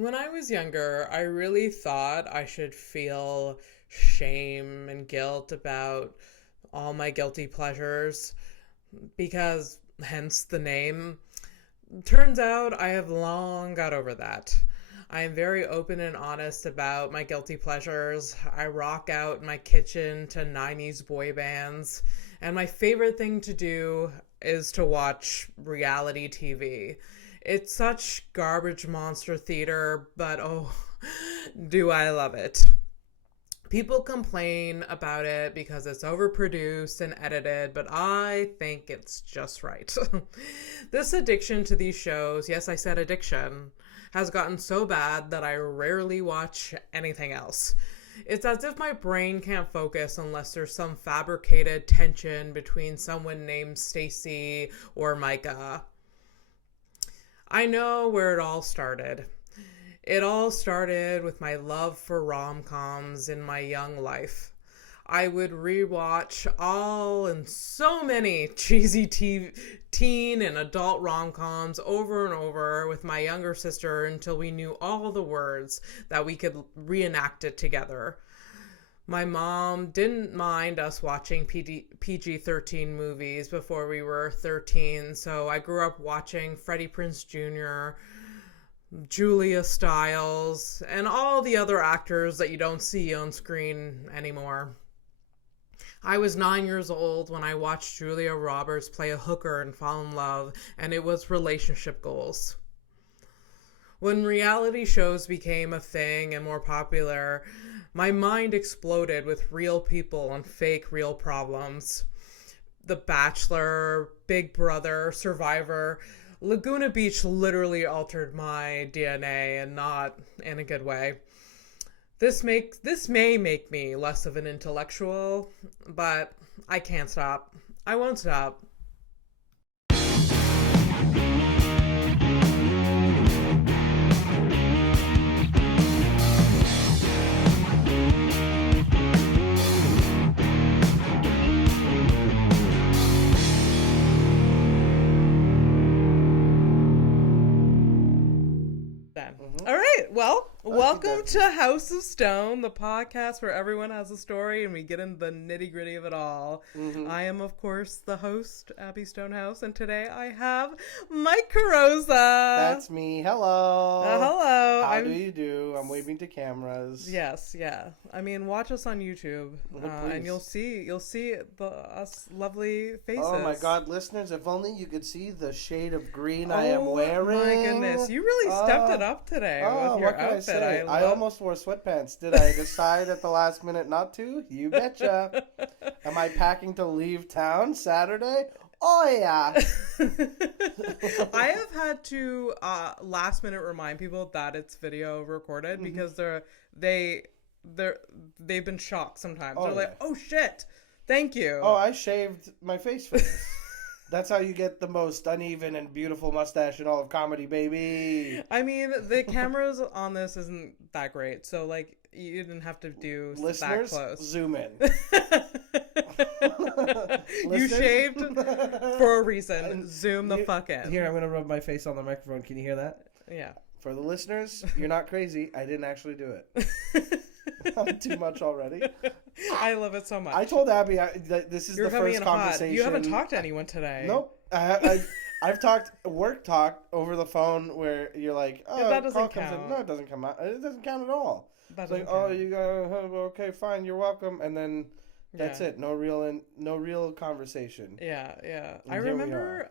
When I was younger, I really thought I should feel shame and guilt about all my guilty pleasures because, hence the name. Turns out I have long got over that. I am very open and honest about my guilty pleasures. I rock out in my kitchen to 90s boy bands, and my favorite thing to do is to watch reality TV. It's such garbage monster theater, but oh, do I love it. People complain about it because it's overproduced and edited, but I think it's just right. This addiction to these shows, yes, I said addiction, has gotten so bad that I rarely watch anything else. It's as if my brain can't focus unless there's some fabricated tension between someone named Stacy or Micah. I know where it all started. It all started with my love for rom-coms in my young life. I would rewatch all and so many cheesy teen and adult rom-coms over and over with my younger sister until we knew all the words that we could reenact it together. My mom didn't mind us watching PG-13 movies before we were 13, so I grew up watching Freddie Prinze Jr., Julia Stiles, and all the other actors that you don't see on screen anymore. I was 9 years old when I watched Julia Roberts play a hooker and fall in love, and it was relationship goals. When reality shows became a thing and more popular, my mind exploded with real people and fake real problems. The Bachelor, Big Brother, Survivor, Laguna Beach literally altered my DNA, and not in a good way. This may make me less of an intellectual, but I can't stop. I won't stop. All right. Well, welcome to House of Stone, the podcast where everyone has a story and we get into the nitty gritty of it all. I am, of course, the host, Abby Stonehouse, and today I have Mike Carrozza. That's me. Hello. Hello. How do you do? I'm waving to cameras. Yes, yeah. I mean, watch us on YouTube, and you'll see us lovely faces. Oh my God, listeners! If only you could see the shade of green I am wearing. Oh my goodness, you really stepped it up today with your outfit. I almost wore sweatpants. Did I decide at the last minute not to? You betcha. Am I packing to leave town Saturday? Oh yeah. I have had to last minute remind people that it's video recorded because they've been shocked sometimes. They're like, "Oh shit, thank you." Oh, I shaved my face for this. That's how you get the most uneven and beautiful mustache in all of comedy, baby. I mean, the cameras on this isn't that great, so like you didn't have to do listeners, that close. Zoom in. You shaved for a reason. Zoom the fuck in. Here, I'm gonna rub my face on the microphone. Can you hear that? Yeah. For the listeners, you're not crazy. I didn't actually do it. I'm too much already. I love it so much. I told Abby that this is the first conversation. You haven't talked to anyone today. Nope. I've talked work talk over the phone where you're like, oh, that doesn't count. Comes in. No, it doesn't come out. It doesn't count at all. It's like, oh, you got okay, fine, you're welcome, and then that's it. No real conversation. Yeah. And I remember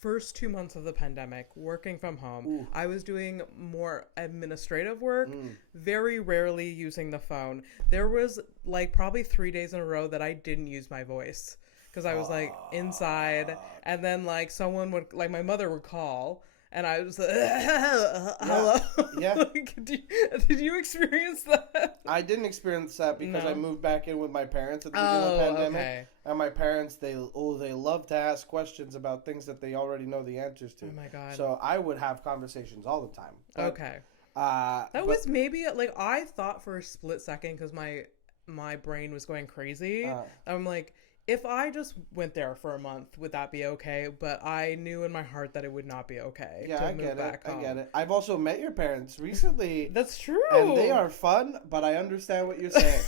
first 2 months of the pandemic, working from home. Ooh. I was doing more administrative work, very rarely using the phone. There was like probably 3 days in a row that I didn't use my voice because I was like inside, and then like someone would, like my mother would call, and I was like, hello. Yeah. Like, did you experience that? I didn't experience that because I moved back in with my parents at the beginning of the pandemic. Okay. And my parents, they love to ask questions about things that they already know the answers to. Oh my God. So I would have conversations all the time. But, okay. Was maybe like I thought for a split second because my brain was going crazy. I'm like, if I just went there for a month, would that be okay? But I knew in my heart that it would not be okay to move back home. I get it. I've also met your parents recently. That's true. And they are fun, but I understand what you're saying.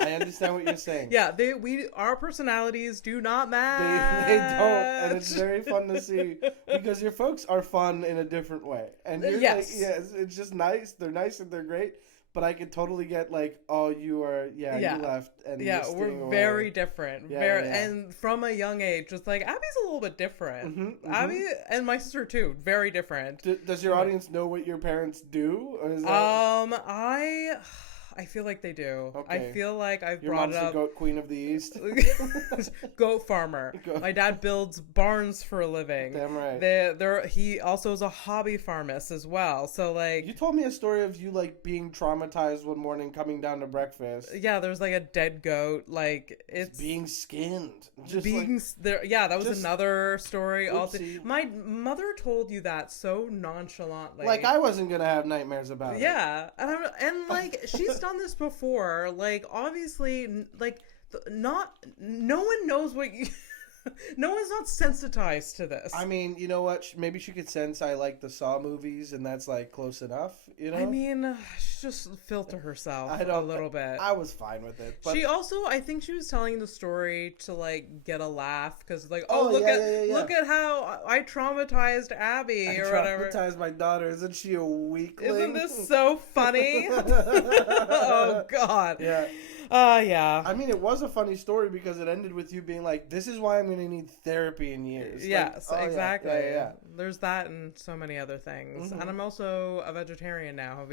I understand what you're saying. Yeah, our personalities do not match. They don't, and it's very fun to see because your folks are fun in a different way. And you're yes. like, yes, it's just nice. They're nice and they're great. But I could totally get like, oh, you left and yeah, we're very different. Yeah, very, and from a young age, just like Abby's a little bit different. Mm-hmm. Abby and my sister too, very different. Does your audience know what your parents do? Or is that... I feel like they do. Okay. I feel like I've your brought mom's it up. the goat queen of the East. Goat farmer. My dad builds barns for a living. Damn right. He also is a hobby farmist as well. So like, you told me a story of you like being traumatized one morning coming down to breakfast. Yeah, there's like a dead goat. Like it's being skinned. Just being like, there. Yeah, that was another story. Oopsie. My mother told you that so nonchalantly. Like I wasn't gonna have nightmares about it. Yeah, and like she's done this before. Like obviously, like no one knows what you. No one's not sensitized to this. I mean, you know what? Maybe she could sense I like the Saw movies, and that's like close enough. You know. I mean, she just filter herself a little bit. I was fine with it. But... She also, I think she was telling the story to like get a laugh because like, look at how I traumatized Abby or whatever. Traumatized my daughter. Isn't she a weakling? Isn't this so funny? Oh God. Yeah. Yeah. I mean, it was a funny story because it ended with you being like, "This is why I'm going to need therapy in years." Yes, like, exactly. Yeah. There's that and so many other things. Mm-hmm. And I'm also a vegetarian now.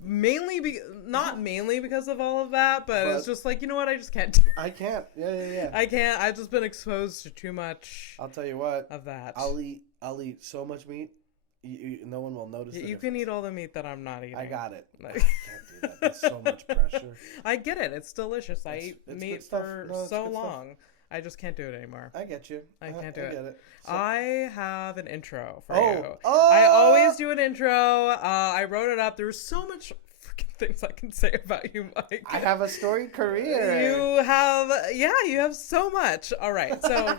Not mainly because of all of that, but it's just like, you know what? I just can't. I can't. Yeah. I can't. I've just been exposed to too much. I'll tell you what. Of that. I'll eat so much meat. No one will notice. You can eat all the meat that I'm not eating. I got it. I can't do that. That's so much pressure. I get it. It's delicious. I eat meat for so long. Stuff. I just can't do it anymore. I get you. I can't do it. I get it. So, I have an intro for you. Oh! I always do an intro. I wrote it up. There's so much freaking things I can say about you, Mike. I have a storied career. You have so much. All right, so...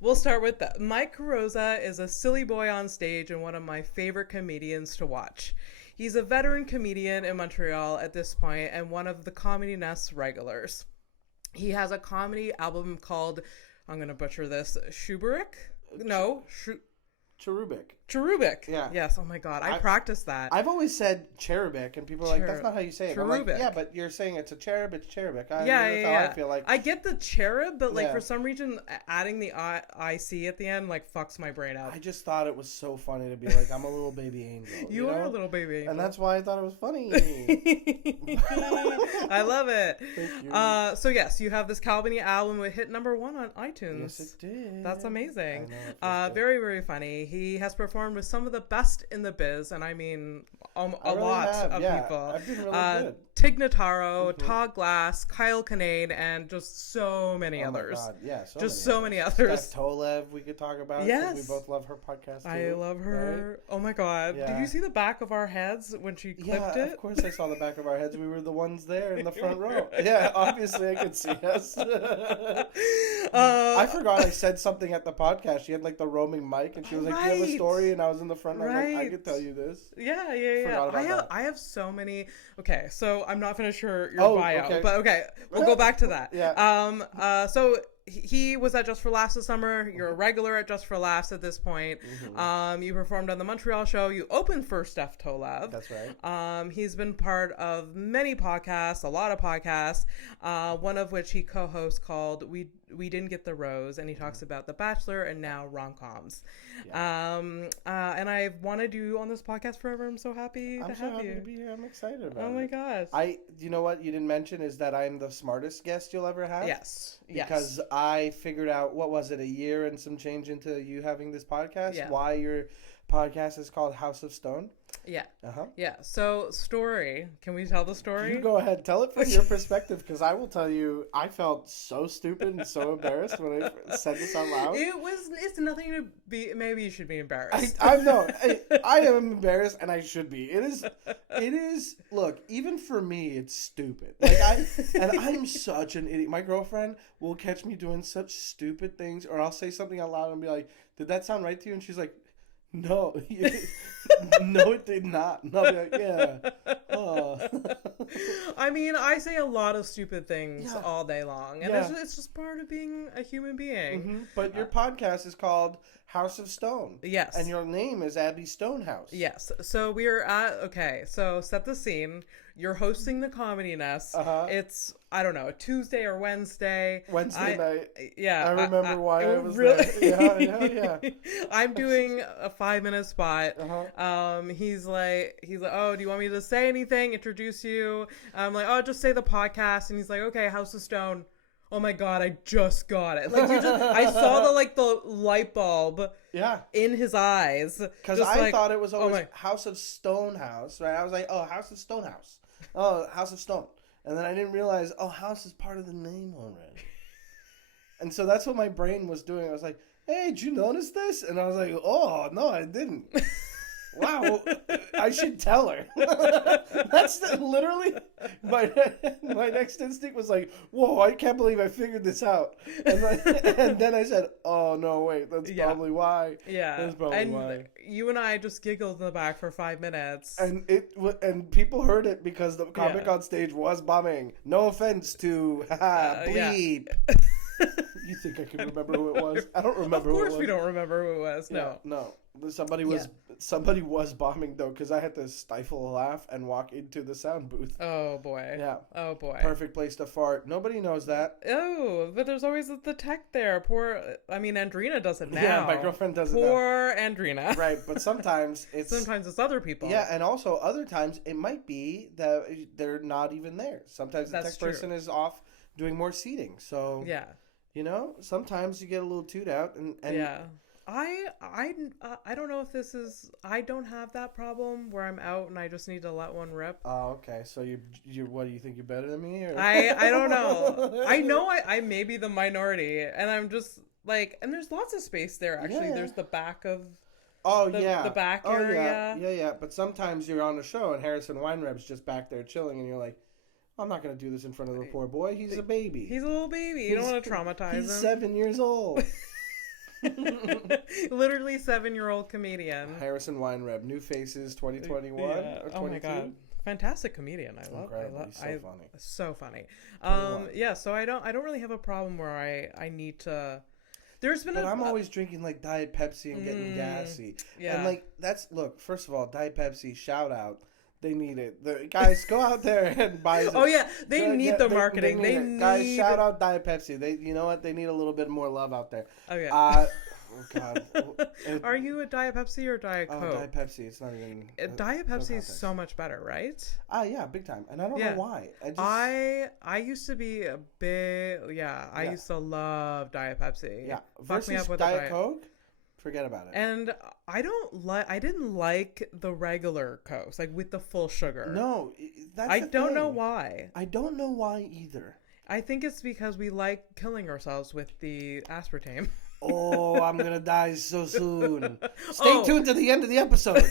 We'll start with that. Mike Carrozza is a silly boy on stage and one of my favorite comedians to watch. He's a veteran comedian in Montreal at this point and one of the Comedy Nest regulars. He has a comedy album called, I'm going to butcher this, Cherubic? No, Cherubic. Yeah. Yes. Oh my God. I practiced that. I've always said cherubic, and people are like, "That's not how you say it." I'm like, "Yeah, but you're saying it's a cherub. It's cherubic." That's how I feel like. I get the cherub, but like for some reason, adding the IC at the end like fucks my brain out. I just thought it was so funny to be like, "I'm a little baby angel." You are a little baby angel, and that's why I thought it was funny. I love it. Thank you. So yes, you have this Calviny album. It hit #1 on iTunes. Yes, it did. That's amazing. I know, very, very funny. He has performed with some of the best in the biz, and I mean a lot of people. I've been really good. Tig Notaro, Todd Glass, Kyle Kinane, and just so many others. My God. Yeah, so many others. Steph Tolev, we could talk about. Yes, we both love her podcast too. I love her. Right? Oh my God! Yeah. Did you see the back of our heads when she clipped it? Of course I saw the back of our heads. We were the ones there in the front row. Yeah, obviously I could see us. I forgot I said something at the podcast. She had like the roaming mic, and she was like, "Do you have a story?" And I was in the front. And I was like, "I could tell you this." Yeah. I have so many. Okay, so I'm not finished your bio, but okay, we'll go back to that. Yeah. So he was at Just for Laughs this summer. You're a regular at Just for Laughs at this point. You performed on the Montreal Show. You opened for Steph Tolev. That's right. He's been part of many podcasts, a lot of podcasts, one of which he co-hosts called We Didn't Get the Rose, and he talks about The Bachelor and now RomComs. Yeah. And I've wanted you on this podcast forever. I'm so happy to have you. I'm so happy to be here. I'm excited about it. Oh my gosh. You know what you didn't mention is that I'm the smartest guest you'll ever have. Yes. Because I figured out, what was it, a year and some change into you having this podcast? Yeah. Why you're podcast is called House of Stone. Yeah. Uh-huh. Yeah. So, story. Can we tell the story? You go ahead. Tell it from your perspective, because I will tell you, I felt so stupid and so embarrassed when I said this out loud. It's nothing to be, maybe you should be embarrassed. I know. I am embarrassed, and I should be. It is, look, even for me, it's stupid. And I'm such an idiot. My girlfriend will catch me doing such stupid things, or I'll say something out loud and be like, did that sound right to you? And she's like, no, no, it did not. And I'll be like, yeah. Oh. I mean, I say a lot of stupid things all day long, and it's just part of being a human being. Mm-hmm. But your podcast is called House of Stone. Yes. And your name is Abby Stonehouse. Yes. So we're so set the scene. You're hosting the Comedy Nest. Uh-huh. It's, I don't know, Tuesday or Wednesday Night. Yeah. I remember why I was really? there. Yeah. I'm doing a 5-minute spot. Uh-huh. He's like, oh, do you want me to say anything? Introduce you? I'm like, oh, just say the podcast. And he's like, okay, House of Stone. Oh my God, I just got it. Like, I saw the light bulb in his eyes. Because I thought it was always House of Stonehouse, right? I was like, oh, House of Stonehouse. Oh, House of Stone. And then I didn't realize, oh, house is part of the name already. And so that's what my brain was doing. I was like, hey, did you notice this? And I was like, oh, no, I didn't. Wow, I should tell her. That's literally my next instinct was like, whoa, I can't believe I figured this out. And then I said, oh, no, wait, that's probably why. Yeah. That's probably why. You and I just giggled in the back for 5 minutes. And people heard it because the comic on stage was bombing. No offense to bleep. You think I can remember who it was? I don't remember who it was. Of course we don't remember who it was. No. No. Somebody was bombing, though, because I had to stifle a laugh and walk into the sound booth. Oh, boy. Yeah. Oh, boy. Perfect place to fart. Nobody knows that. Oh, but there's always the tech there. Andrina does it now. Yeah, my girlfriend does it now. Poor Andrina. Right, but sometimes it's other people. Yeah, and also other times it might be that they're not even there. Sometimes the tech person is off doing more seating. So, sometimes you get a little toot out. And yeah. I don't know if this is, I don't have that problem where I'm out and I just need to let one rip. Oh, okay. So you what, do you think you're better than me? Or? I don't know. I know I may be the minority, and I'm just like, and there's lots of space there actually. Yeah. There's the back of the back area. Yeah. But sometimes you're on a show and Harrison Weinreb's just back there chilling, and you're like, I'm not going to do this in front of the poor boy. He's a baby. He's a little baby. You don't want to traumatize him. He's 7 years old. Literally 7-year-old comedian. Harrison Weinreb, New Faces 2021 or 22. Oh my God. Fantastic comedian. I love funny. So funny. So I don't really have a problem where I need to. I'm always drinking like Diet Pepsi and getting gassy. Yeah. And look, first of all, Diet Pepsi, shout out. They need it. The guys, go out there and buy it. Oh yeah, they need the marketing. They need guys, shout out Diet Pepsi. You know what? They need a little bit more love out there. Oh yeah. Oh God. Are you a Diet Pepsi or Diet Coke? Oh, Diet Pepsi. It's not even. Diet Pepsi is so much better, right? Yeah, big time. And I don't know why. I used to be a big I used to love Diet Pepsi. Yeah. Fuck me up with Diet Coke. Forget about it. And I didn't like the regular Cokes, like with the full sugar. No, that's I don't know why. I don't know why either. I think it's because we like killing ourselves with the aspartame. Oh, I'm gonna die so soon. Stay tuned to the end of the episode.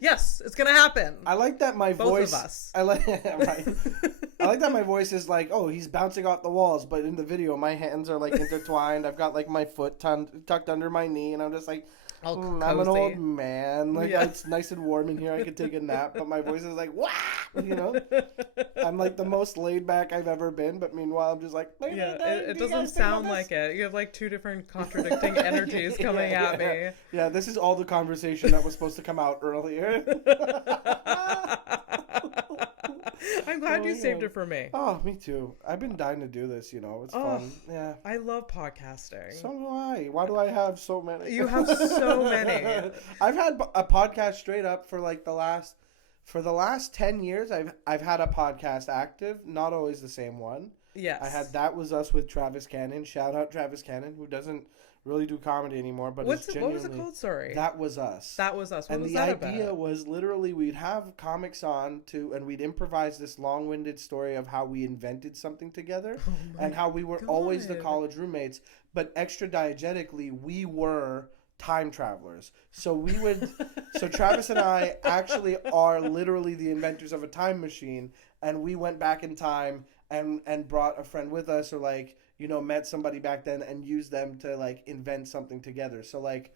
Yes, it's gonna happen. I like that my voice. Both of us. I like that my voice is like, oh, he's bouncing off the walls, but in the video, my hands are like intertwined. I've got like my foot tucked under my knee, and I'm just like, I'm an old man. Like it's nice and warm in here. I could take a nap, but my voice is like, wah! I'm like the most laid back I've ever been, but meanwhile, I'm just like, it doesn't sound like it. You have like two different contradicting energies coming at me. Yeah, this is all the conversation that was supposed to come out earlier. I'm glad you saved it for me. Oh, me too. I've been dying to do this, It's fun. Yeah. I love podcasting. So do I. Why do I have so many? You have so many. I've had a podcast straight up for like the last 10 years. I've had a podcast active, not always the same one. Yes. I had That Was Us with Travis Cannon. Shout out Travis Cannon, who doesn't really do comedy anymore. But what was it called? Sorry. That Was Us. That Was Us. What and was the that idea about? was literally we'd have comics on and we'd improvise this long-winded story of how we invented something together and how we were always the college roommates, but extra diegetically we were time travelers. So so Travis and I actually are literally the inventors of a time machine, and we went back in time and brought a friend with us, or like, you know, met somebody back then and used them to like invent something together. So like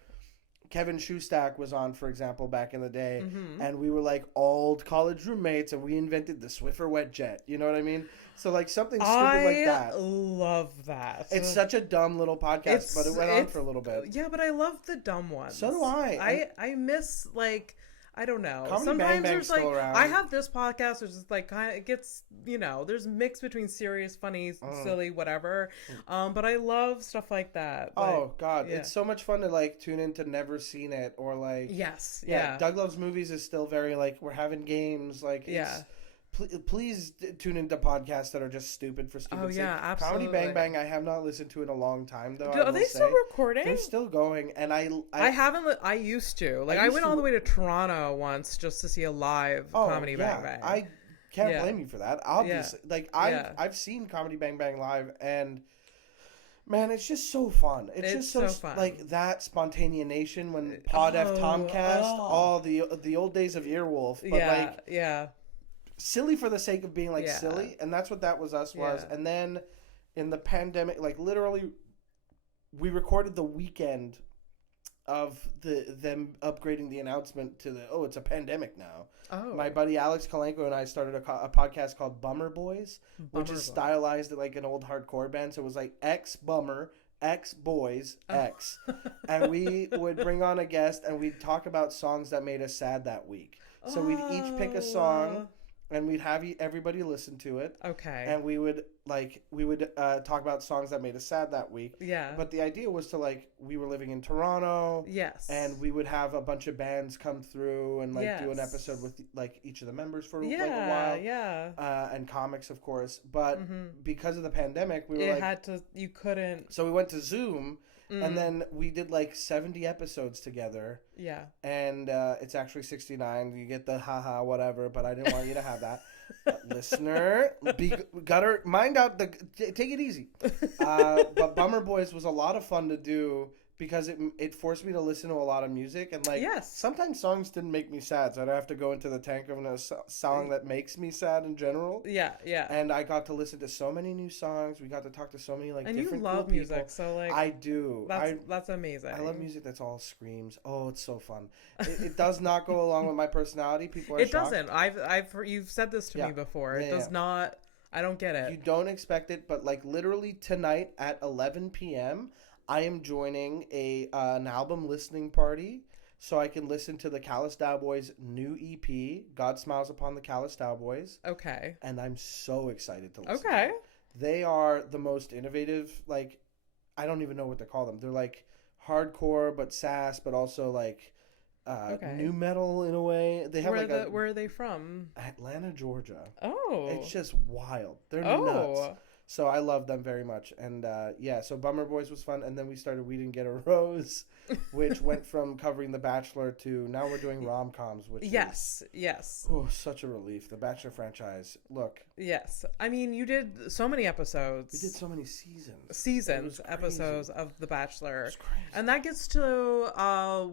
Kevin Shoestack was on, for example, back in the day, and we were like old college roommates, and we invented the Swiffer wet jet. You know what I mean? So like something stupid like that. I love that. It's such a dumb little podcast, but it went on for a little bit. Yeah, but I love the dumb ones. So do I. I miss, like, I don't know. Comedy Sometimes Bang Bang's there's like, still around. I have this podcast which is like kind of, it gets, you know, there's mix between serious, funny, silly, whatever. But I love stuff like that. Oh God, it's so much fun to like tune in to Never Seen It, or like Doug Loves Movies is still very like, we're having games, like please tune into podcasts that are just stupid for stupid sake. Absolutely. Comedy Bang Bang, I have not listened to in a long time though. Are they still recording? They're still going, and I haven't. I used to. Like, I went all the way to Toronto once just to see a live Comedy Bang Bang. I can't blame you for that. Obviously, like I've seen Comedy Bang Bang live, and man, it's just so fun. It's just so fun. Like that Spontaneation when Pod F Tomcast, the old days of Earwolf. But silly for the sake of being like silly, and that's what That Was Us was. And then in the pandemic, like literally, we recorded the weekend of them upgrading the announcement to it's a pandemic now. My buddy Alex Kalenko and I started a podcast called Bummer Boys, which is stylized like an old hardcore band. So it was like X Bummer, X Boys, X. And we would bring on a guest, and we'd talk about songs that made us sad that week. So we'd each pick a song, and we'd have everybody listen to it. Okay. And we would talk about songs that made us sad that week. Yeah. But the idea was to like, we were living in Toronto. Yes. And we would have a bunch of bands come through and like do an episode with like each of the members for like a while. Yeah. And comics, of course. But because of the pandemic, we were you couldn't. So we went to Zoom. And then we did like 70 episodes together. Yeah. And it's actually 69. You get the haha whatever, but I didn't want you to have that. Listener, gotta mind out take it easy. But Bummer Boys was a lot of fun to do because it forced me to listen to a lot of music, and like sometimes songs didn't make me sad, so I'd have to go into the tank of a song that makes me sad in general. Yeah. And I got to listen to so many new songs. We got to talk to so many like different cool people. And you love music, so like I do. That's amazing. I love music that's all screams. Oh, it's so fun. It does not go along with my personality. People are shocked. It doesn't. You've said this to me before. It does not. I don't get it. You don't expect it, but like literally tonight at 11 p.m. I am joining an album listening party so I can listen to the Callous Cowboys' new EP, God Smiles Upon the Callous Cowboys. Okay. And I'm so excited to listen to it. They are the most innovative, like, I don't even know what to call them. They're like hardcore, but sass, but also like new metal in a way. They have where are they from? Atlanta, Georgia. Oh. It's just wild. They're nuts. So I love them very much. And so Bummer Boys was fun. And then we started We Didn't Get a Rose, which went from covering The Bachelor to now we're doing RomComs, which yes. Oh, such a relief. The Bachelor franchise. Look. Yes. I mean, you did so many episodes. We did so many episodes of The Bachelor. It was crazy. And that gets to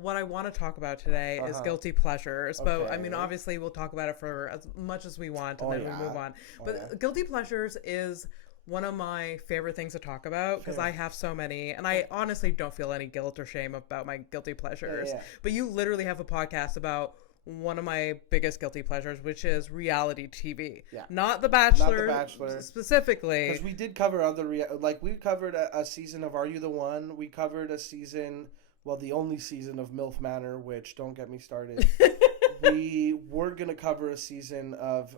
what I want to talk about today is guilty pleasures. But I mean, obviously we'll talk about it for as much as we want and then we'll move on. But guilty pleasures is one of my favorite things to talk about because I have so many, and I honestly don't feel any guilt or shame about my guilty pleasures. But you literally have a podcast about one of my biggest guilty pleasures, which is reality TV. Yeah. Not The Bachelor specifically. Because we did cover other we covered a season of Are You the One? We covered a season, the only season of MILF Manor, which don't get me started. We were going to cover a season of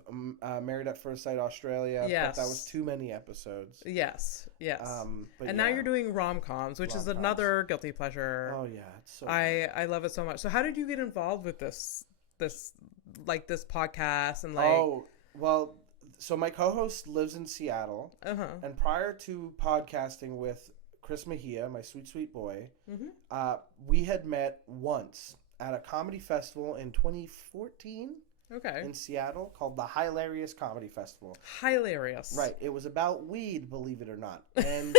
Married at First Sight Australia, but that was too many episodes. Yes. And now you're doing RomComs, which is another guilty pleasure. Oh, yeah. It's so I love it so much. So how did you get involved with this podcast? And so my co-host lives in Seattle, and prior to podcasting with Chris Mejia, my sweet boy. Mm-hmm. We had met once at a comedy festival in 2014. Okay. In Seattle called the Hilarious Comedy Festival. Hilarious. Right. It was about weed, believe it or not. And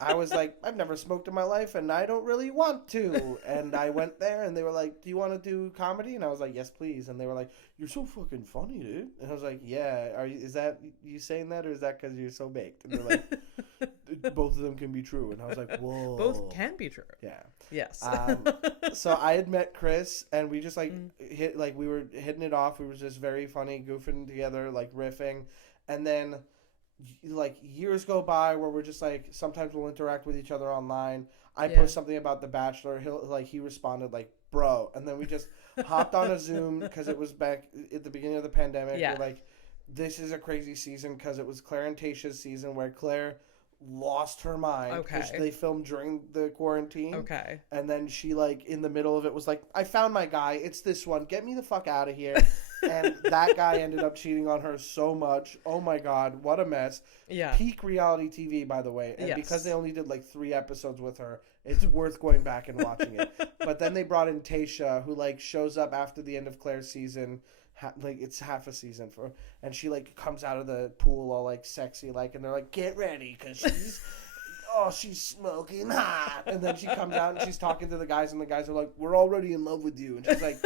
I was like, I've never smoked in my life and I don't really want to. And I went there and they were like, do you want to do comedy? And I was like, yes, please. And they were like, you're so fucking funny, dude. And I was like, yeah. Is that you saying that or is that because you're so baked? And they're like, both of them can be true. And I was like, whoa. Both can be true. Yeah. Yes. So I had met Chris and we just we were hitting it off. We were just very funny, goofing together, like riffing. And then like years go by where we're just like, sometimes we'll interact with each other online. I post something about The Bachelor. He responded like, bro. And then we just hopped on a Zoom because it was back at the beginning of the pandemic. Yeah. We're like, this is a crazy season because it was Claire and Tayshia's season where Claire lost her mind because they filmed during the quarantine. Okay. And then she like in the middle of it was like, I found my guy. It's this one. Get me the fuck out of here. And that guy ended up cheating on her so much. Oh my God, what a mess. Yeah. Peak reality TV, by the way. And yes. because they only did like 3 episodes with her, it's worth going back and watching it. But then they brought in Tayshia, who like shows up after the end of Claire's season. Like it's half a season and she like comes out of the pool all like sexy like, and they're like, get ready because she's smoking hot. And then she comes out and she's talking to the guys and the guys are like, we're already in love with you. And she's like,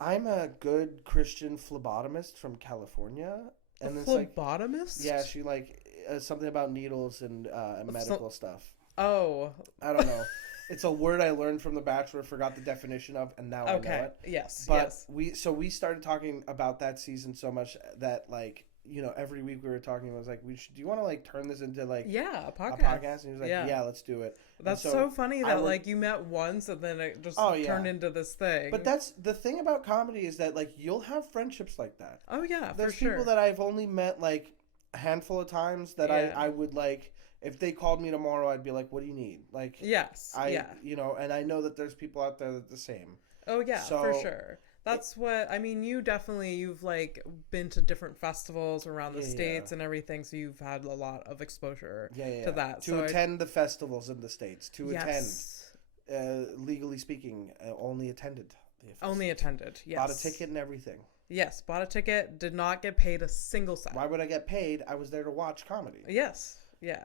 I'm a good Christian phlebotomist from California. And it's phlebotomist? Like, yeah, she like something about needles and medical stuff. Oh, I don't know. It's a word I learned from The Bachelor, forgot the definition of, and now I know it. Yes, but we started talking about that season so much that like, you know, every week we were talking. I was like, do you want to like turn this into like a podcast? And he was like, yeah, let's do it. That's so funny that like you met once and then it just turned into this thing. But that's the thing about comedy is that like you'll have friendships like that. Oh yeah, there's for sure. people that I've only met like a handful of times that I would like. If they called me tomorrow, I'd be like, what do you need? Like, yes, you know, and I know that there's people out there that the same. Oh yeah, for sure. That's what I mean. You've like been to different festivals around the States and everything, so you've had a lot of exposure to that. To attend the festivals in the States, attend, legally speaking, only attended the festivals. Only attended, yes. Bought a ticket and everything. Yes, bought a ticket, did not get paid a single cent. Why would I get paid? I was there to watch comedy. Yes, yeah.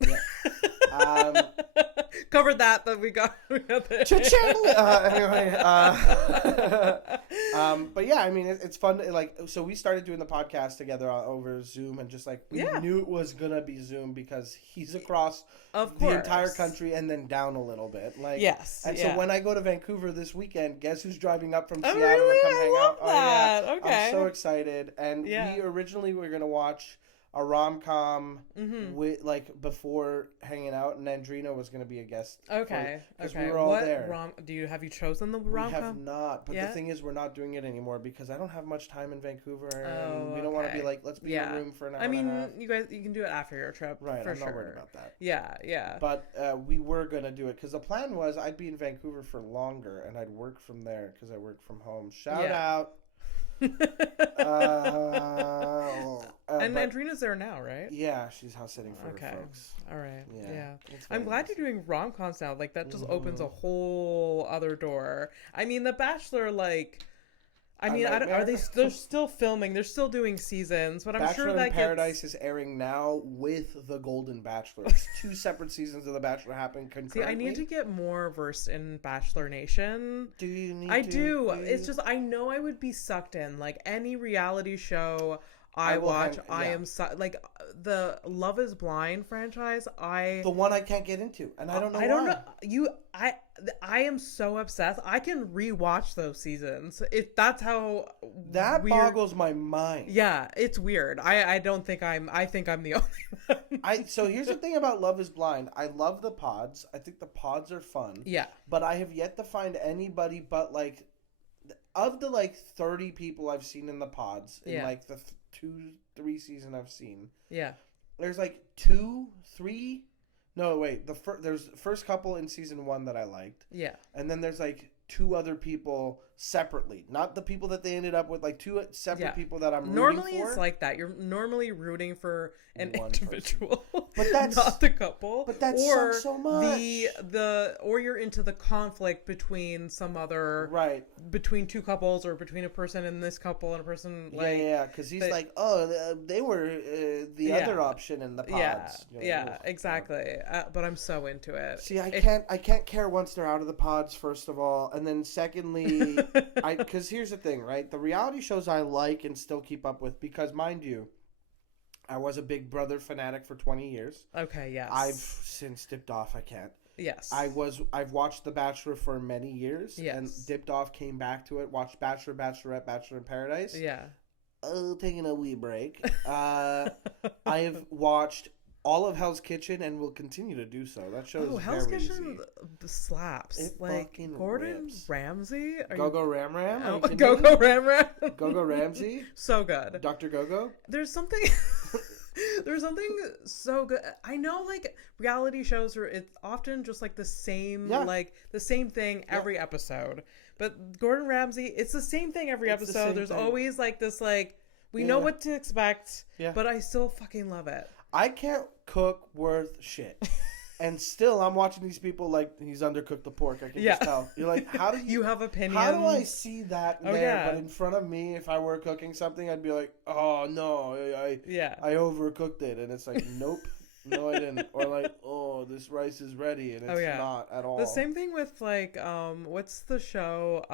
Yeah. Covered that we got there. Anyway, but yeah, I mean, it's fun. Like, so we started doing the podcast together over Zoom, and just like we knew it was gonna be Zoom because he's across the entire country and then down a little bit. Like, yes, and so when I go to Vancouver this weekend, guess who's driving up from Seattle really? to come hang out? That. Oh yeah, okay. I'm so excited, and we originally were gonna watch a rom-com with like before hanging out, and Andrina was going to be a guest. Okay, because we were all there. Have you chosen the rom-com? We have not, but the thing is, we're not doing it anymore because I don't have much time in Vancouver, and we don't want to be like, let's be in a room for an hour. I mean, and a half. You can do it after your trip, right? For I'm sure. not worried about that. Yeah. But we were gonna do it because the plan was I'd be in Vancouver for longer, and I'd work from there because I work from home. Shout out. And Andrina's there now, right? Yeah, she's house sitting for her folks. All right. Yeah. I'm glad you're doing rom-coms now. Like that just opens a whole other door. I mean, The Bachelor, like, are they're still filming? They're still doing seasons, but I'm Bachelor sure that in Paradise is airing now with The Golden Bachelor. It's 2 separate seasons of The Bachelor happen concurrently. See, I need to get more versed in Bachelor Nation. Do you need I do. It's just I know I would be sucked in. Like any reality show I watch, I am like the Love Is Blind franchise. The one I can't get into, and I don't know. I don't know. I am so obsessed. I can rewatch those seasons. That's how that weird. Boggles my mind. Yeah, it's weird. I think I'm the only one. So here's the thing about Love Is Blind. I love the pods. I think the pods are fun. Yeah. But I have yet to find anybody but like of the like 30 people I've seen in the pods in like the 2-3 season I've seen. Yeah. There's like 2, 3. No, wait. There's the first couple in season 1 that I liked. Yeah. And then there's like two other people separately, not the people that they ended up with, like two separate people that I'm rooting normally for. It's like that. You're normally rooting for an One individual, but that's not the couple. But that or sucks so much. Or you're into the conflict between some other between two couples, or between a person in this couple and a person like because he's like, oh, they were the other option in the pods. Exactly. But I'm so into it. See, I can't care once they're out of the pods, first of all, and then secondly, because here's the thing, right? The reality shows I like and still keep up with, because mind you, I was a Big Brother fanatic for 20 years. Okay, yes. I've since dipped off. I can't. Yes. I've watched The Bachelor for many years. Yes. And dipped off, came back to it, watched Bachelor, Bachelorette, Bachelor in Paradise. Yeah. Taking a wee break. I have watched all of Hell's Kitchen and will continue to do so. That show is Hell's very Kitchen slaps. It fucking Gordon rips. Ramsay? Go-Go Ram Ram? Go-Go Ram Ram? Go-Go Ramsay? So good. Dr. Go-Go? There's something so good. I know, like, reality shows are, it's often just like the same the same thing every episode. But Gordon Ramsay, it's the same thing every episode. There's always like this, like, we know what to expect, but I still fucking love it. I can't cook worth shit. And still, I'm watching these people like, he's undercooked the pork. I can just tell. You're like, how do you have opinions? How do I see that there? But in front of me, if I were cooking something, I'd be like, oh, no, I overcooked it. And it's like, nope, no, I didn't. Or like, oh, this rice is ready. And it's not at all. The same thing with, like, what's the show?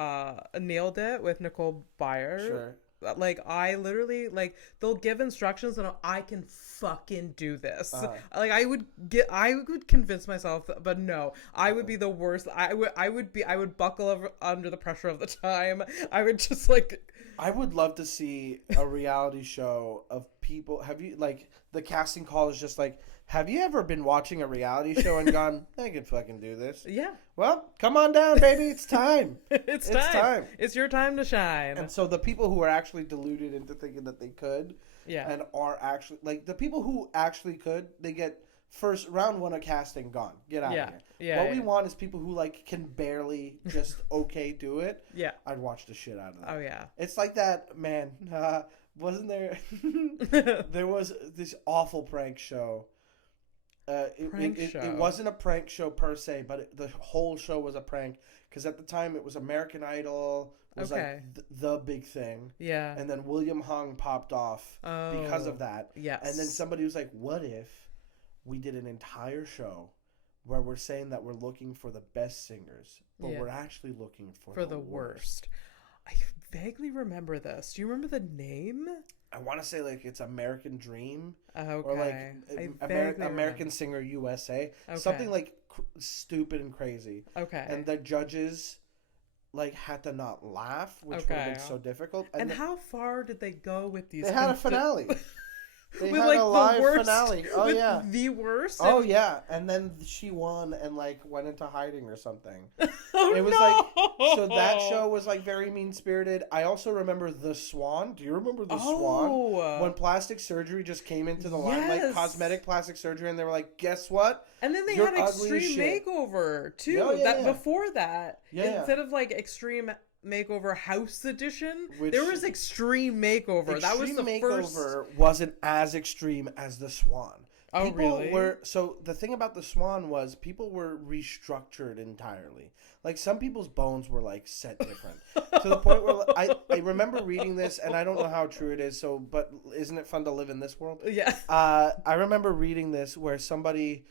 Nailed It with Nicole Byer. Sure. Like, I literally, like, they'll give instructions and I can fucking do this. Like, I would convince myself, but no, I would be the worst. I would buckle under the pressure of the time. I would just, like, I would love to see a reality show of people. Have you, like, the casting call is just like, have you ever been watching a reality show and gone, I could fucking do this? Yeah. Well, come on down, baby. It's time. It's time. It's your time to shine. And so the people who are actually deluded into thinking that they could and are actually, like, the people who actually could, they get first round one of casting gone. Get out of here. Yeah. What we want is people who, like, can barely just do it. Yeah. I'd watch the shit out of that. Oh, yeah. It's like that, man. Wasn't there? There was this awful prank show. It wasn't a prank show per se, but the whole show was a prank, because at the time it was American Idol was like the big thing. Yeah. And then William Hung popped off because of that. Yes. And then somebody was like, what if we did an entire show where we're saying that we're looking for the best singers, but we're actually looking for the worst. I vaguely remember this. Do you remember the name? I want to say, like, it's American Dream. Okay. Or, like, American Singer USA. Okay. Something, like, stupid and crazy. Okay. And the judges, like, had to not laugh, which would have been so difficult. And how far did they go with these? They had a finale. They with, had like, a live the worst, finale. Oh, yeah. The worst? Oh, yeah. And then she won and, like, went into hiding or something. It was like, so that show was, like, very mean-spirited. I also remember The Swan. Do you remember The Swan? When plastic surgery just came into the limelight, cosmetic plastic surgery, and they were like, guess what? And then they had Extreme Makeover, too. Before that. Instead of, like, Extreme Makeover House Edition, there was Extreme Makeover. That was the first. Makeover wasn't as extreme as The Swan. People really? So the thing about The Swan was people were restructured entirely. Like, some people's bones were, like, set different. To the point where I remember reading this, and I don't know how true it is, but isn't it fun to live in this world? Yeah. I remember reading this where somebody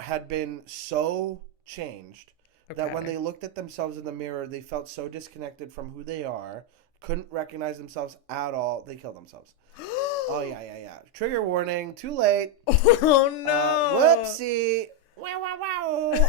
had been so changed that when they looked at themselves in the mirror, they felt so disconnected from who they are, couldn't recognize themselves at all, they killed themselves. Oh, yeah. Trigger warning. Too late. Oh, no. Whoopsie. Wow.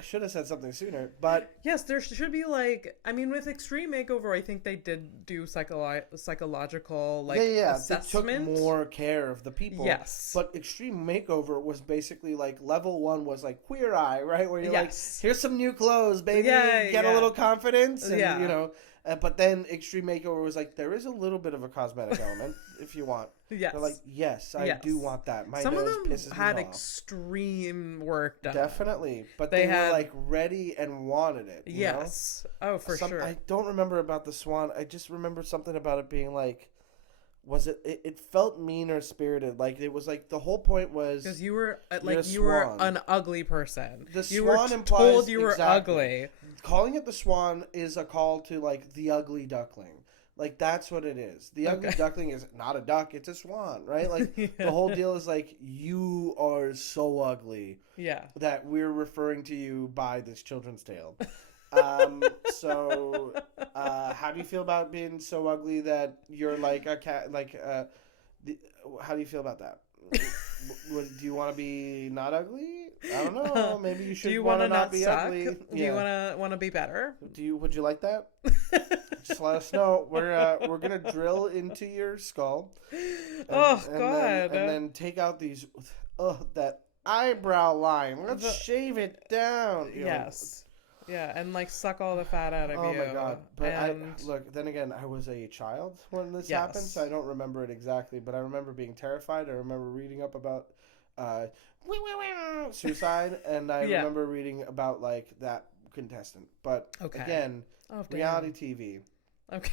Should have said something sooner, but... Yes, there should be, like... I mean, with Extreme Makeover, I think they did do psychological, like, assessment. They took more care of the people. Yes. But Extreme Makeover was basically, like, level 1 was, like, Queer Eye, right? Where you're like, here's some new clothes, baby. Get a little confidence. And, you know... But then Extreme Makeover was like, there is a little bit of a cosmetic element if you want. Yes. They're like, yes, I do want that. My Some nose of them pisses had me off. extreme work done. Definitely. But they were like ready and wanted it. Yes. You know? Oh, for sure. I don't remember about the Swan. I just remember something about it being like, it felt mean or spirited. Like it was like the whole point was because you were you were an ugly person. The you Swan were implies told you were ugly. Calling it the Swan is a call to like the ugly duckling. Like that's what it is. The ugly duckling is not a duck; it's a swan, right? Like the whole deal is like you are so ugly, that we're referring to you by this children's tale. So, how do you feel about being so ugly that you're like a cat? Like, how do you feel about that? Do you want to be not ugly? I don't know. Maybe you should want to not be suck? ugly. Do you want to be better? Would you like that? Just let us know. We're gonna drill into your skull. God! And then take out these. That eyebrow line. Let's shave it down. Yes. Yeah, and like suck all the fat out of you. Oh my God! But look. Then again, I was a child when this happened, so I don't remember it exactly. But I remember being terrified. I remember reading up about suicide, and I remember reading about like that contestant. But again, reality TV. Okay.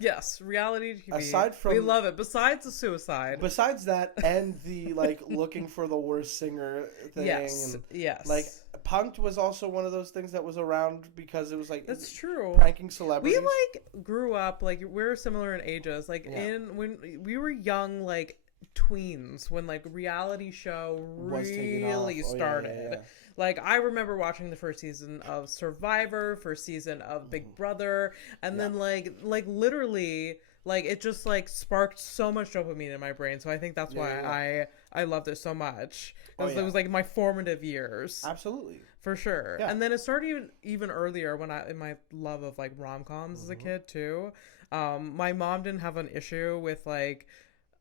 Yes, reality TV. Aside from, we love it. Besides the suicide. Besides that, and the like looking for the worst singer thing. Yes. And, yes. Like Punk'd was also one of those things that was around because it was like that's true. Pranking celebrities. We like grew up like we're similar in ages. Like when we were young, like tweens, when like reality show really started. Yeah. Like, I remember watching the first season of Survivor, first season of Big Brother, and then, like literally, like, it just, like, sparked so much dopamine in my brain, so I think that's why I loved it so much. It was, like, my formative years. Absolutely. For sure. Yeah. And then it started even earlier when in my love of, like, rom-coms as a kid, too. My mom didn't have an issue with, like,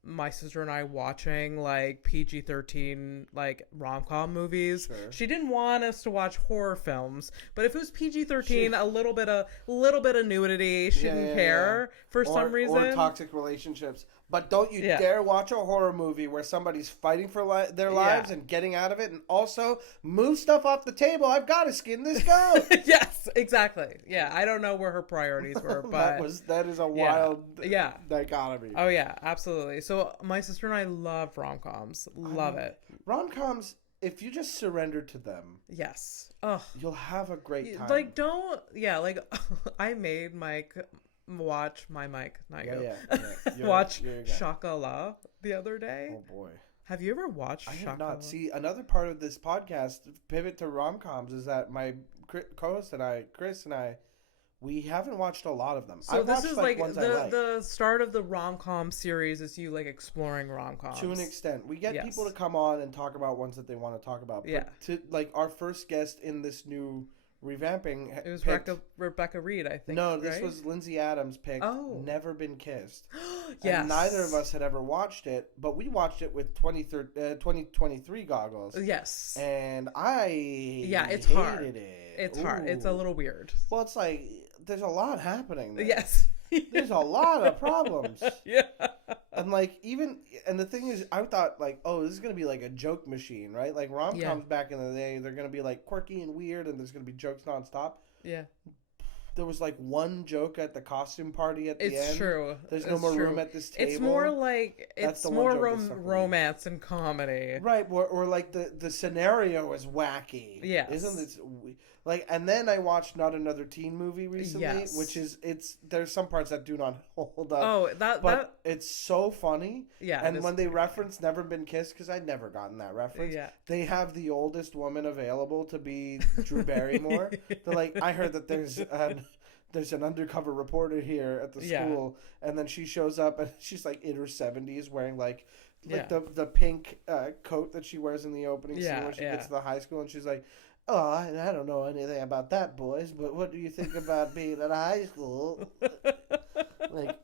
my sister and I watching like PG-13 like rom-com movies. Sure. She didn't want us to watch horror films, but if it was PG-13, a little bit of nudity, she didn't care for some reason. Or toxic relationships. But don't you dare watch a horror movie where somebody's fighting for their lives and getting out of it, and also move stuff off the table. I've got to skin this goat. Yes, exactly. Yeah, I don't know where her priorities were, but that is a wild dichotomy. Oh yeah, absolutely. So my sister and I love rom-coms. Love it. Rom-coms, if you just surrender to them, you'll have a great time. Like like I made Mike watch Mike, not you. Watch Shaka-La the other day. Oh boy. Have you ever watched I have not. See, another part of this podcast, pivot to rom-coms, is that my co-host and I, Chris and I, we haven't watched a lot of them. So this is like the start of the rom-com series is you like exploring rom-coms. To an extent. We get people to come on and talk about ones that they want to talk about. But to like our first guest in this new revamping, it was Rebecca Reed, I think. No, this was Lindsay Adams' pick. Never Been Kissed. Yes. And neither of us had ever watched it, but we watched it with 2023 goggles. Yes. And I it's hated hard. It's hard. It's a little weird. Well, it's like there's a lot happening there. Yes. There's a lot of problems. Yeah. And like and the thing is, I thought like, oh, this is gonna be like a joke machine, right? Like rom-coms back in the day, they're gonna be like quirky and weird, and there's gonna be jokes nonstop. Yeah. There was like one joke at the costume party at the end. It's true. There's no more room at this table. It's more like romance and comedy, right? Or like the scenario is wacky. Yeah, isn't it? Like, and then I watched Not Another Teen Movie recently, which is there's some parts that do not hold up. Oh, but it's so funny. Yeah, and when they reference Never Been Kissed, because I'd never gotten that reference. Yeah, they have the oldest woman available to be Drew Barrymore. They're like, I heard that there's an undercover reporter here at the school, and then she shows up and she's like in her 70s wearing like the pink coat that she wears in the opening scene when she gets to the high school, and she's like, oh, I don't know anything about that, boys, but what do you think about being at high school? Like,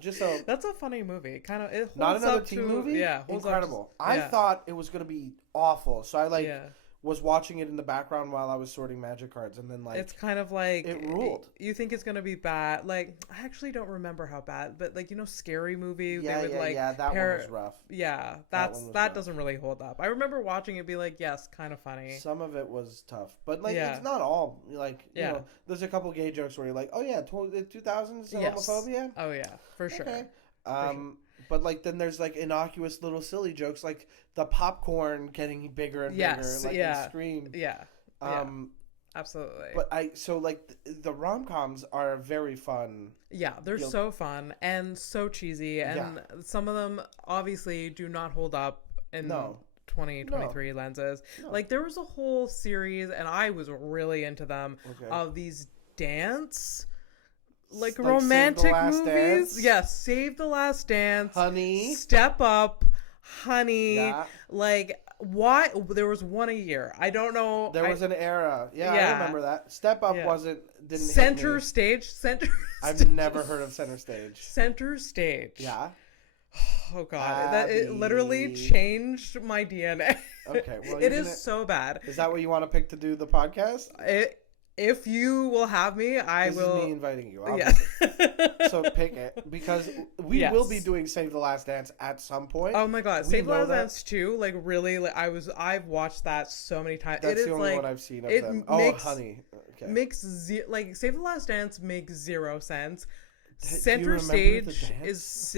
just so... That's a funny movie. Kind of. Not Another Teen Movie? Yeah. Incredible. I thought it was going to be awful, so I was watching it in the background while I was sorting magic cards, and then like it's kind of like it ruled. You think it's gonna be bad? Like I actually don't remember how bad, but like Scary Movie. Yeah, they would that one was rough. Yeah, that doesn't really hold up. I remember watching it, be like, yes, kind of funny. Some of it was tough, but like it's not all like you know. There's a couple gay jokes where you're like, oh yeah, 2000s homophobia. Oh yeah, for sure. Okay. But like then there's like innocuous little silly jokes like the popcorn getting bigger and bigger, like in Scream. Yeah. Absolutely. But the rom-coms are very fun. Yeah, they're so fun and so cheesy, and some of them obviously do not hold up in 2023 lenses. No. Like there was a whole series, and I was really into them of these dance. Like romantic movies. Dance. Yes, Save the Last Dance. Honey. Step Up. Honey. Yeah. Like, why? There was one a year. I don't know. There was an era. Yeah, I remember that. Step Up didn't Center Stage. I've never heard of Center Stage. Center Stage. Yeah. Oh, God. It literally changed my DNA. Okay. Well, it is so bad. Is that what you want to pick to do the podcast? If you will have me, I will. This is me inviting you. Yeah. So pick it, because we will be doing Save the Last Dance at some point. Oh my God, Save the Last Dance 2, like really, like I've watched that so many times. That's the only one I've seen of them. Honey. Okay. Save the Last Dance makes zero sense. Center Stage is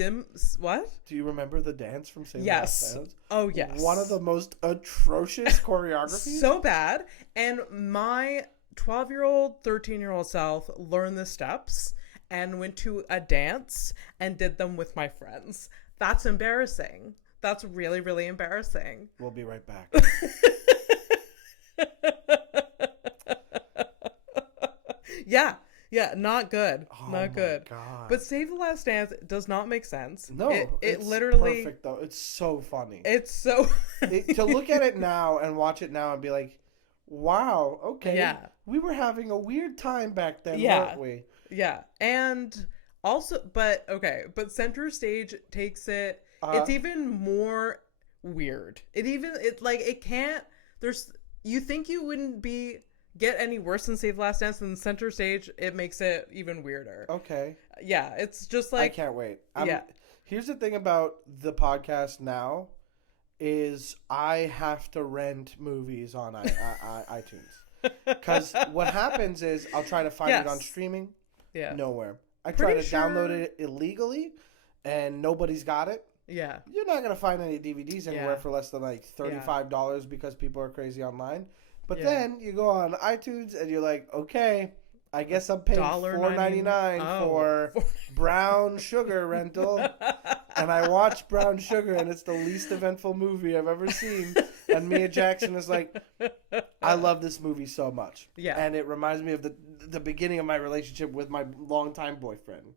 what? Do you remember the dance from Save the Last Dance? Oh yes. One of the most atrocious choreographies. So bad, and my 12-year-old, 13-year-old self learned the steps and went to a dance and did them with my friends. That's embarrassing. That's really, really embarrassing. We'll be right back. Yeah, not good. Not good. God. But Save the Last Dance does not make sense. No, it literally perfect though. It's so funny. It's so to look at it now and watch it now and be like, wow, okay. Yeah. We were having a weird time back then, weren't we? Yeah. And also, but Center Stage takes it, it's even more weird. It can't, you think you wouldn't get any worse than Save the Last Dance, than Center Stage, it makes it even weirder. Okay. Yeah, it's just like. I can't wait. Here's the thing about the podcast now, is I have to rent movies on iTunes. Because what happens is I'll try to find it on streaming. Yeah. Nowhere. I try to download it illegally, and nobody's got it. Yeah. You're not going to find any DVDs anywhere for less than like $35 because people are crazy online. But then you go on iTunes and you're like, okay, I guess I'm paying $4.99 for Brown Sugar rental. And I watch Brown Sugar, and it's the least eventful movie I've ever seen. And Mia Jackson is like, I love this movie so much. Yeah. And it reminds me of the beginning of my relationship with my longtime boyfriend.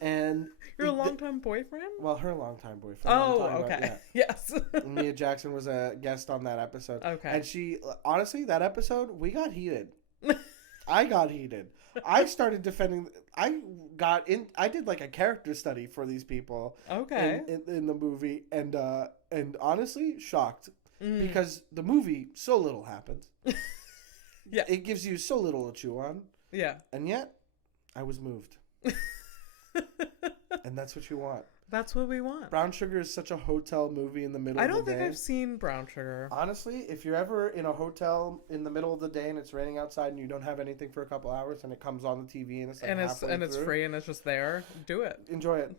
And your longtime boyfriend? Well, her longtime boyfriend. Oh, okay. Yes. Mia Jackson was a guest on that episode. Okay. And she, honestly, that episode, we got heated. I got heated. I started defending. I did like a character study for these people. Okay. In the movie, and honestly, shocked because the movie so little happens. Yeah. It gives you so little to chew on. Yeah. And yet, I was moved. And that's what you want. That's what we want. Brown Sugar is such a hotel movie in the middle of the day. I don't think I've seen Brown Sugar. Honestly, if you're ever in a hotel in the middle of the day and it's raining outside and you don't have anything for a couple hours and it comes on the TV and it's like it's free and it's just there, do it. Enjoy it.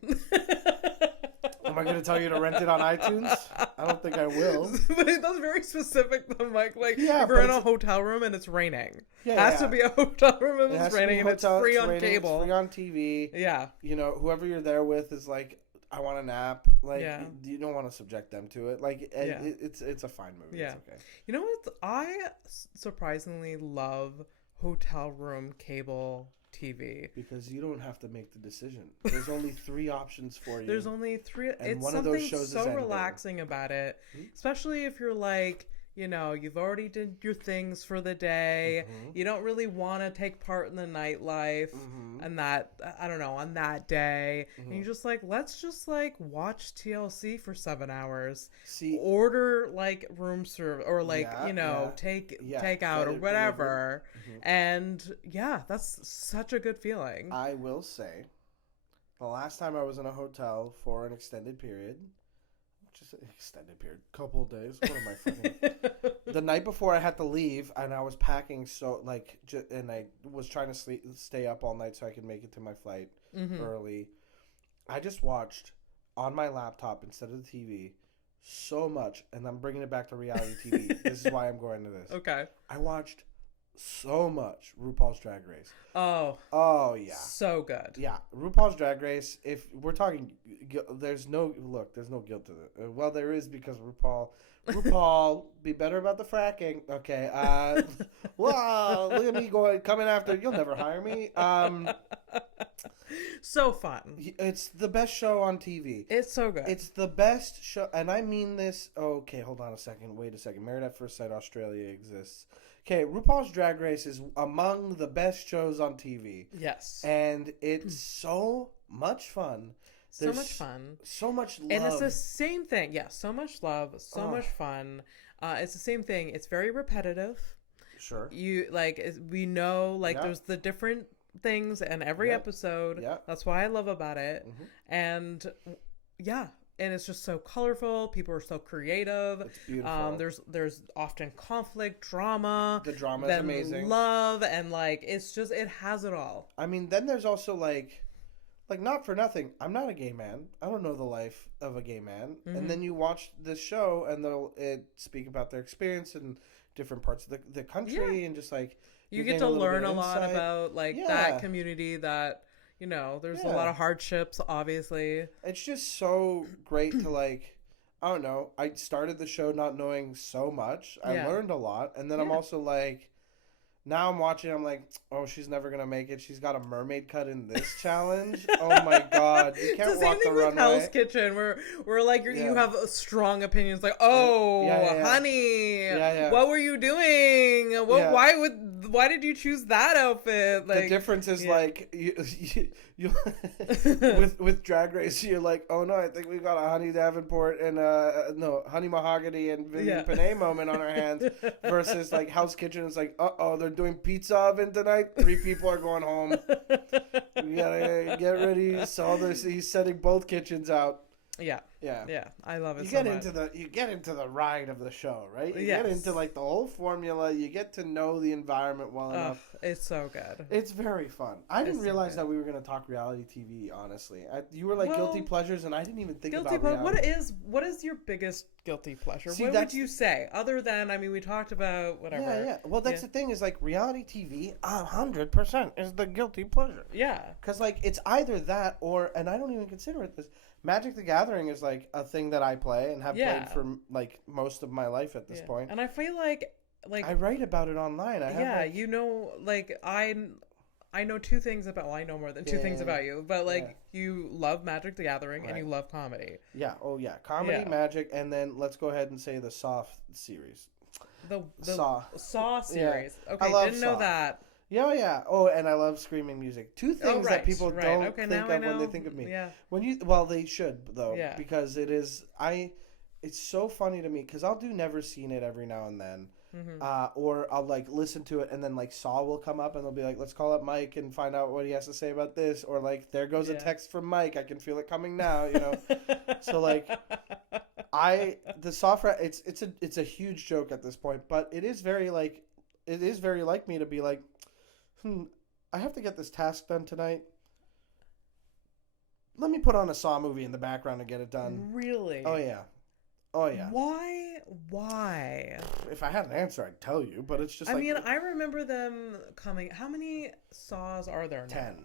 Am I going to tell you to rent it on iTunes? I don't think I will. But that's very specific though, Mike. Like, if you're in a hotel room and it's raining. Yeah, it has to be a hotel room and it's raining and it's free on cable. It's free on TV. Yeah. You know, whoever you're there with is like, I want a nap. Like, you don't want to subject them to it. Like, it's a fine movie. Yeah. It's okay. You know what? I surprisingly love hotel room cable TV. Because you don't have to make the decision. There's only 3 options for you. There's only 3. And it's one something of those shows so relaxing about it. Especially if you're like, you've already did your things for the day. You don't really want to take part in the nightlife and that, I don't know, on that day. And you're just like, let's just like watch TLC for 7 hours. Order like room service or like, take out or whatever. And yeah, that's such a good feeling. I will say, the last time I was in a hotel for an extended period, couple of days. What am I fucking? The night before I had to leave, and I was packing, and I was trying to stay up all night so I could make it to my flight early. I just watched on my laptop instead of the TV so much, and I'm bringing it back to reality TV. This is why I'm going to this. Okay. I watched so much RuPaul's Drag Race. Oh yeah. So good. Yeah. RuPaul's Drag Race, if we're talking, there's no guilt to it. Well, there is because RuPaul, be better about the fracking. Okay. Well, look at me coming after. You'll never hire me. So fun. It's the best show on TV. It's so good. It's the best show, and I mean this. Okay, hold on a second. Wait a second. Married at First Sight Australia exists. Okay, RuPaul's Drag Race is among the best shows on TV. Yes. And it's so much fun. So much fun. So much love. And it's the same thing. Yeah, so much love, so much fun. It's the same thing. It's very repetitive. Sure. We know, there's the different things in every episode. Yeah. That's what I love about it. And yeah. And it's just so colorful. People are so creative. It's beautiful. There's often conflict, drama. The drama is amazing. Love, and it has it all. I mean, then there's also like not for nothing. I'm not a gay man. I don't know the life of a gay man. And then you watch this show, and they'll speak about their experience in different parts of the country, and just like you get to learn a lot about that community that. There's a lot of hardships, obviously. It's just so great to I don't know. I started the show not knowing so much. I learned a lot. And then I'm also now I'm watching, I'm like, oh, she's never going to make it. She's got a mermaid cut in this challenge. Oh my God. You can't walk the runway. It's the same thing with Hell's Kitchen where you have strong opinions honey, what were you doing? Why did you choose that outfit? The difference is you with Drag Race, you're like, oh no, I think we got a Honey Davenport and Honey Mahogany and Vivian Panay moment on our hands versus Hell's Kitchen is they're doing pizza oven tonight. 3 people are going home. We gotta get ready. So he's setting both kitchens out. Yeah. I love it. You get into the ride of the show, right? You get into the whole formula. You get to know the environment well enough. It's so good. It's very fun. I didn't realize that we were going to talk reality TV. Honestly, you were guilty pleasures, and I didn't even think about reality. What is your biggest guilty pleasure? What would you say? Other than we talked about whatever. Yeah. Well, that's the thing is reality TV. 100% is the guilty pleasure. Yeah. Because it's either that or, and I don't even consider it this. Magic the Gathering is a thing that I play and have played for most of my life at this point. And I feel like I write about it online. I know 2 things about. Well, I know more than 2 things about you, but you love Magic the Gathering and you love comedy. Yeah. Oh yeah, comedy, magic, and then let's go ahead and say the Saw series. The Saw series. Yeah. Okay, didn't know that. Yeah. Oh, and I love screaming music. 2 things that people don't think of when they think of me. Yeah. They should though, because it is. It's so funny to me because I'll do Never Seen It every now and then, or I'll listen to it and then Saw will come up and they'll be like, let's call up Mike and find out what he has to say about this, or there goes a text from Mike. I can feel it coming now. So the software. It's a huge joke at this point, but it is very like me to be like. I have to get this task done tonight. Let me put on a Saw movie in the background and get it done. Really? Oh, yeah. Why? If I had an answer, I'd tell you, but it's just I remember them coming. How many Saws are there now?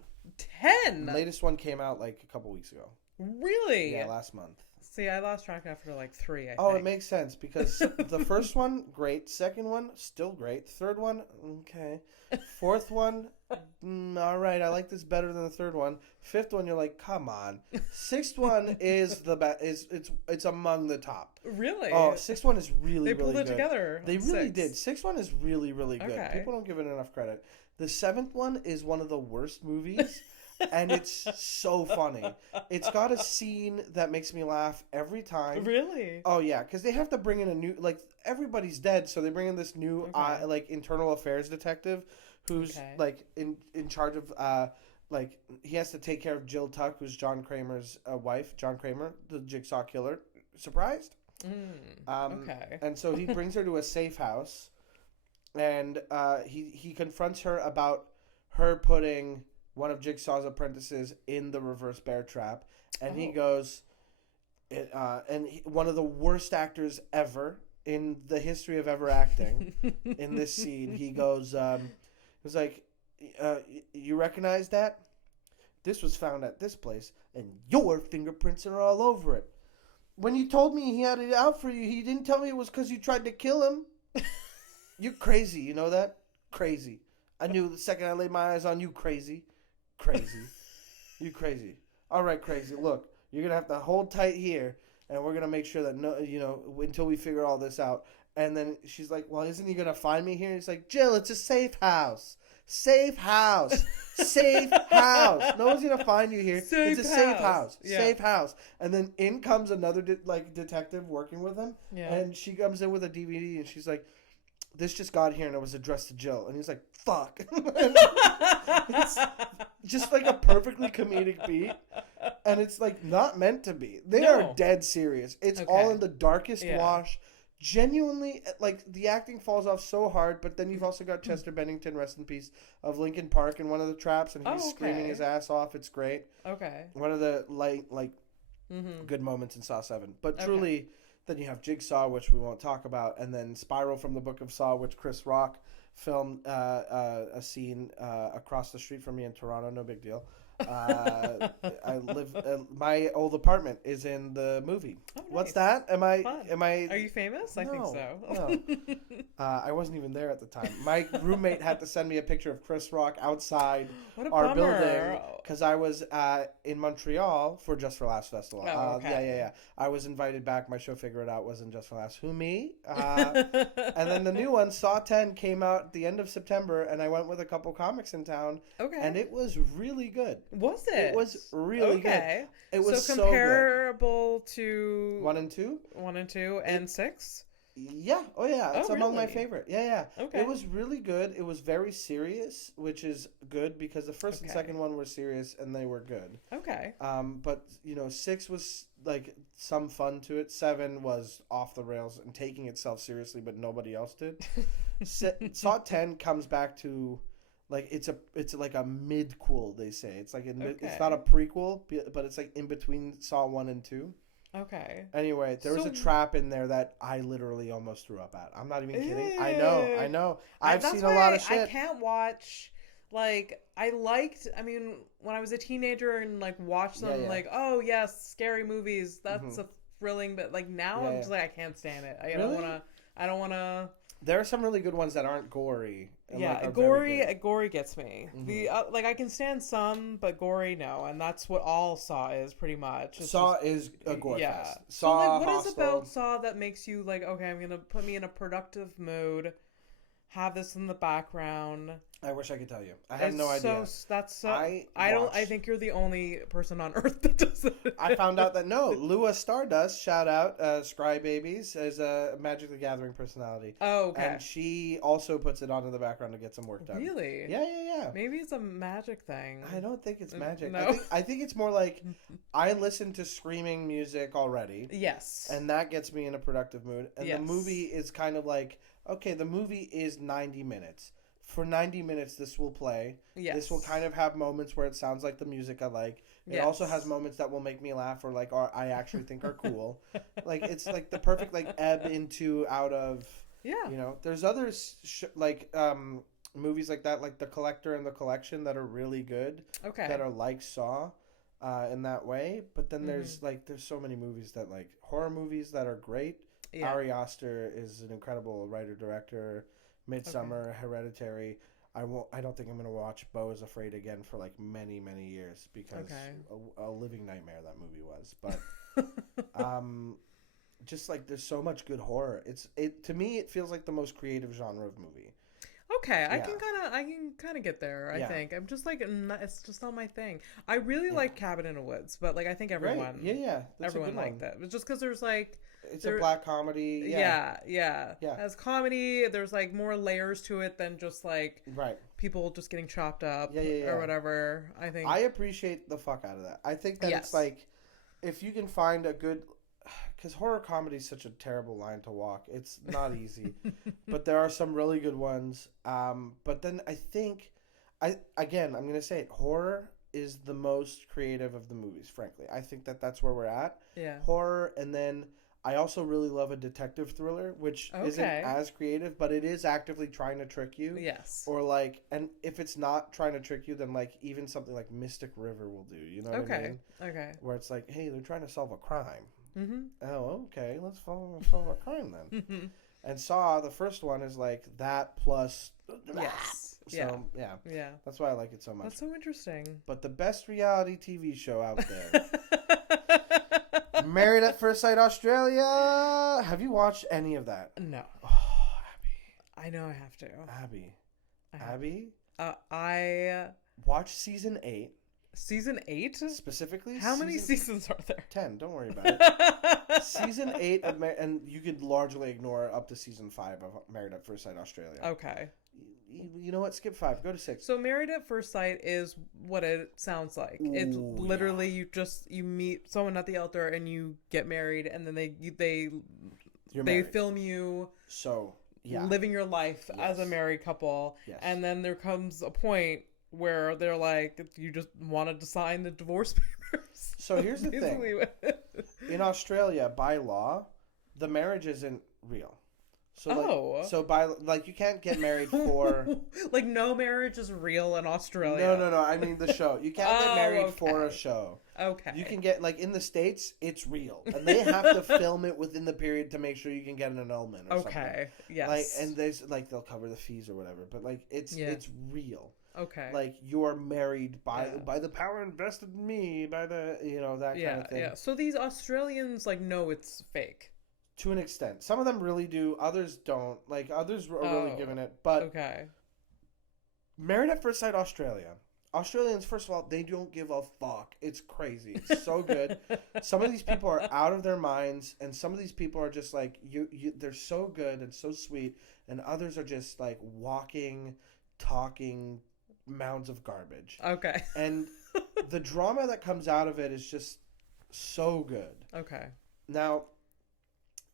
10. The latest one came out a couple weeks ago. Really? Yeah, last month. See, I lost track after 3, I think. Oh, it makes sense because the first one, great. Second one, still great. Third one, okay. Fourth one, all right, I like this better than the third one. Fifth one, you're like, come on. Sixth one is the best. It's among the top. Really? Oh, sixth one is really, they pulled really it good. together. They really did. Sixth one is really, really good. Okay. People don't give it enough credit. The seventh one is one of the worst movies. And it's so funny. It's got a scene that makes me laugh every time. Really? Oh, yeah. Because they have to bring in a new... Like, everybody's dead, so they bring in this new, internal affairs detective who's, like, in charge of... like, he has to take care of Jill Tuck, who's John Kramer's wife. John Kramer, the Jigsaw killer. Surprised? Okay. And so he brings her to a safe house. And he confronts her about her putting... one of Jigsaw's apprentices in the reverse bear trap, and he goes, one of the worst actors ever in the history of ever acting in this scene, he goes, he was like, you recognize that? This was found at this place, and your fingerprints are all over it. When you told me he had it out for you, he didn't tell me it was because you tried to kill him. You're crazy, you know that? Crazy. I knew the second I laid my eyes on you, crazy. Crazy. You crazy. All right, crazy. Look, you're going to have to hold tight here, and we're going to make sure that, until we figure all this out. And then she's like, well, isn't he going to find me here? And he's like, Jill, it's a safe house. Safe house. Safe house. No one's going to find you here. It's a safe house. Yeah. Safe house. And then in comes another detective working with him, and she comes in with a DVD, and she's like, this just got here, and it was addressed to Jill. And he's like, fuck. It's just like a perfectly comedic beat. And it's like not meant to be. They are dead serious. It's all in the darkest wash. Genuinely, like, the acting falls off so hard, but then you've also got Chester Bennington, rest in peace, of Linkin Park in one of the traps, and he's screaming his ass off. It's great. Okay. One of the, good moments in Saw 7. But truly... Then you have Jigsaw, which we won't talk about, and then Spiral from the Book of Saw, which Chris Rock filmed a scene across the street from me in Toronto. No big deal. I live. My old apartment is in the movie. Oh, nice. What's that? Am I? Are you famous? I think so. No. I wasn't even there at the time. My roommate had to send me a picture of Chris Rock outside our building because I was in Montreal for Just for Laughs Festival. Yeah. I was invited back. My show Figure It Out was in Just for Laughs. Who, me? And then the new one, Saw 10, came out at the end of September, and I went with a couple comics in town. Okay. And it was really good. Was it? It was really good. It was so comparable to 1 and 2? 1 and 2 and 6? Yeah. Oh, yeah. It's among my favorite. Yeah. Okay. It was really good. It was very serious, which is good because the first and second one were serious and they were good. Okay. But, 6 was like some fun to it. 7 was off the rails and taking itself seriously, but nobody else did. Saw 10 comes back to... Like it's like a mid-quel, they say. It's like it's not a prequel, but it's like in between Saw 1 and 2. Okay. Anyway, there was a trap in there that I literally almost threw up at. I'm not even kidding. I know. I've seen a lot of shit. I can't watch. Like, when I was a teenager and like watched them, like, oh yes, scary movies. That's a thrilling. But like now, I'm just like, I can't stand it. I don't wanna. There are some really good ones that aren't gory. Gory gets me. The I can stand some, but gory no, and that's what all Saw is pretty much. Saw is a gore fest. Saw, what is about Saw that makes you like, okay, I'm gonna put me in a productive mood, have this in the background. I wish I could tell you. I have no idea. I think you're the only person on earth that does it. I found out that Lua Stardust, shout out, Scry Babies, is a Magic the Gathering personality. Oh, okay. And she also puts it on in the background to get some work done. Really? Yeah. Maybe it's a magic thing. I don't think it's magic. No. I think it's more like I listen to screaming music already. Yes. And that gets me in a productive mood. And the movie is kind of like, okay, the movie is 90 minutes. For 90 minutes, this will play. Yes. This will kind of have moments where it sounds like the music I like. It also has moments that will make me laugh or I actually think are cool. Like, it's like the perfect ebb into out of. Yeah. There's other movies like that, like The Collector and The Collection, that are really good. Okay. That are like Saw in that way. But then there's so many movies that horror movies that are great. Yeah. Ari Aster is an incredible writer-director. Midsummer, Hereditary. I don't think I'm gonna watch Beau is Afraid again for like many years because a living nightmare that movie was. But just like there's so much good horror. To me it feels like the most creative genre of movie. Okay, yeah. I can kind of get there. I think I'm just like it's just not my thing. I really like Cabin in the Woods, but like I think everyone, everyone liked it. It's just because there's like it's a black comedy. Yeah. As comedy, there's like more layers to it than just like people just getting chopped up or whatever. I think I appreciate the fuck out of that. I think that it's like if you can find a good. Because horror comedy is such a terrible line to walk. It's not easy. But there are some really good ones. But then I think, I'm going to say it, horror is the most creative of the movies, frankly. I think that's where we're at. Yeah. Horror, and then I also really love a detective thriller, which isn't as creative, but it is actively trying to trick you. Yes. Or like, and if it's not trying to trick you, then like even something like Mystic River will do. You know what I mean? Okay. Where it's like, hey, they're trying to solve a crime. Mm-hmm. Oh, okay. Let's solve a crime then. Mm-hmm. And Saw, the first one, is like that plus. Yes. So yeah. That's why I like it so much. That's so interesting. But the best reality TV show out there, Married at First Sight Australia. Have you watched any of that? No. Oh, Abby. I know I have to. Abby. I watch season 8. Season 8? Specifically? How many seasons are there? 10. Don't worry about it. Season 8 of and you could largely ignore up to season 5 of Married at First Sight Australia. Okay. You know what? Skip 5. Go to 6. So Married at First Sight is what it sounds like. Ooh, it's literally you meet someone at the altar and you get married, and then they film you. So living your life as a married couple, and then there comes a point where they're like, you just wanted to sign the divorce papers. So here's the thing. In Australia, by law, the marriage isn't real. So by like you can't get married for like no marriage is real in Australia. No. I mean the show. You can't get married for a show. Okay. You can get like in the States, it's real, and they have to film it within the period to make sure you can get an annulment. Or something. Yes. Like and there's like they'll cover the fees or whatever, but like it's real. Okay. Like you're married by the power invested in me by the that kind of thing. Yeah. So these Australians like know it's fake. To an extent. Some of them really do, others don't. Like others are really giving it. But Married at First Sight Australia. Australians, first of all, they don't give a fuck. It's crazy. It's so good. Some of these people are out of their minds, and some of these people are just like they're so good and so sweet, and others are just like walking, talking mounds of garbage. Okay. And the drama that comes out of it is just so good. Okay. Now,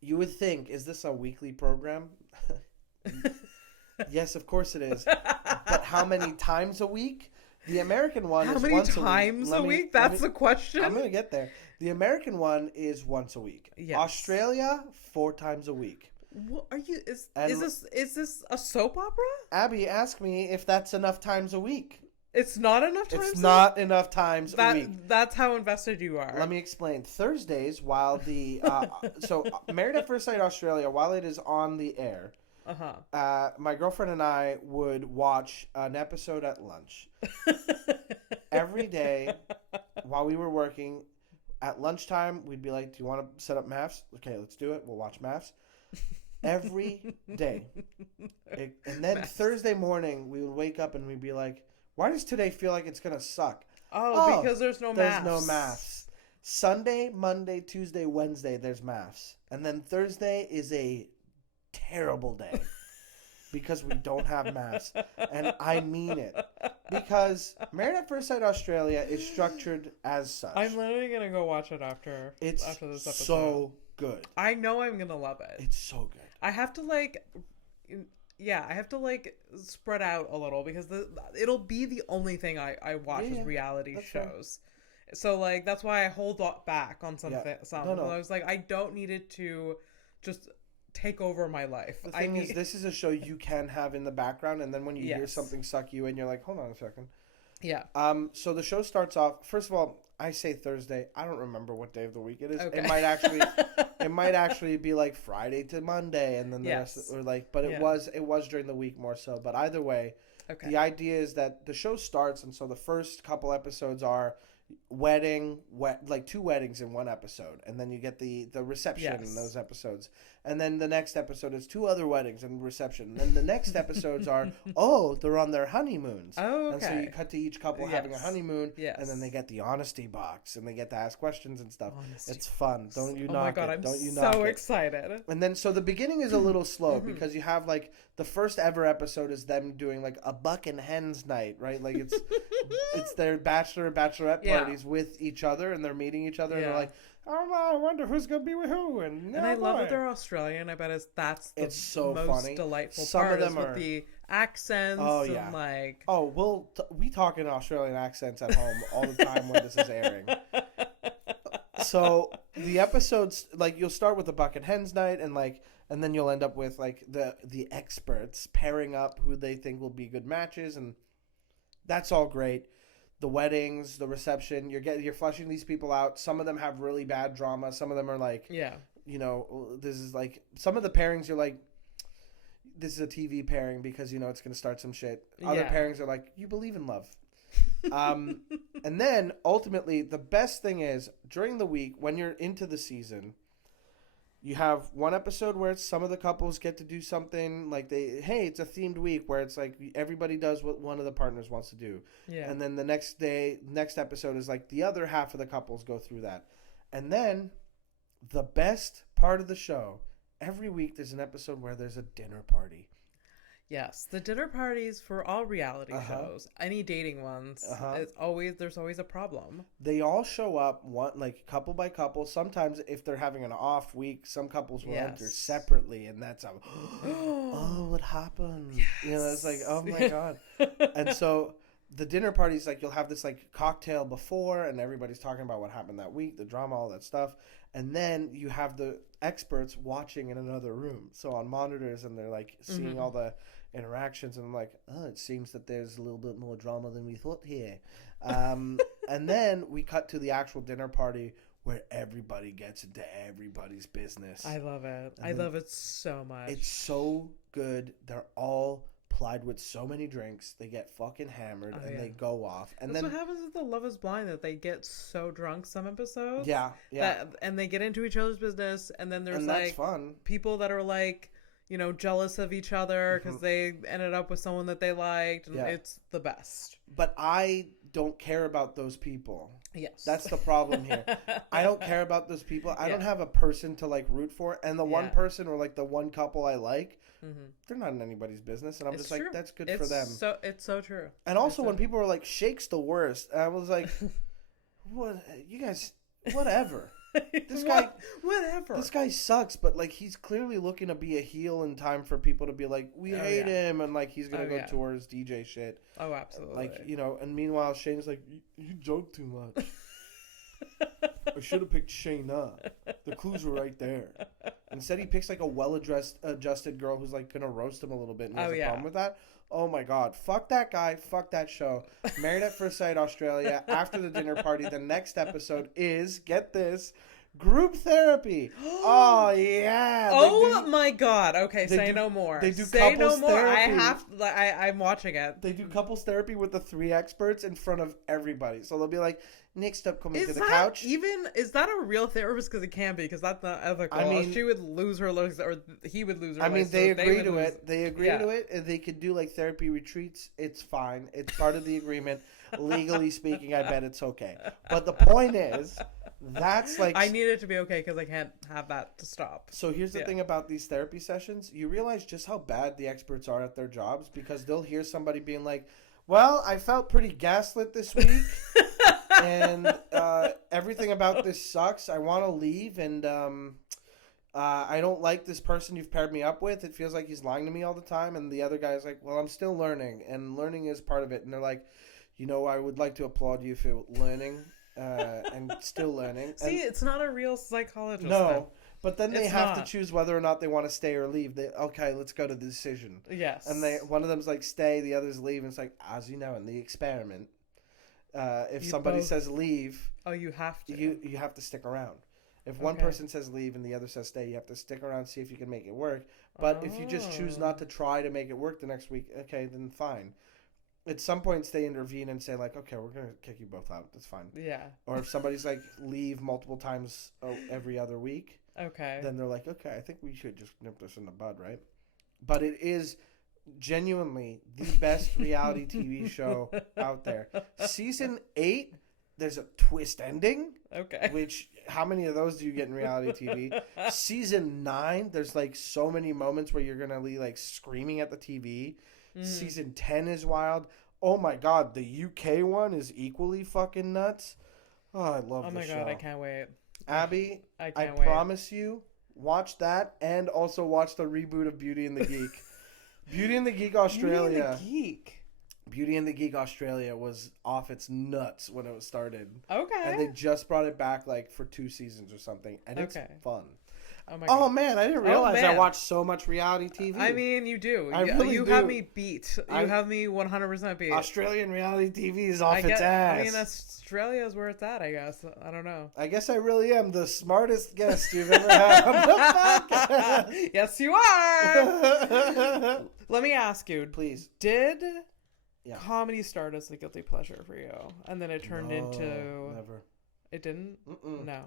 you would think, is this a weekly program? Yes, of course it is. But how many times a week? The American one is once a week. How many times a week? That's the question. I'm going to get there. The American one is once a week. Yes. Australia, 4 times a week. What are you? Is this a soap opera? Abby, ask me if that's enough times a week. It's not enough times. It's not enough times a week. That's how invested you are. Let me explain. Thursdays, while the Married at First Sight Australia, while it is on the air, my girlfriend and I would watch an episode at lunch every day while we were working. At lunchtime, we'd be like, "Do you want to set up MAFS? Okay, let's do it. We'll watch MAFS." Every day. And then Thursday morning, we would wake up and we'd be like, why does today feel like it's going to suck? Oh, because there's no MAFS. There's no MAFS. Sunday, Monday, Tuesday, Wednesday, there's MAFS. And then Thursday is a terrible day because we don't have MAFS. And I mean it. Because Married at First Sight Australia is structured as such. I'm literally going to go watch it after this episode. So good. I know I'm going to love it. It's so good. I have to spread out a little because it'll be the only thing I watch is reality shows. Fair. So like that's why I hold back on something. No. I was like, I don't need it to just take over my life. The thing is, this is a show you can have in the background, and then when you hear something suck you in, you're like, hold on a second. Yeah. So the show starts off. First of all, I say Thursday. I don't remember what day of the week it is. Okay. It might actually be like Friday to Monday, and then the rest, or like. But it was during the week more so. But either way, Okay. The idea is that the show starts, and so the first couple episodes are like 2 weddings in one episode, and then you get the reception in those episodes, and then the next episode is 2 other weddings and reception, and then the next episodes are they're on their honeymoons. And so you cut to each couple having a honeymoon, and then they get the honesty box, and they get to ask questions and stuff. It's fun. Don't you knock it. I'm Don't you knock it. so excited. And then so the beginning is a little slow because you have like the first ever episode is them doing like a buck and hens night, right? Like it's their bachelor and bachelorette parties with each other, and they're meeting each other, and they're like, oh, I wonder who's gonna be with who. And I love that they're Australian. I bet that's the so most funny. Delightful Some part of them is are with the accents. And like, we talk in Australian accents at home all the time when this is airing. So the episodes, like, you'll start with the buck and hens night, and then you'll end up with like the experts pairing up who they think will be good matches, and that's all great. The weddings, the reception, you're fleshing these people out. Some of them have really bad drama. Some of them are like, this is like, some of the pairings you're like, this is a TV pairing because it's going to start some shit. Other pairings are like, you believe in love. And then ultimately the best thing is during the week when you're into the season, you have one episode where some of the couples get to do something like it's a themed week where it's like everybody does what one of the partners wants to do. Yeah. And then the next episode is like the other half of the couples go through that. And then the best part of the show, every week there's an episode where there's a dinner party. Yes, the dinner parties for all reality shows, any dating ones, there's always a problem. They all show up couple by couple. Sometimes if they're having an off week, some couples will enter separately, and that's what happened? Yes. It's like, oh my God. And so the dinner parties, like, you'll have this like cocktail before, and everybody's talking about what happened that week, the drama, all that stuff. And then you have the experts watching in another room, so on monitors, and they're like seeing all the interactions, and I'm like, it seems that there's a little bit more drama than we thought here. And then we cut to the actual dinner party where everybody gets into everybody's business. I love it. I love it so much. It's so good. They're all plied with so many drinks. They get fucking hammered and they go off. And that's then what happens with the Love is Blind, that they get so drunk some episodes. Yeah. And they get into each other's business, and then there's that's fun. People that are like, jealous of each other because they ended up with someone that they liked, and it's the best. But I don't care about those people. Yes. That's the problem here. I don't care about those people. I don't have a person to like root for, and the one person or like the one couple I like, they're not in anybody's business, and I'm just like, that's good for them. So it's so true. And also when people were like, Shake's the worst, I was like, what, you guys, whatever. This guy, whatever. This guy sucks, but like he's clearly looking to be a heel in time for people to be like, we hate him, and like he's gonna go towards DJ shit. Oh, absolutely. Like, and meanwhile Shane's like, you joke too much. I should have picked Shayna. The clues were right there. Instead, he picks like a adjusted girl who's like gonna roast him a little bit, and he has a problem with that. Oh my God! Fuck that guy. Fuck that show. Married at First Sight Australia. After the dinner party, the next episode is, get this, group therapy. Oh yeah. My God. Okay, say no more. They do say couples no more. therapy. I'm watching it. They do couples therapy with the 3 experts in front of everybody. So they'll be like, next up, coming to the couch. Is that a real therapist? Because it can be, because that's not ethical. I mean, she would lose her looks, or he would lose her. I mean, they agree to it. They agree to it. And they could do like therapy retreats. It's fine. It's part of the agreement. Legally speaking, I bet it's okay. But the point is, that's like, I need it to be okay because I can't have that to stop. So here's the thing about these therapy sessions. You realize just how bad the experts are at their jobs, because they'll hear somebody being like, well, I felt pretty gaslit this week. And everything about this sucks. I want to leave, and I don't like this person you've paired me up with. It feels like he's lying to me all the time. And the other guy's like, well, I'm still learning, and learning is part of it. And they're like, I would like to applaud you for learning and still learning. See, it's not a real psychologist. No, then. But then they have to choose whether or not they want to stay or leave. Okay, let's go to the decision. Yes. And one of them's like, stay, the other's leave. And it's like, as you know, in the experiment, if somebody says leave, you have to. You have to stick around. If one person says leave and the other says stay, you have to stick around, see if you can make it work. But if you just choose not to try to make it work the next week, okay, then fine. at some points they intervene and say like, okay, we're going to kick you both out. That's fine. Yeah. Or if somebody's like leave multiple times every other week, okay, then they're like, okay, I think we should just nip this in the bud, right? But it is genuinely the best reality TV show out there. Season 8, there's a twist ending. Okay. Which, how many of those do you get in reality TV? Season 9, there's like so many moments where you're going to be like screaming at the TV. Season 10 is wild. Oh my God, the UK one is equally fucking nuts. Oh, I love this show. Oh my God, I can't wait. Abby, I promise you, watch that and also watch the reboot of Beauty and the Geek. Beauty and the Geek Australia. Beauty and the Geek Australia was off its nuts when it was started. Okay. And they just brought it back like for 2 seasons or something. And it's fun. Oh my God. Oh man, I didn't realize I watched so much reality TV. I mean, you do. You have me beat. You have me 100% beat. Australian reality TV is off its ass. I mean, Australia is where it's at, I guess. I don't know. I guess I really am the smartest guest you've ever had on the podcast. Yes, you are. Let me ask you. Please. Did comedy start as a guilty pleasure for you? And then it turned into... Never. It didn't? Mm-mm. No.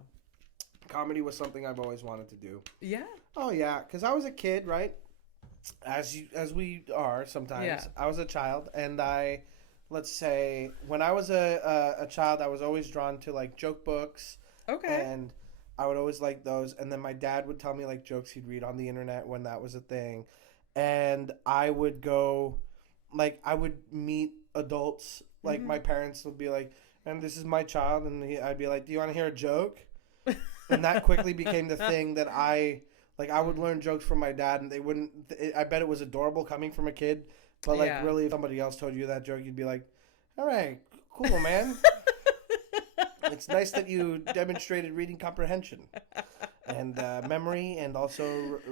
Comedy was something I've always wanted to do. Yeah? Oh, yeah. Because I was a kid, right? As we are sometimes. Yeah. I was a child, and let's say, when I was a child, I was always drawn to, like, joke books. Okay. And I would always like those. And then my dad would tell me, like, jokes he'd read on the internet when that was a thing. And I would go, like, I would meet adults. Like, my parents would be like, and this is my child. And I'd be like, do you want to hear a joke? And that quickly became the thing that I would learn jokes from my dad, and they wouldn't. I bet it was adorable coming from a kid, but like really, if somebody else told you that joke, you'd be like, "All right, cool, man. It's nice that you demonstrated reading comprehension and memory, and also."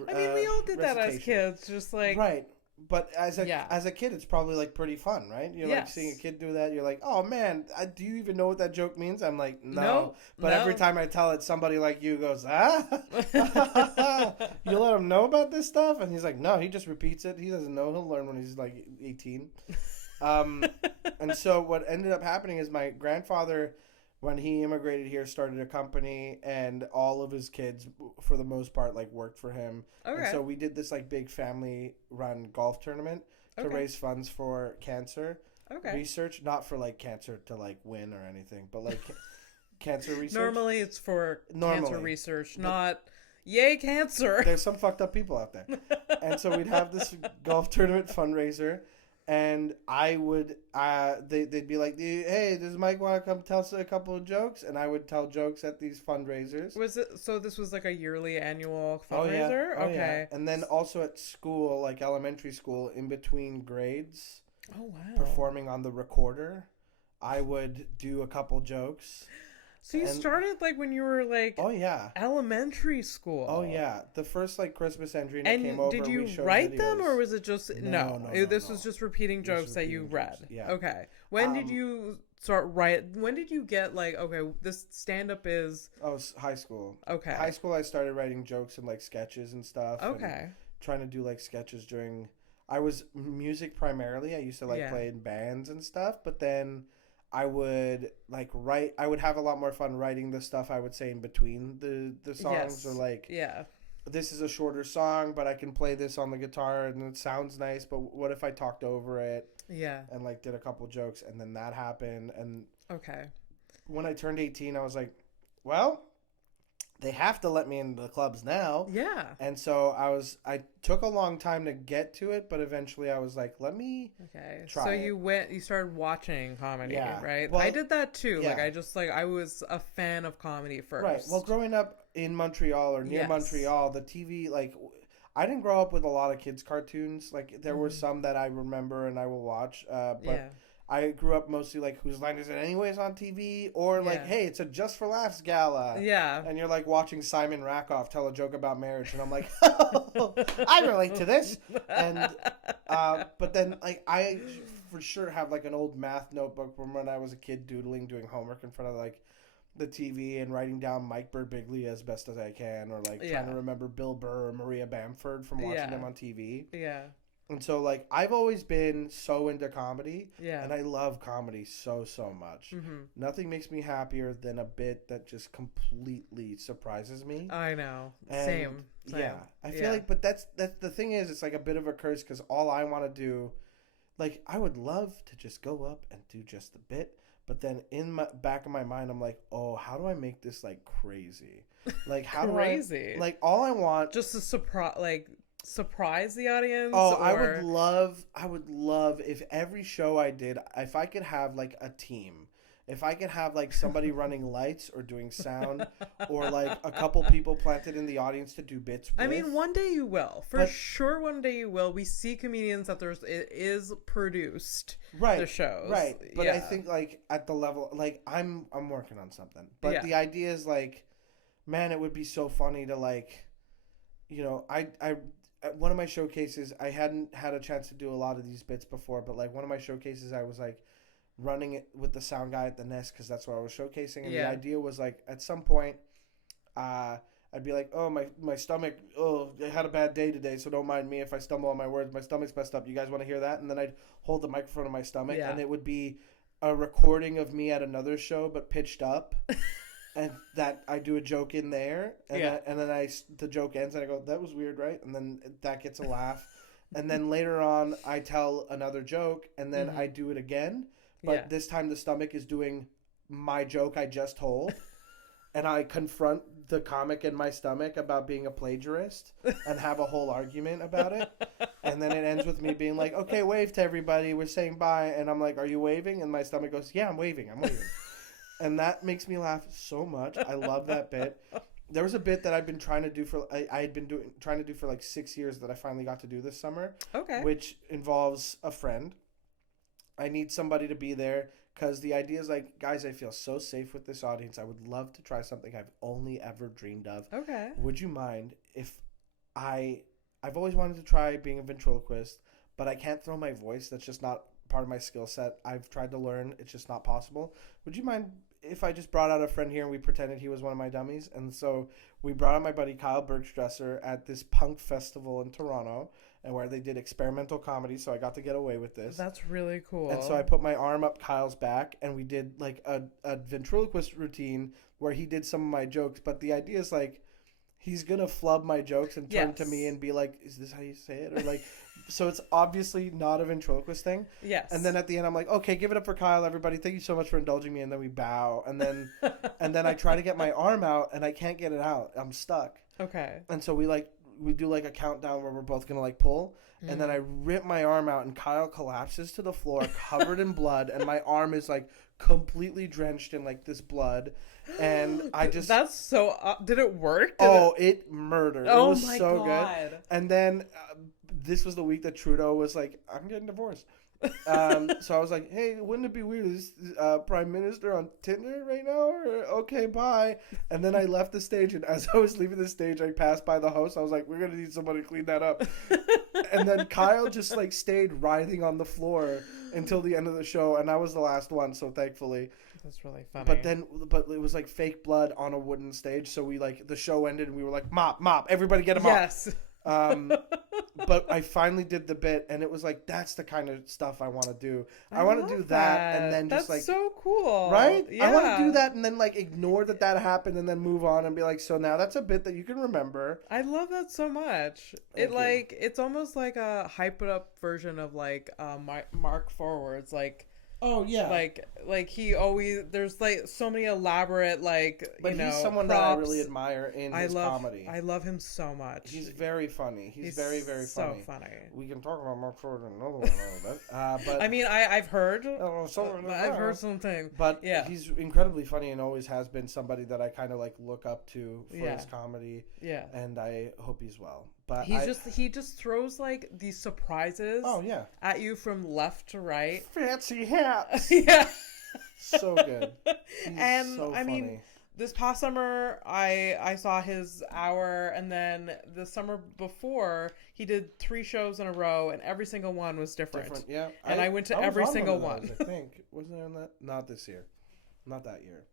I mean, we all did that as kids, just like right. But as a kid, it's probably like pretty fun, right? You're like seeing a kid do that. You're like, oh man, do you even know what that joke means? I'm like, no. But every time I tell it, somebody like you goes, you let him know about this stuff, and he's like, no, he just repeats it. He doesn't know. He'll learn when he's like 18. And so what ended up happening is my grandfather, when he immigrated here, started a company, and all of his kids, for the most part, like worked for him. Okay. And so we did this like big family-run golf tournament to raise funds for cancer research, not for like cancer to like win or anything, but like cancer research. Normally, it's for cancer research, not yay cancer. There's some fucked up people out there, and so we'd have this golf tournament fundraiser. And I would, they'd be like, hey, does Mike want to come tell us a couple of jokes? And I would tell jokes at these fundraisers. Was it, so this was like a yearly annual fundraiser? Oh, okay. Yeah. And then also at school, like elementary school, in between grades. Oh, wow. Performing on the recorder, I would do a couple jokes. So you started like when you were like elementary school. Oh yeah, the first like Christmas entry that came over. And did you write them, or was it just no? This was just repeating jokes that you read. Yeah. Okay. When did you start writing? When did you get like, okay, this stand up is? Oh, high school. Okay. High school, I started writing jokes and like sketches and stuff. Okay. And trying to do like sketches during. I was music primarily. I used to like play in bands and stuff, but then. I would like write. I would have a lot more fun writing the stuff I would say in between the songs, or like this is a shorter song, but I can play this on the guitar and it sounds nice. But what if I talked over it? Yeah, and like did a couple jokes, and then that happened. And when I turned 18, I was like, well, they have to let me into the clubs now. Yeah. And so I took a long time to get to it, but eventually I was like, let me try So it. you started watching comedy, right? Well, I did that too. Like I was a fan of comedy first. Right. Well, growing up in Montreal or near Montreal, the TV, like, I didn't grow up with a lot of kids' cartoons. Like, there were some that I remember and I will watch, but... I grew up mostly like, whose line is it anyways on TV? Or like, hey, it's a Just for Laughs gala. Yeah. And you're like watching Simon Rakoff tell a joke about marriage. And I'm like, oh, I relate to this. And, but then like, I for sure have like an old math notebook from when I was a kid doodling, doing homework in front of like the TV and writing down Mike Birbiglia as best as I can. Or like trying to remember Bill Burr or Maria Bamford from watching them on TV. Yeah. And so, like, I've always been so into comedy. Yeah. And I love comedy so much. Nothing makes me happier than a bit that just completely surprises me. I know. And Same. yeah. I feel like, but that's the thing is, it's like a bit of a curse because all I want to do, like, I would love to just go up and do just the bit. But then in my back of my mind, I'm like, oh, how do I make this, like, crazy? Like, how crazy? Do I, like, all I want. Just to surprise the audience? Oh, or... I would love if every show I did, if I could have like a team, if I could have like somebody running lights or doing sound or like a couple people planted in the audience to do bits with. I mean, one day you will. For sure one day you will. We see comedians that it is produced. Right. The shows. Right. But I think like at the level, like I'm working on something. But the idea is like, man, it would be so funny to like, you know, I at one of my showcases, I hadn't had a chance to do a lot of these bits before, but like one of my showcases, I was like running it with the sound guy at the Nest because that's what I was showcasing. And the idea was like at some point, I'd be like, oh, my stomach, I had a bad day today, so don't mind me if I stumble on my words. My stomach's messed up. You guys want to hear that? And then I'd hold the microphone in my stomach, and it would be a recording of me at another show, but pitched up. And that I do a joke in there, and then the joke ends, and I go, that was weird, right? And then that gets a laugh. And then later on, I tell another joke, and then I do it again. But this time the stomach is doing my joke I just told. And I confront the comic in my stomach about being a plagiarist and have a whole argument about it. And then it ends with me being like, okay, wave to everybody. We're saying bye. And I'm like, are you waving? And my stomach goes, yeah, I'm waving. And that makes me laugh so much. I love that bit. There was a bit that I've been trying to do trying to do for like 6 years that I finally got to do this summer. Okay. Which involves a friend. I need somebody to be there because the idea is like, guys, I feel so safe with this audience. I would love to try something I've only ever dreamed of. Okay. Would you mind if I've always wanted to try being a ventriloquist, but I can't throw my voice. That's just not part of my skill set. I've tried to learn. It's just not possible. Would you mind if I just brought out a friend here and we pretended he was one of my dummies? And so we brought out my buddy Kyle Bergstresser at this punk festival in Toronto, and where they did experimental comedy, so I got to get away with this. That's really cool. And so I put my arm up Kyle's back, and we did like a ventriloquist routine where he did some of my jokes, but the idea is like, he's going to flub my jokes and turn to me and be like, is this how you say it? Or like, so it's obviously not a ventriloquist thing. Yes. And then at the end, I'm like, okay, give it up for Kyle, everybody. Thank you so much for indulging me. And then we bow. And then I try to get my arm out, and I can't get it out. I'm stuck. Okay. And so we do like a countdown where we're both going to like pull. And then I rip my arm out, and Kyle collapses to the floor covered in blood. And my arm is like completely drenched in like this blood. And I just... That's so... did it work? It murdered. It was my so God. Good. And then this was the week that Trudeau was like, I'm getting divorced. So I was like, hey, wouldn't it be weird? Is Prime Minister on Tinder right now? Or, okay, bye. And then I left the stage, and as I was leaving the stage, I passed by the host. I was like, we're going to need somebody to clean that up. And then Kyle just like stayed writhing on the floor until the end of the show, and I was the last one, so thankfully. That's really funny. But it was like fake blood on a wooden stage, so we like, the show ended, and we were like, mop, everybody get a mop. Yes. But I finally did the bit, and it was like, that's the kind of stuff I want to do. I want to do that, and then just that's like, so cool, right? Yeah. I want to do that, and then like ignore that happened, and then move on and be like, so now that's a bit that you can remember. I love that so much. It's almost like a hyped up version of like Mark Forward's like. Oh yeah, like he always, there's like so many elaborate but he's someone props. that I really admire in his comedy. I love him so much. He's very funny. He's very funny. So funny. We can talk about Mark Ford in another one a little bit. But I mean, I've heard. I've heard something. But yeah, he's incredibly funny and always has been somebody that I kind of like look up to for his comedy. Yeah. And I hope he's well. But he just throws like these surprises. Oh yeah. At you from left to right. Fancy hats. Yeah. So good. And so I mean, this past summer I saw his hour, and then the summer before he did 3 shows in a row, and every single one was different. Yeah. And I went to every single one. I think wasn't there on that? Not this year. Not that year.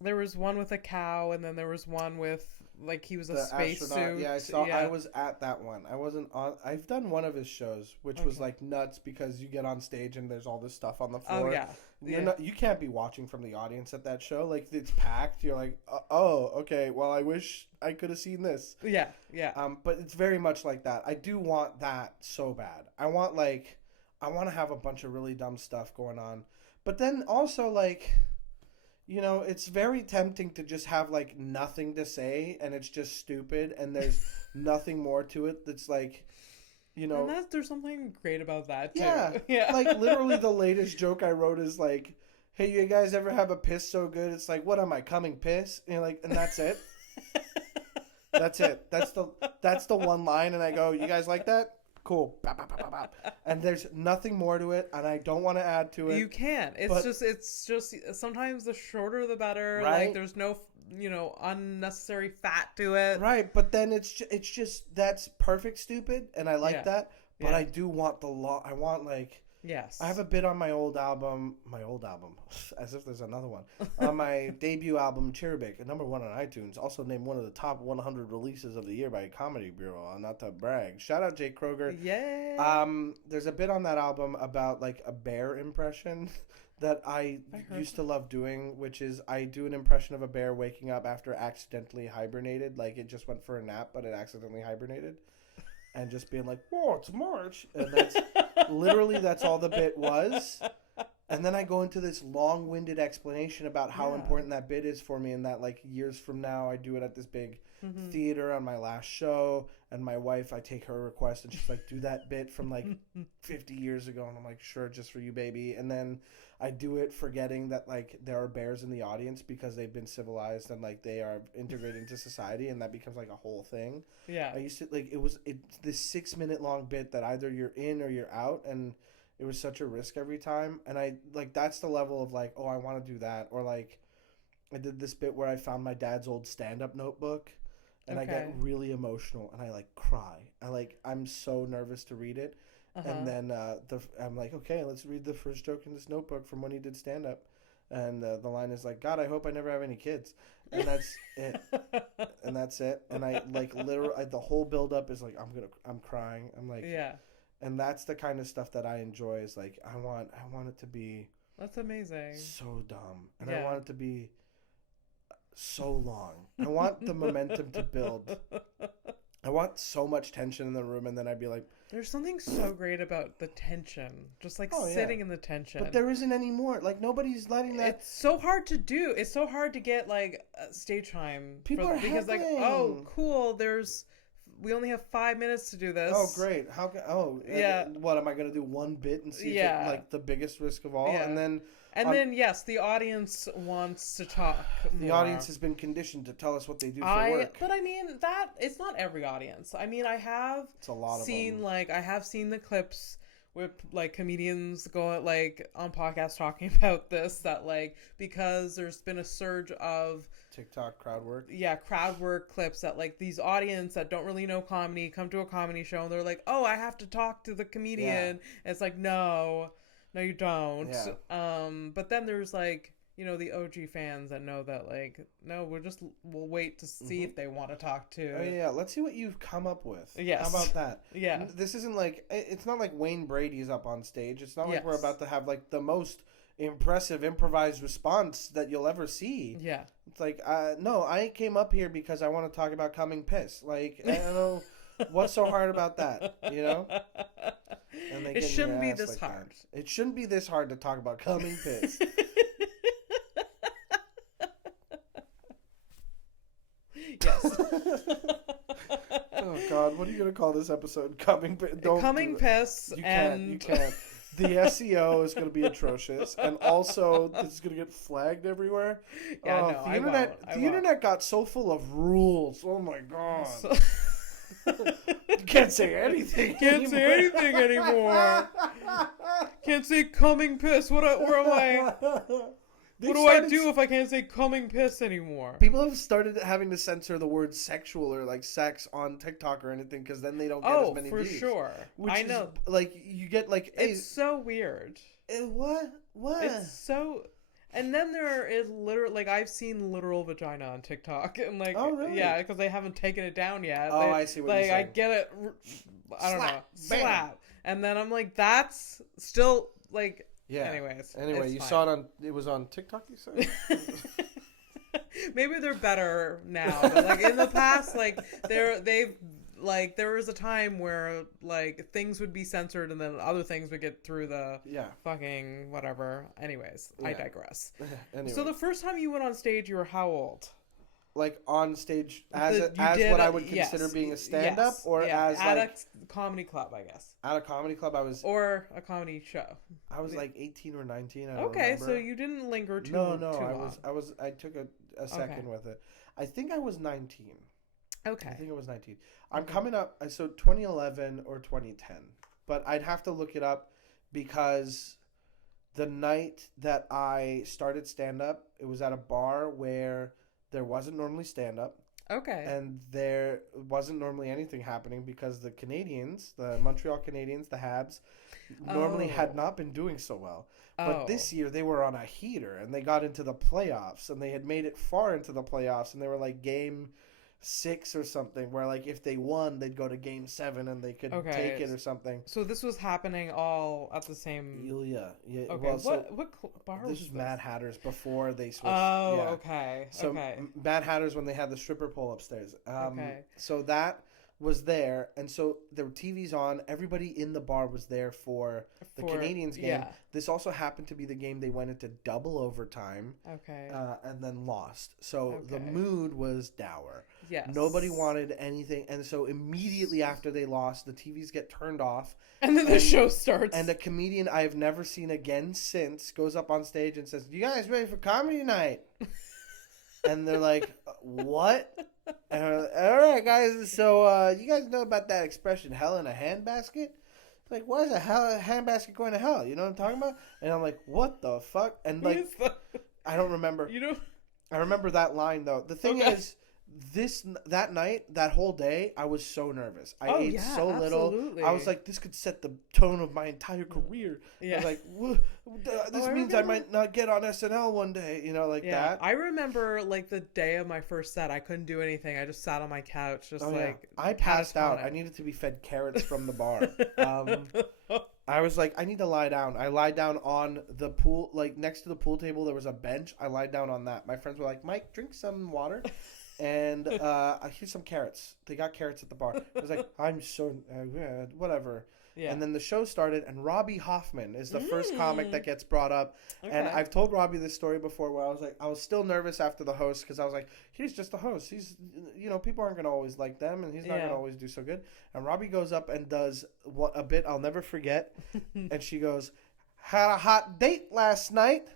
there was one with a cow, and then there was one with like he was a spacesuit. Yeah, I saw. Yeah. I was at that one. I wasn't on. I've done one of his shows, which was like nuts because you get on stage and there's all this stuff on the floor. Oh yeah. You can't be watching from the audience at that show. Like it's packed. You're like, oh, okay. Well, I wish I could have seen this. Yeah, yeah. But it's very much like that. I do want that so bad. I want to have a bunch of really dumb stuff going on, but then also like, you know, it's very tempting to just have like nothing to say and it's just stupid and there's nothing more to it. That's like, you know, and there's something great about that too. Yeah, yeah. Like literally, the latest joke I wrote is like, "Hey, you guys ever have a piss so good? It's like, what am I coming piss?" And you're like, and that's it. That's it. That's the one line, and I go, "You guys like that? Cool." And there's nothing more to it, and I don't want to add to it. You can't. It's just sometimes the shorter the better. Right? Like there's no unnecessary fat to it. Right, but then it's just that's perfect stupid, and I like that. But I do want I want like. Yes. I have a bit on my old album, as if there's another one, on my debut album, Cherubic, #1 on iTunes, also named one of the top 100 releases of the year by Comedy Bureau, not to brag. Shout out Jake Kroger. Yeah. There's a bit on that album about like a bear impression that I used to love doing, which is I do an impression of a bear waking up after accidentally hibernated, like it just went for a nap, but it accidentally hibernated. And just being like, whoa, it's March. And that's literally that's all the bit was. And then I go into this long-winded explanation about how important that bit is for me, and that like years from now I do it at this big theater on my last show, and my wife, I take her request and she's like, do that bit from like 50 years ago, and I'm like, sure, just for you, baby. And then I do it forgetting that like there are bears in the audience because they've been civilized and like they are integrated into society, and that becomes like a whole thing. Yeah. I used to like it's this 6-minute long bit that either you're in or you're out, and it was such a risk every time. And I like that's the level of like, oh, I want to do that. Or like I did this bit where I found my dad's old stand-up notebook, and I get really emotional and I like cry. I'm so nervous to read it. And then I'm like, okay, let's read the first joke in this notebook from when he did stand-up. And the line is like, God, I hope I never have any kids. And that's it. And that's it. And I like literally the whole build-up is like, I'm crying. I'm like, yeah. And that's the kind of stuff that I enjoy. Is like I want it to be. That's amazing. So dumb, and I want it to be so long. I want the momentum to build. I want so much tension in the room, and then I'd be like, there's something so great about the tension, just like sitting in the tension. But there isn't any more. Like nobody's letting that. It's so hard to do. It's so hard to get like stage time. People are because like, oh, cool. We only have 5 minutes to do this. Oh, great. How can... Oh, yeah. What, am I going to do one bit and see if it's like the biggest risk of all? Yeah. And then, yes, the audience wants to talk The more. audience has been conditioned to tell us what they do for work. But I mean, it's not every audience. I mean, I have it's a lot seen, of them. I have seen the clips with, like, comedians go, like, on podcasts talking about this, that, like, because there's been a surge of TikTok crowd work. Yeah, crowd work clips that like these audience that don't really know comedy come to a comedy show and they're like, oh, I have to talk to the comedian. Yeah. And it's like, no, you don't. Yeah. But then there's like, the OG fans that know that like, no, we'll wait to see if they want to talk to. Oh yeah, let's see what you've come up with. Yes. How about that? Yeah. This isn't like, it's not like Wayne Brady's up on stage. It's not like we're about to have like the most impressive improvised response that you'll ever see. Yeah. It's like, no, I came up here because I want to talk about coming piss. Like, I don't know what's so hard about that, And it shouldn't be this hard. It shouldn't be this hard to talk about coming piss. Yes. Oh God, what are you gonna call this episode? Coming piss. Coming piss. You can't. The SEO is going to be atrocious, and also this is going to get flagged everywhere. Yeah, the internet got so full of rules. Oh my God! You can't say anything. Say anything anymore. Can't say coming piss. Where am I? What do I do if I can't say coming piss anymore? People have started having to censor the word sexual or like sex on TikTok or anything because then they don't get as many views. Oh, for sure. I know. Like you get like it's so weird. What? It's so. And then there is literal, like, I've seen literal vagina on TikTok, and like, oh really? Yeah, because they haven't taken it down yet. Oh, I see what you're saying. Like, I get it. I don't know. Bam. Slap. And then I'm like, that's still like. Yeah. Anyways. Anyway, you saw it on. It was on TikTok. You said. Maybe they're better now, but like in the past, like there was a time where like things would be censored and then other things would get through the fucking whatever. Anyways, I digress. Anyway. So the first time you went on stage, you were how old? Like on stage as what I would consider being a stand-up, or as at like a comedy club, I guess. At a comedy club, I was, or a comedy show. I was like 18 or 19. I don't remember. So you didn't linger too. No, I took a second with it. I think I was 19. Okay. I think I was 19. I'm coming up. So 2011 or 2010, but I'd have to look it up because the night that I started stand-up, it was at a bar where there wasn't normally stand-up. Okay. And there wasn't normally anything happening because the Canadians, the Montreal Canadiens, the Habs, normally had not been doing so well. But this year they were on a heater and they got into the playoffs and they had made it far into the playoffs and they were like game 6 or something where like if they won they'd go to game 7 and they could take it or something. So this was happening all at the same. Yeah. Okay. Well, what bar was this? This was Mad Hatter's before they switched. Oh, yeah. Okay. So Mad Hatter's when they had the stripper pole upstairs. So that was there, and so there were TVs on. Everybody in the bar was there for the Canadiens game. Yeah. This also happened to be the game they went into double overtime. Okay. And then lost. So the mood was dour. Yes. Nobody wanted anything, and so immediately after they lost, the TVs get turned off. And then the show starts. And a comedian I have never seen again since goes up on stage and says, "You guys ready for comedy night?" And they're like, "What?" And we're like, "All right, guys. So you guys know about that expression, hell in a handbasket?" Like, why is a handbasket going to hell? You know what I'm talking about? And I'm like, what the fuck? And like, I don't remember. I remember that line though. The thing is, that night, that whole day, I was so nervous. I ate so little. I was like, this could set the tone of my entire career. Yeah. I was like, this means I might not get on SNL one day, that. I remember like the day of my first set, I couldn't do anything. I just sat on my couch, I passed out. I needed to be fed carrots from the bar. I was like, I need to lie down. I lied down on the pool, like next to the pool table, there was a bench. I lied down on that. My friends were like, Mike, drink some water. And here's some carrots. They got carrots at the bar. I was like, I'm so whatever. Yeah. And then the show started, and Robbie Hoffman is the first comic that gets brought up. Okay. And I've told Robbie this story before, where I was still nervous after the host because I was like, he's just a host. He's, people aren't gonna always like them, and he's not gonna always do so good. And Robbie goes up and does a bit I'll never forget, and she goes, "Had a hot date last night.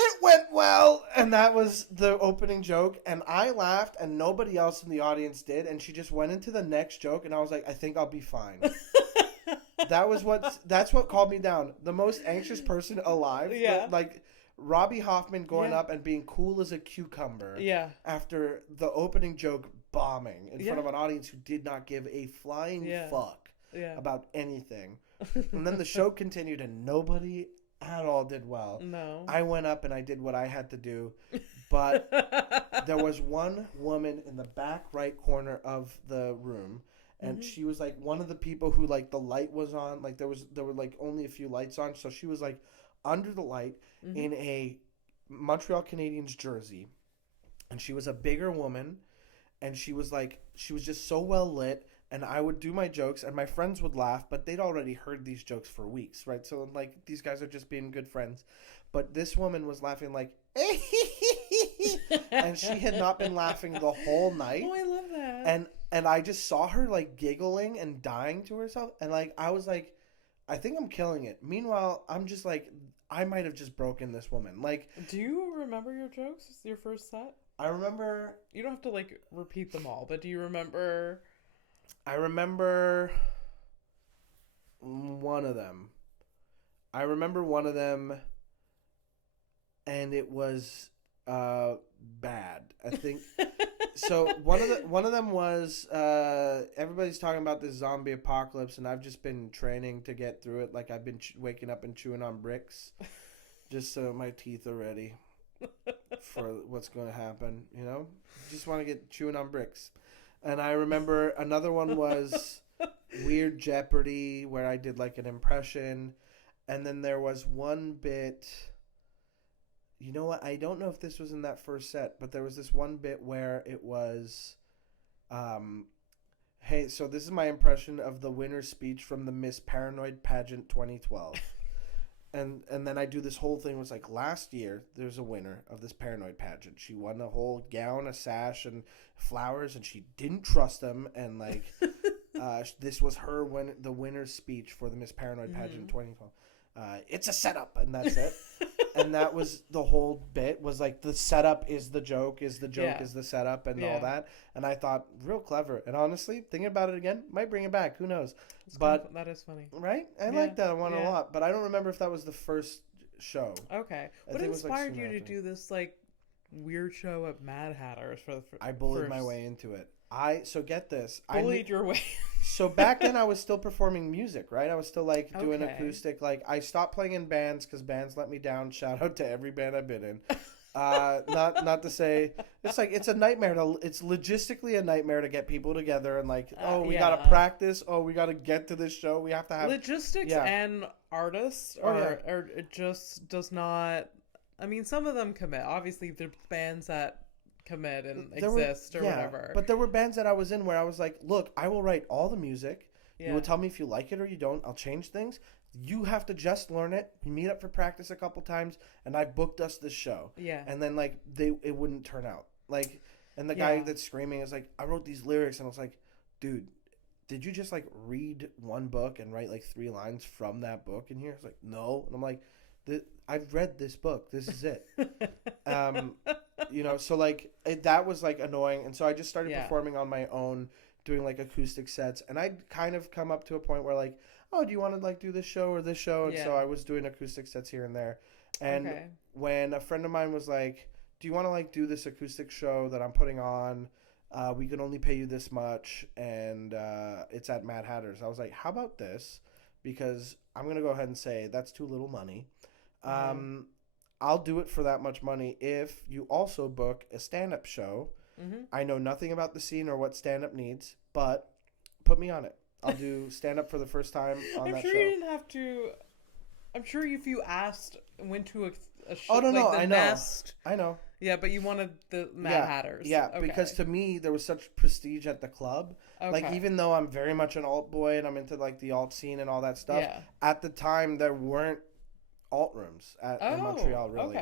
It went well," and that was the opening joke, and I laughed, and nobody else in the audience did, and she just went into the next joke, and I was like, I think I'll be fine. That's what calmed me down. The most anxious person alive. Yeah. Like Robbie Hoffman going up and being cool as a cucumber. Yeah. After the opening joke bombing in front of an audience who did not give a flying fuck about anything. And then the show continued, and nobody at all did well. No. I went up and I did what I had to do, but there was one woman in the back right corner of the room, and she was like one of the people who like the light was on, like there were like only a few lights on, so she was like under the light in a Montreal Canadiens jersey, and she was a bigger woman, and she was just so well lit. And I would do my jokes, and my friends would laugh, but they'd already heard these jokes for weeks, right? So, like, these guys are just being good friends. But this woman was laughing like, and she had not been laughing the whole night. Oh, I love that. And I just saw her, like, giggling and dying to herself. And, like, I was like, I think I'm killing it. Meanwhile, I'm just like, I might have just broken this woman. Like, do you remember your jokes? Your first set? I remember. You don't have to, like, repeat them all, but do you remember? I remember one of them. And it was bad. I think. So one of them was everybody's talking about this zombie apocalypse, and I've just been training to get through it. Like I've been waking up and chewing on bricks, just so my teeth are ready for what's going to happen. You know, just want to get chewing on bricks. And I remember another one was Weird Jeopardy, where I did like an impression, and then there was one bit. You know what? I don't know if this was in that first set, but there was this one bit where it was, hey, so this is my impression of the winner's speech from the Miss Paranoid Pageant 2012. And then I do this whole thing. It was like, last year, there's a winner of this Paranoid Pageant. She won a whole gown, a sash, and flowers, and she didn't trust them. And, like, this was the winner's speech for the Miss Paranoid Pageant 2012. It's a setup, and that's it. And that was the whole bit, was like the setup is the joke is the setup, and all that. And I thought, real clever. And honestly, thinking about it again, might bring it back. Who knows? But that is funny. Right? I like that one a lot. But I don't remember if that was the first show. Okay. What inspired you to do this, like, weird show at Mad Hatters for the I bullied my way into it. So get this. Bullied your way. So back then I was still performing music, right? I was still like doing acoustic. Like I stopped playing in bands because bands let me down. Shout out to every band I've been in. Not to say it's a nightmare. It's logistically a nightmare to get people together and like, we gotta practice. Oh, we gotta get to this show. We have to have logistics and artists, or it just does not. I mean, some of them commit. Obviously, there's bands that commit and exist or whatever. But there were bands that I was in where I was like, look, I will write all the music. Yeah. You will tell me if you like it or you don't. I'll change things. You have to just learn it. We meet up for practice a couple times, and I've booked us this show. Yeah. And then like it wouldn't turn out. Like, and the guy that's screaming is like, I wrote these lyrics, and I was like, dude, did you just like read one book and write like 3 lines from that book in here? It's like, no. And I'm like, I've read this book. This is it. You know, so like that was like annoying, and so I just started performing on my own, doing like acoustic sets, and I'd kind of come up to a point where like, oh, do you want to like do this show or this show? And so I was doing acoustic sets here and there, and when a friend of mine was like, do you want to like do this acoustic show that I'm putting on? We can only pay you this much, and it's at Mad Hatters. I was like, how about this? Because I'm gonna go ahead and say that's too little money. I'll do it for that much money if you also book a stand-up show. I know nothing about the scene or what stand-up needs, but put me on it. I'll do stand-up for the first time on that show. I'm sure you didn't have to. I'm sure if you went to a show, oh no, like the I know, Nest. I know. Yeah, but you wanted the Mad Hatters. Yeah, because to me there was such prestige at the club. Like even though I'm very much an alt boy and I'm into like the alt scene and all that stuff, at the time there weren't alt rooms in Montreal, really.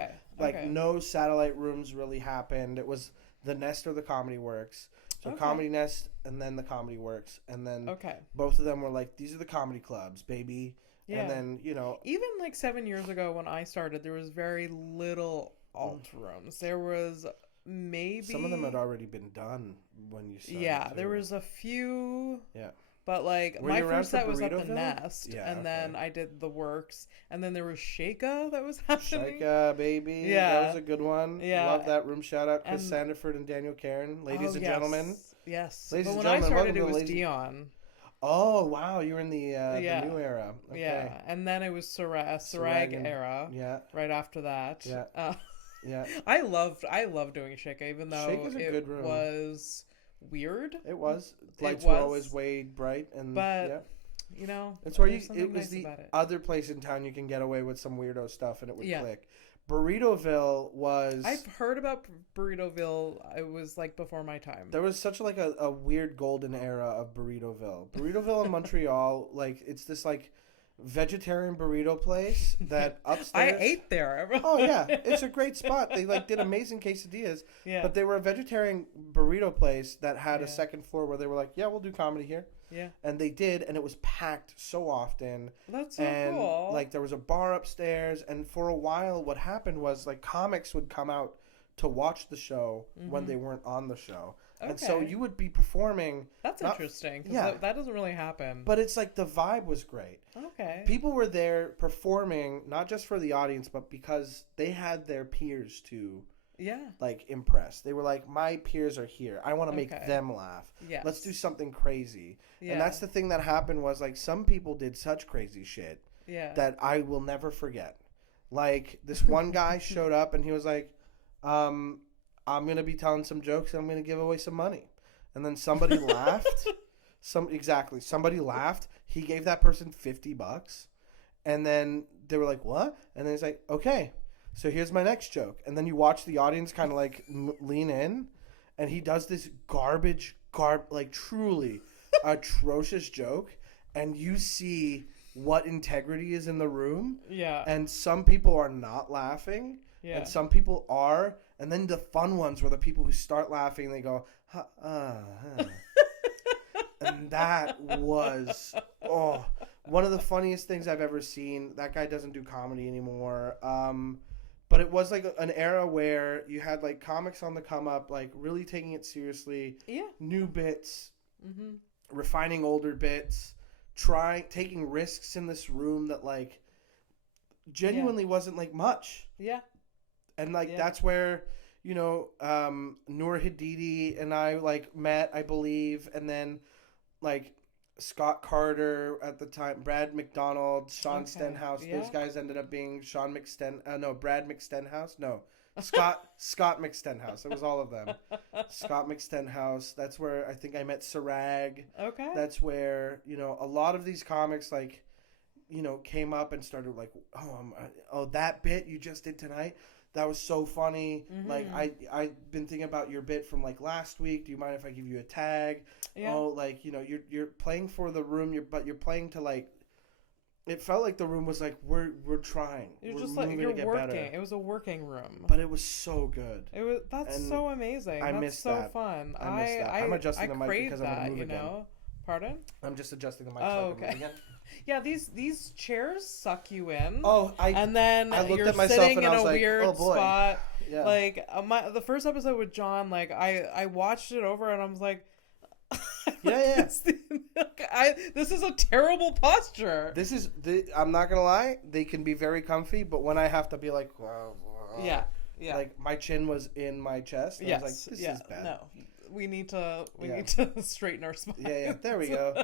No satellite rooms really happened. It was the Nest or the Comedy Works. So Comedy Nest and then the Comedy Works, and then both of them were like, these are the comedy clubs, baby. Yeah. And then, you know, even like 7 years ago when I started, there was very little alt rooms. There was maybe some of them had already been done when you started. Yeah, there was a few. Yeah. But, like, my first set was at the Nest, and then I did the Works, and then there was Shaka that was happening. Shaka, baby. Yeah. That was a good one. Yeah. Love that room. Shout out Chris Sandiford and Daniel Karen. Ladies and gentlemen. Yes. Ladies but and when gentlemen, I started, it was Dion. Oh, wow. You were in the new era. Okay. Yeah. And then it was Sarag era. Yeah. Right after that. Yeah. Yeah. I loved doing Shaka, even though Shaka's a good room. Was weird. It was. Lights were always way bright, you know, it's where it was the other place in town you can get away with some weirdo stuff and it would click. Burritoville was. I've heard about Burritoville. It was like before my time. There was such like a weird golden era of Burritoville. Burritoville in Montreal, like it's this like vegetarian burrito place that upstairs. I ate there. Oh yeah, it's a great spot. They like did amazing quesadillas. Yeah. But they were a vegetarian burrito place that had a second floor where they were like, yeah, we'll do comedy here. Yeah. And they did, and it was packed so often. That's so cool. Like there was a bar upstairs, and for a while, what happened was like comics would come out to watch the show when they weren't on the show. Okay. And so you would be performing. That's interesting. That doesn't really happen. But it's like the vibe was great. Okay. People were there performing, not just for the audience, but because they had their peers to Yeah. like impressed. They were like, my peers are here. I want to make them laugh. Yes. Let's do something crazy. Yeah. And that's the thing that happened was like some people did such crazy shit that I will never forget. Like this one guy showed up and he was like, I'm going to be telling some jokes and I'm going to give away some money. And then somebody laughed. Somebody laughed. He gave that person $50. And then they were like, what? And then he's like, okay, so here's my next joke. And then you watch the audience kind of like lean in. And he does this like truly atrocious joke. And you see what integrity is in the room. Yeah. And some people are not laughing. Yeah. And some people are. And then the fun ones were the people who start laughing and they go, and that was, one of the funniest things I've ever seen. That guy doesn't do comedy anymore. But it was like an era where you had like comics on the come up, like really taking it seriously. Yeah. New bits, refining older bits, taking risks in this room that like genuinely wasn't like much. Yeah. And like that's where, you know, Noor Hadidi and I like met, I believe, and then like Scott Carter at the time, Brad McDonald, Sean Stenhouse. Yeah. Those guys ended up being Brad McStenhouse. No, Scott McStenhouse. It was all of them. Scott McStenhouse. That's where I think I met Sarag. Okay. That's where, you know, a lot of these comics like, you know, came up and started like, that bit you just did tonight. That was so funny. Mm-hmm. Like I've been thinking about your bit from like last week. Do you mind if I give you a tag? Yeah. Oh, like, you know, you're playing for the room. But you're playing to like. It felt like the room was like we're trying. You're just like you're working. Better. It was a working room. But it was so good. That's so amazing. I miss that. That's so fun. I miss that. I'm adjusting the mic because I'm gonna move again. Know? Pardon? I'm just adjusting the mic so I can move again. Yeah, these chairs suck you in. And then you're sitting in a weird spot. Yeah. Like the first episode with John, like I watched it over and I was like, this is a terrible posture. I'm not gonna lie, they can be very comfy, but when I have to be like, yeah, like my chin was in my chest. And I was like, this is bad. No. We need to straighten our spine. Yeah, there we go.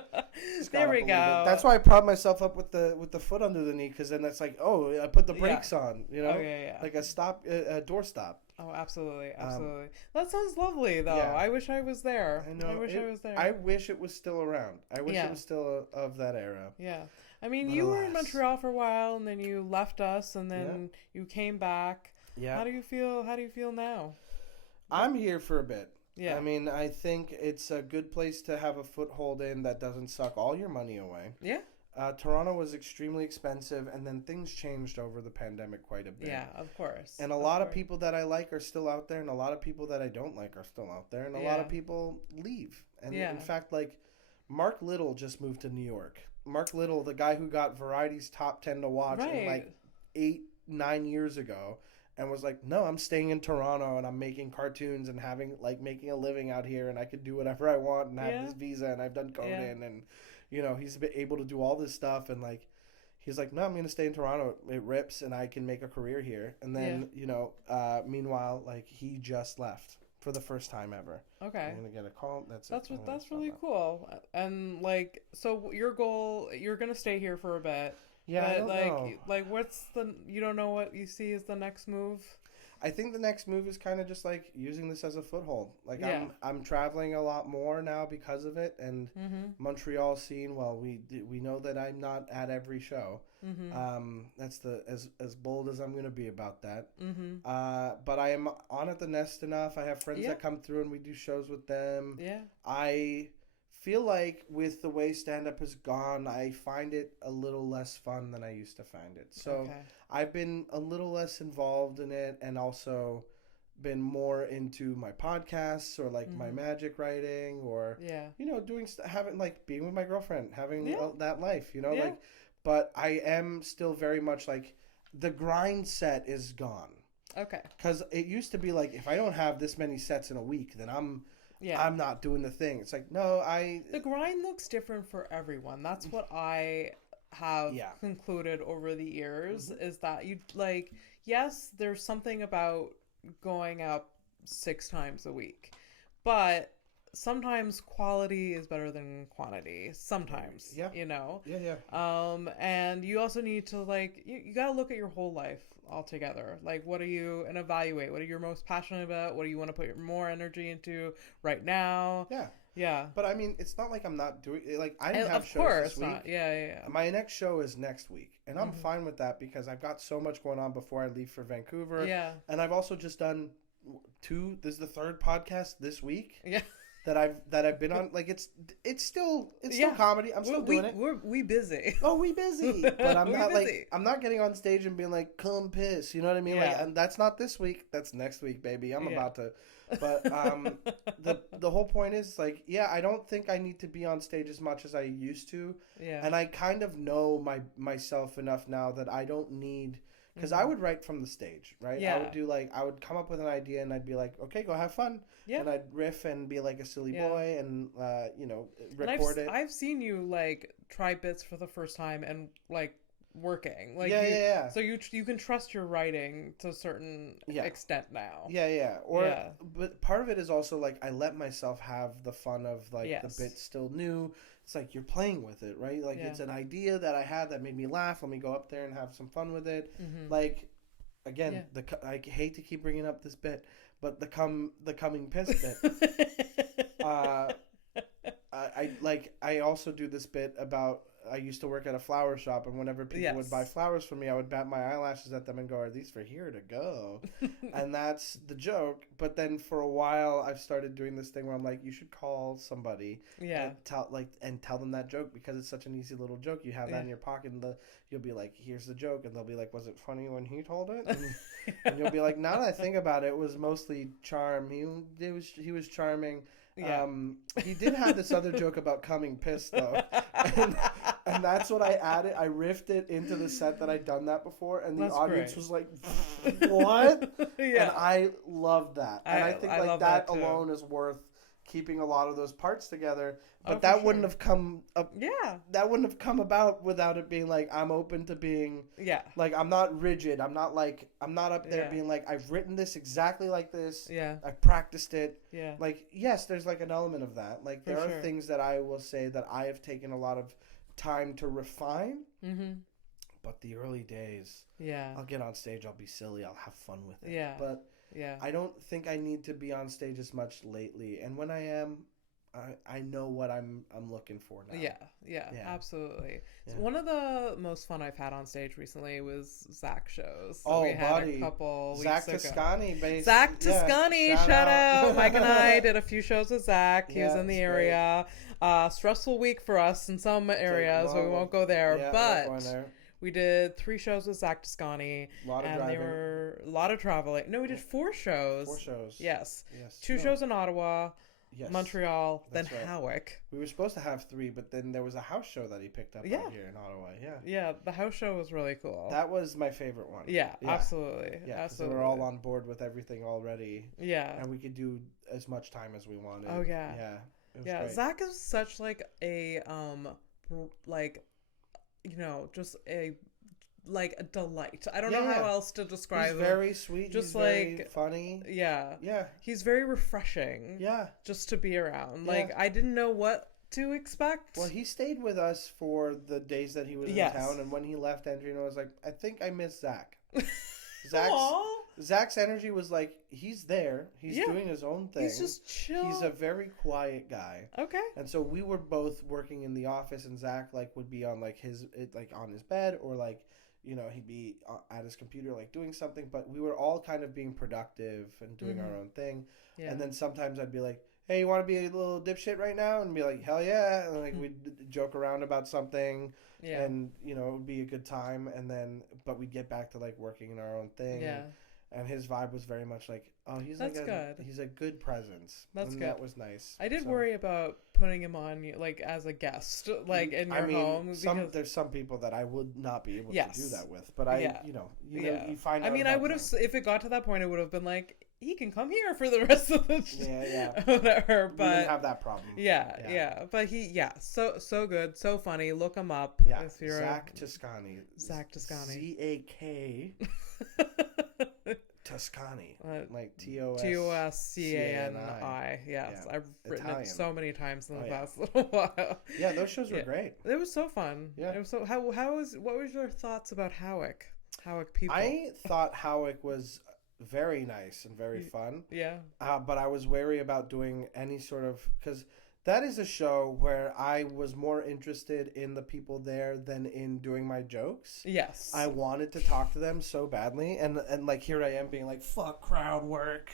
There we go. That's why I prop myself up with the foot under the knee, because then it's like, I put the brakes on, you know, like a door stop. Oh, absolutely. That sounds lovely, though. Yeah. I wish I was there. I know. I wish it was still around. I wish it was still of that era. Yeah. I mean, but you were in Montreal for a while, and then you left us, and then you came back. Yeah. How do you feel now? I'm here for a bit. Yeah. I mean, I think it's a good place to have a foothold in that doesn't suck all your money away. Yeah. Toronto was extremely expensive, and then things changed over the pandemic quite a bit. Yeah, of course. And a lot of people that I like are still out there, and a lot of people that I don't like are still out there, and a lot of people leave. And in fact, like, Mark Little just moved to New York. Mark Little, the guy who got Variety's top 10 to watch in like 8-9 years ago. And was like, no, I'm staying in Toronto and I'm making cartoons and making a living out here, and I could do whatever I want and have this visa, and I've done Conan and, you know, he's been able to do all this stuff, and like, he's like, no, I'm going to stay in Toronto. It rips and I can make a career here. And then, you know, meanwhile, like, he just left for the first time ever. Okay. I'm going to get a call. That's really cool. And like, so your goal, you're going to stay here for a bit. Yeah, I don't know. Like, you don't know what you see as the next move? I think the next move is kind of just like using this as a foothold. Like I'm traveling a lot more now because of it, and Montreal scene. Well, we know that I'm not at every show. That's as bold as I'm gonna be about that. But I am on at the Nest enough. I have friends that come through and we do shows with them. Yeah, I feel like with the way stand-up has gone, I find it a little less fun than I used to find it. So I've been a little less involved in it, and also been more into my podcasts or like my magic writing, or you know, doing having like being with my girlfriend, having that life, you know, like. But I am still very much like the grind set is gone. Okay. Because it used to be like, if I don't have this many sets in a week, then I'm not doing the thing. It's like, no, the grind looks different for everyone. That's what I have concluded over the years, is that you like, yes, there's something about going up 6 times a week. But sometimes quality is better than quantity. Sometimes, you know? Yeah. And you also need to, like, you got to look at your whole life altogether. Like, what are you, and evaluate what are you most passionate about? What do you want to put more energy into right now? Yeah. But I mean, it's not like I'm not doing it. Like, I didn't have Of shows course this week. not. Yeah. My next show is next week. And I'm fine with that because I've got so much going on before I leave for Vancouver. Yeah. And I've also just done this is the 3rd podcast this week. Yeah. That I've been on. Like, it's still comedy. I'm still doing it. We busy. Oh, we busy. But I'm not busy. Like, I'm not getting on stage and being like, come piss. You know what I mean? Yeah. Like, and that's not this week. That's next week, baby. I'm about to. But the whole point is, like, I don't think I need to be on stage as much as I used to. Yeah. And I kind of know myself enough now that I don't need. Because I would write from the stage, right? Yeah. I would come up with an idea and I'd be like, okay, go have fun. Yeah. And I'd riff and be like a silly boy and, record it. I've seen you, like, try bits for the first time and, like, working. Like, yeah. So you can trust your writing to a certain extent now. Yeah. But part of it is also, like, I let myself have the fun of, like, the bit's still new. It's like you're playing with it, right? Like, it's an idea that I had that made me laugh. Let me go up there and have some fun with it. Like, again, I hate to keep bringing up this bit, but the coming piss bit. I also do this bit about. I used to work at a flower shop, and whenever people would buy flowers from me, I would bat my eyelashes at them and go, "Are these for here to go?" And that's the joke. But then for a while, I've started doing this thing where I'm like, "You should call somebody, and tell them that joke because it's such an easy little joke. You have that in your pocket, and you'll be like, here's the joke,' and they'll be like, 'Was it funny when he told it?' And you'll be like, 'Now that I think about it, it was mostly charm. He was charming.'" Yeah. He did have this other joke about coming pissed though, and that's what I added. I riffed it into the set that I'd done that before, and the audience was like, "What?" And I loved that, and I think like that alone is worth keeping a lot of those parts together. But that wouldn't have come up. Yeah, that wouldn't have come about without it being like I'm open to being. Yeah. Like I'm not rigid. I'm not up there being like I've written this exactly like this. Yeah. I've practiced it. Yeah. Like yes, there's like an element of that. Like there are things that I will say that I have taken a lot of time to refine. Mm-hmm. But the early days. Yeah. I'll get on stage. I'll be silly. I'll have fun with it. Yeah. But. Yeah. I don't think I need to be on stage as much lately. And when I am, I know what I'm looking for now. Yeah, absolutely. Yeah. So one of the most fun I've had on stage recently was Zach shows. So we had a couple Zach weeks ago. Toscani. Zach Toscani, shout out. Mike and I did a few shows with Zach. He was in the area. Stressful week for us in some areas, so we won't go there. Yeah, but we did 3 shows with Zach Toscani. A lot of driving. They were a lot of traveling. No, we did 4 shows. 4 shows. Yes. 2 shows in Ottawa, Montreal, then Howick. We were supposed to have 3, but then there was a house show that he picked up out here in Ottawa. Yeah, the house show was really cool. That was my favorite one. Yeah, absolutely. Yeah, absolutely. We were all on board with everything already. Yeah. And we could do as much time as we wanted. Oh, yeah. Yeah. Yeah, great. Zach is such like a, just a delight. I don't know how else to describe him. He's very sweet. Just he's very funny. Yeah. Yeah. He's very refreshing. Yeah. Just to be around. Yeah. Like, I didn't know what to expect. Well, he stayed with us for the days that he was in town, and when he left, Andrina was like, I think I miss Zach. Zach's energy was like, he's there. He's doing his own thing. He's just chill. He's a very quiet guy. Okay. And so we were both working in the office, and Zach would be on on his bed, or he'd be at his computer doing something. But we were all kind of being productive and doing our own thing. Yeah. And then sometimes I'd be like, hey, you want to be a little dipshit right now? And be like, hell yeah. And we'd joke around about something. Yeah. And, it would be a good time. And then, but we'd get back to working in our own thing. Yeah. And his vibe was very much he's good. He's a good presence. That's good. That was nice. I did worry about putting him on as a guest, in your home. There's some people that I would not be able to do that with. But you find out. I mean, I would have, if it got to that point, it would have been he can come here for the rest of the whatever. But we didn't have that problem. Yeah. But so good, so funny. Look him up. Yeah. If you're Zach Toscani. Zach Toscani. ZAK. Toscani, like Toscani. Yes, I've written it so many times in the past little while. Yeah, those shows were great. It was so fun. Yeah, it was so. What was your thoughts about Howick? Howick people. I thought Howick was very nice and very fun. Yeah. But I was wary about doing any sort of, because that is a show where I was more interested in the people there than in doing my jokes. Yes. I wanted to talk to them so badly, and like here I am being like, fuck crowd work,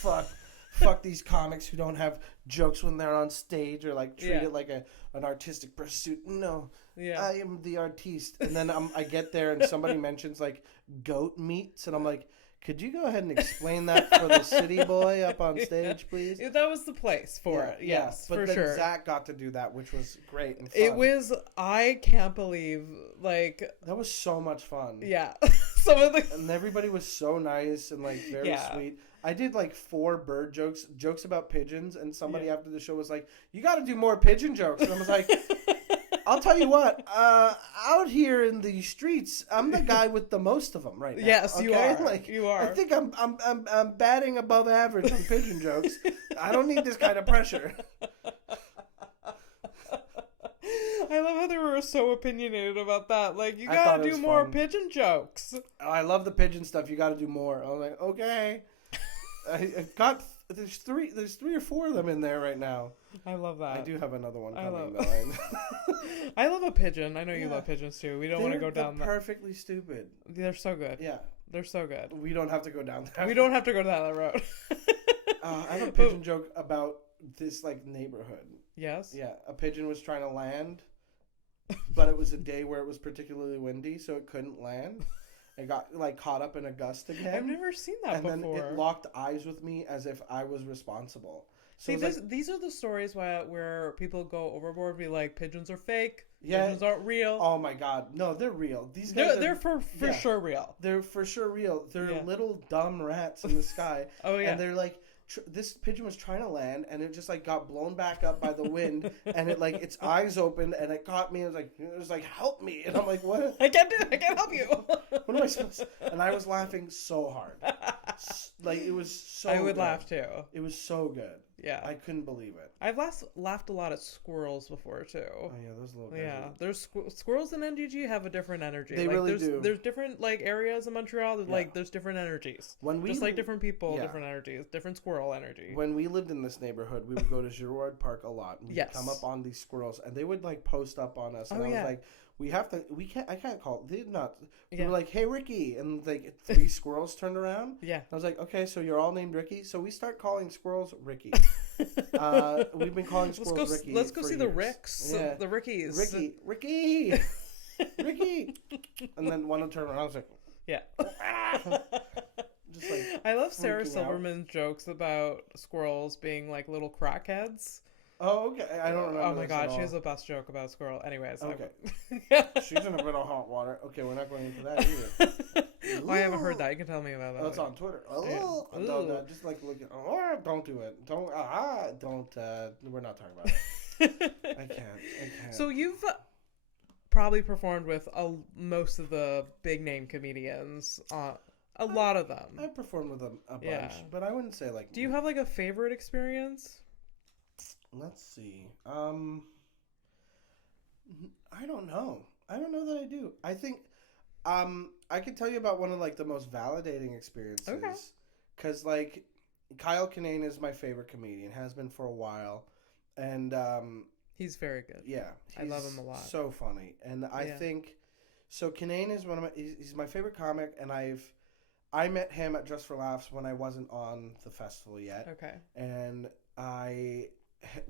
fuck these comics who don't have jokes when they're on stage, or like treat it like an artistic pursuit. No, I am the artiste. And then I get there and somebody mentions like goat meats, and I'm like, could you go ahead and explain that for the city boy up on stage, please? That was the place for it. Yes, but for then sure. Zach got to do that, which was great and fun. It was. I can't believe that was so much fun. Yeah, and everybody was so nice and like very sweet. I did like 4 bird jokes about pigeons, and somebody after the show was like, "You got to do more pigeon jokes." And I was like, I'll tell you what, out here in the streets, I'm the guy with the most of them right now. Yes, okay? you are. Like, you are. I think I'm batting above average on pigeon jokes. I don't need this kind of pressure. I love how they were so opinionated about that. Like, you gotta do more pigeon jokes. I love the pigeon stuff. You gotta do more. I was like, okay. I've got... There's 3 or 4 of them in there right now. I love that. I do have another one coming though. I love a pigeon. I know you love pigeons too. We don't want to go down that. They're perfectly stupid. They're so good. Yeah. They're so good. We don't have to go down that. We don't have to go down that road. I have a pigeon joke about this like neighborhood. Yes. Yeah. A pigeon was trying to land, but it was a day where it was particularly windy, so it couldn't land. It got like caught up in a gust again. I've never seen that before. And then it locked eyes with me as if I was responsible. So these are the stories where people go overboard and be like, pigeons are fake. Pigeons aren't real. Oh my God. No, they're real. These guys they're for sure real. They're for sure real. They're little dumb rats in the sky. Oh yeah. And they're like, this pigeon was trying to land, and it just like got blown back up by the wind, and it like its eyes opened, and it caught me. It was like help me, and I'm like, what? I can't do it. I can't help you. What am I supposed to? And I was laughing so hard, like it was so. I would laugh too. It was so good. Yeah, I couldn't believe it. I've laughed a lot at squirrels before too. Oh yeah, those little guys. Yeah, there's squirrels in NDG have a different energy. They really do. There's different like areas in Montreal that like there's different energies. Just like different people, different energies, different squirrel energy. When we lived in this neighborhood, we would go to Cherubic Park a lot. We'd come up on these squirrels, and they would like post up on us, and I was like, I can't call it. They're not. We were like, hey, Ricky. And like 3 squirrels turned around. Yeah. I was like, okay, so you're all named Ricky. So we start calling squirrels Ricky. We've been calling squirrels Ricky. Let's go see years. The Ricks. Yeah. The Rickies. Ricky. And then one would turn around. I was like, yeah. Just like I love Sarah Silverman's jokes about squirrels being like little crackheads. Oh, okay. I don't remember. Oh my God, she has the best joke about a squirrel. Anyways, okay. She's in a bit of hot water. Okay, we're not going into that either. Well, I haven't heard that. You can tell me about that. Oh, it's on Twitter. Oh, don't, just like look at. Oh, don't do it. Don't. Don't. We're not talking about it. I can't. So you've probably performed with most of the big name comedians. A lot of them. I performed with a bunch, but I wouldn't say like. Do you have like a favorite experience? Let's see. I don't know. I don't know that I do. I think I could tell you about one of like the most validating experiences. Okay. Cuz like Kyle Kinane is my favorite comedian, has been for a while. And he's very good. Yeah. I love him a lot. So funny. And I think so Kinane is he's my favorite comic, and I met him at Just for Laughs when I wasn't on the festival yet. Okay. And I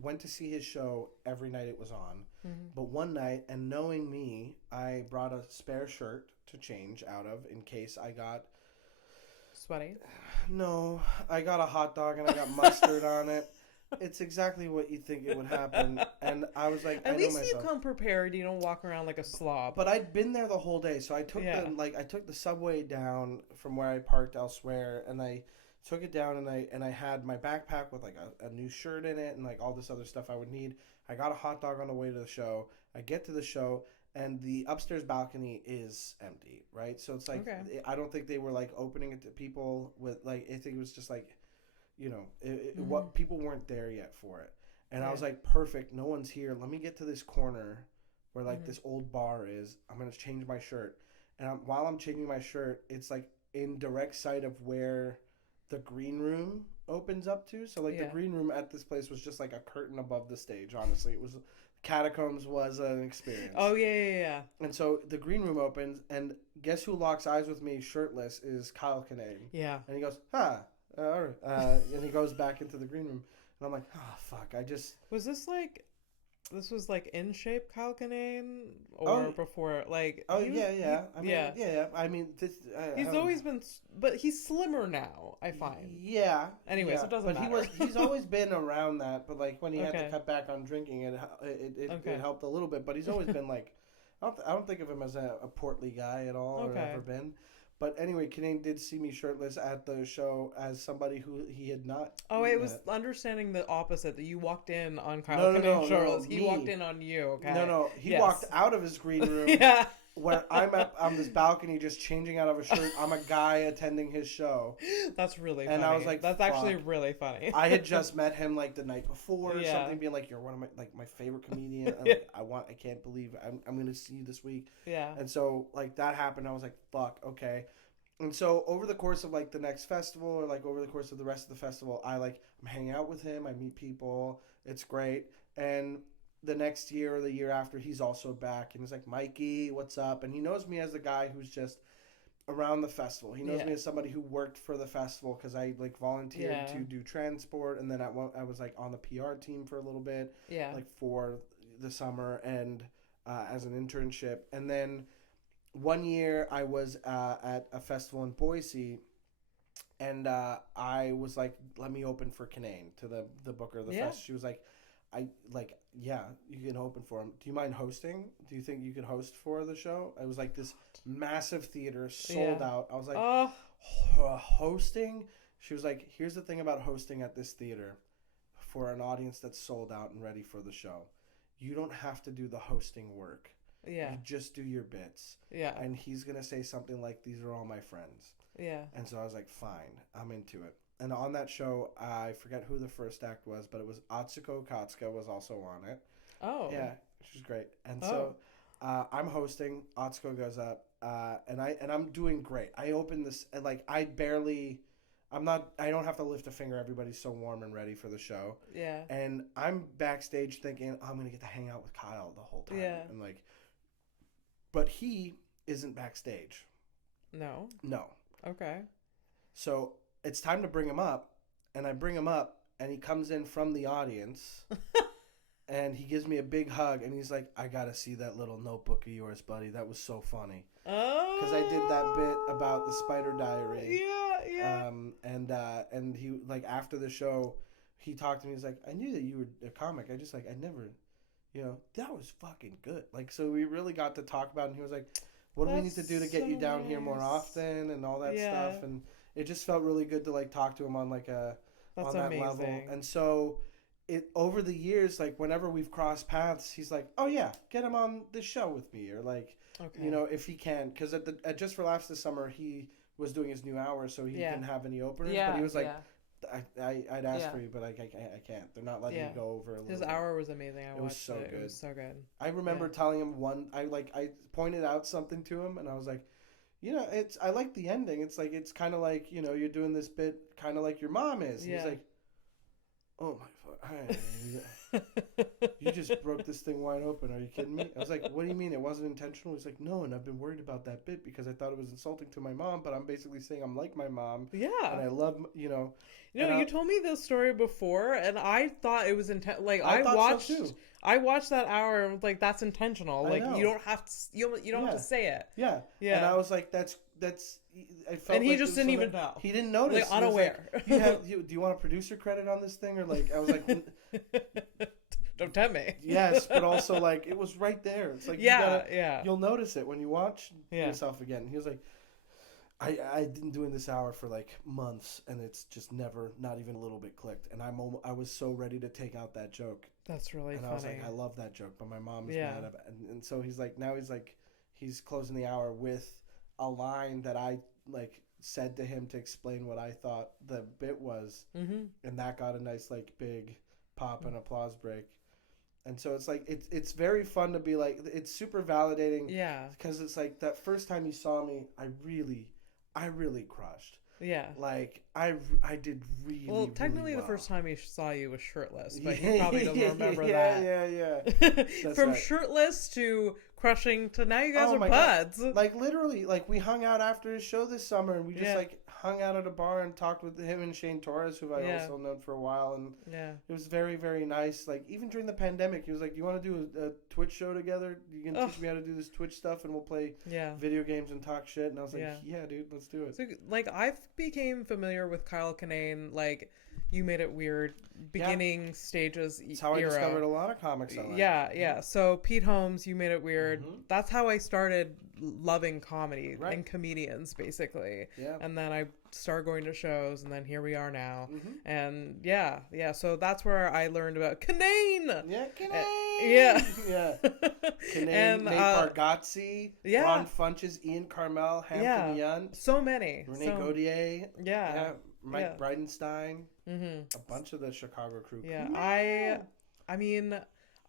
went to see his show every night it was on. Mm-hmm. But one night, and knowing me, I brought a spare shirt to change out of in case I got... Sweaty? No, I got a hot dog and I got mustard on it. It's exactly what you think it would happen. And I was like, At least you come prepared. You don't walk around like a slob. But I'd been there the whole day. So I took the subway down from where I parked elsewhere, and I took it down, and I had my backpack with like a new shirt in it and like all this other stuff I would need. I got a hot dog on the way to the show. I get to the show, and the upstairs balcony is empty, right? So it's like, I don't think they were like opening it to people with like, I think it was just like, you know, what people weren't there yet for it. And I was like, perfect, no one's here. Let me get to this corner where like this old bar is. I'm going to change my shirt. And while I'm changing my shirt, it's like in direct sight of where the green room opens up to. So like the green room at this place was just like a curtain above the stage, honestly. It was, Catacombs was an experience. Oh, yeah. And so the green room opens, and guess who locks eyes with me shirtless is Kyle Kinane. Yeah. And he goes, and he goes back into the green room. And I'm like, oh, fuck, Was this like... This was like in shape Kyle Kinane or before like I mean, I mean this he's always been, but he's slimmer now, I find. Anyways, it doesn't matter. But he's always been around that, but like when he had to cut back on drinking, it helped a little bit, but he's always been like I don't think of him as a portly guy at all or ever been. But anyway, Kinane did see me shirtless at the show as somebody who he had not. Oh, it was understanding the opposite, that you walked in on Kyle Kinane shirtless. He walked in on you, okay? No. He walked out of his green room where I'm on this balcony just changing out of a shirt. I'm a guy attending his show. That's really funny. And I was like, that's actually really funny. I had just met him like the night before or something, being like, you're one of my favorite comedian. I can't believe I'm going to see you this week. Yeah. And so like that happened. I was like, fuck, okay. And so over the course of like the next festival or like over the course of the rest of the festival, I'm hanging out with him. I meet people. It's great. And the next year or the year after, he's also back. And he's like, Mikey, what's up? And he knows me as the guy who's just around the festival. He knows me as somebody who worked for the festival because I like volunteered to do transport. And then I was like on the PR team for a little bit, like for the summer and as an internship. And then one year I was at a festival in Boise, and I was like, let me open for Kinane to the booker of the fest. She was like, you can open for him. Do you mind hosting? Do you think you could host for the show? It was like this massive theater, sold out. I was like, hosting? She was like, here's the thing about hosting at this theater for an audience that's sold out and ready for the show. You don't have to do the hosting work. Yeah. You just do your bits. Yeah. And he's going to say something like, these are all my friends. Yeah. And so I was like, fine, I'm into it. And on that show, I forget who the first act was, but it was Atsuko Katsuka was also on it. Oh. Yeah, which is great. And so I'm hosting, Atsuko goes up, and I'm doing great. I open this, and like I don't have to lift a finger. Everybody's so warm and ready for the show. Yeah. And I'm backstage thinking, I'm going to get to hang out with Kyle the whole time. Yeah. And like, but he isn't backstage. No. Okay. So it's time to bring him up, and I bring him up, and he comes in from the audience, and he gives me a big hug, and he's like, I got to see that little notebook of yours, buddy. That was so funny. Oh. Because I did that bit about the Spider Diary. Yeah. And he, like, after the show, he talked to me. He's like, I knew that you were a comic. I never, that was fucking good. Like, so we really got to talk about it, and he was like, what do we need to do to get you down here more often and all that stuff? And it just felt really good to, like, talk to him on, like, on that amazing level. And so over the years, like, whenever we've crossed paths, he's like, oh, yeah, get him on this show with me. Or, like, if he can. Because at Just for Laughs this summer, he was doing his new hours, so he didn't have any openers. But he was like, I'd ask for you, but I can't. They're not letting me go over a little His bit. hour was amazing. I watched so it. good. It was so good. I remember telling him I pointed out something to him, and I was like, I like the ending. It's like, it's kind of like, you're doing this bit kind of like your mom is. And he's like, oh my fuck, you just broke this thing wide open. Are you kidding me? I was like, what do you mean? It wasn't intentional? He's like, no, and I've been worried about that bit because I thought it was insulting to my mom, but I'm basically saying I'm like my mom. Yeah. And I love, you told me this story before, and I thought it was like I watched that hour and was like, that's intentional. Like, you don't have to you don't have to say it. Yeah. And I was like, that's I felt and he just didn't even know. He didn't notice. Like, unaware. Like, do you want a producer credit on this thing? Or like, I was like, don't tempt me. Yes, but also like, it was right there. It's like, you'll notice it when you watch yourself again. He was like, I've been doing this hour for like months, and it's just never, not even a little bit clicked. And I was so ready to take out that joke. That's really funny. And I was like, I love that joke, but my mom is mad about it. And so he's like, he's closing the hour with a line that I like said to him to explain what I thought the bit was. Mm-hmm. And that got a nice like big pop and applause break. And so it's like, it's very fun to be like, it's super validating. Yeah. Because it's like that first time you saw me, I really crushed. Yeah. Like, I did really, well, technically really well. the first time he saw you was shirtless, but he probably doesn't remember that. Yeah. From right. Shirtless to crushing to now you guys are buds. God. Like, literally, like, we hung out after his show this summer, and we just, like, hung out at a bar and talked with him and Shane Torres, who I also known for a while, and it was very, very nice. Like, even during the pandemic, he was like, "Do you want to do a Twitch show together? You can teach me how to do this Twitch stuff, and we'll play video games and talk shit." And I was like, "Yeah, dude, let's do it." So, like, I became familiar with Kyle Kinane, like, You Made It Weird, beginning stages That's how era. I discovered a lot of comics I like. Yeah. So Pete Holmes, You Made It Weird. Mm-hmm. That's how I started loving comedy and comedians, basically. Yeah. And then I started going to shows, and then here we are now. Mm-hmm. And yeah. So that's where I learned about Kinane. Yeah, Kinane. Yeah. Kinane, and Nate Bargatze, Ron Funches, Ian Carmel, Hampton Yunt. So many. Renee Gaudier. Yeah. Mike Bridenstine. Mm-hmm. A bunch of the Chicago crew. Yeah. I mean,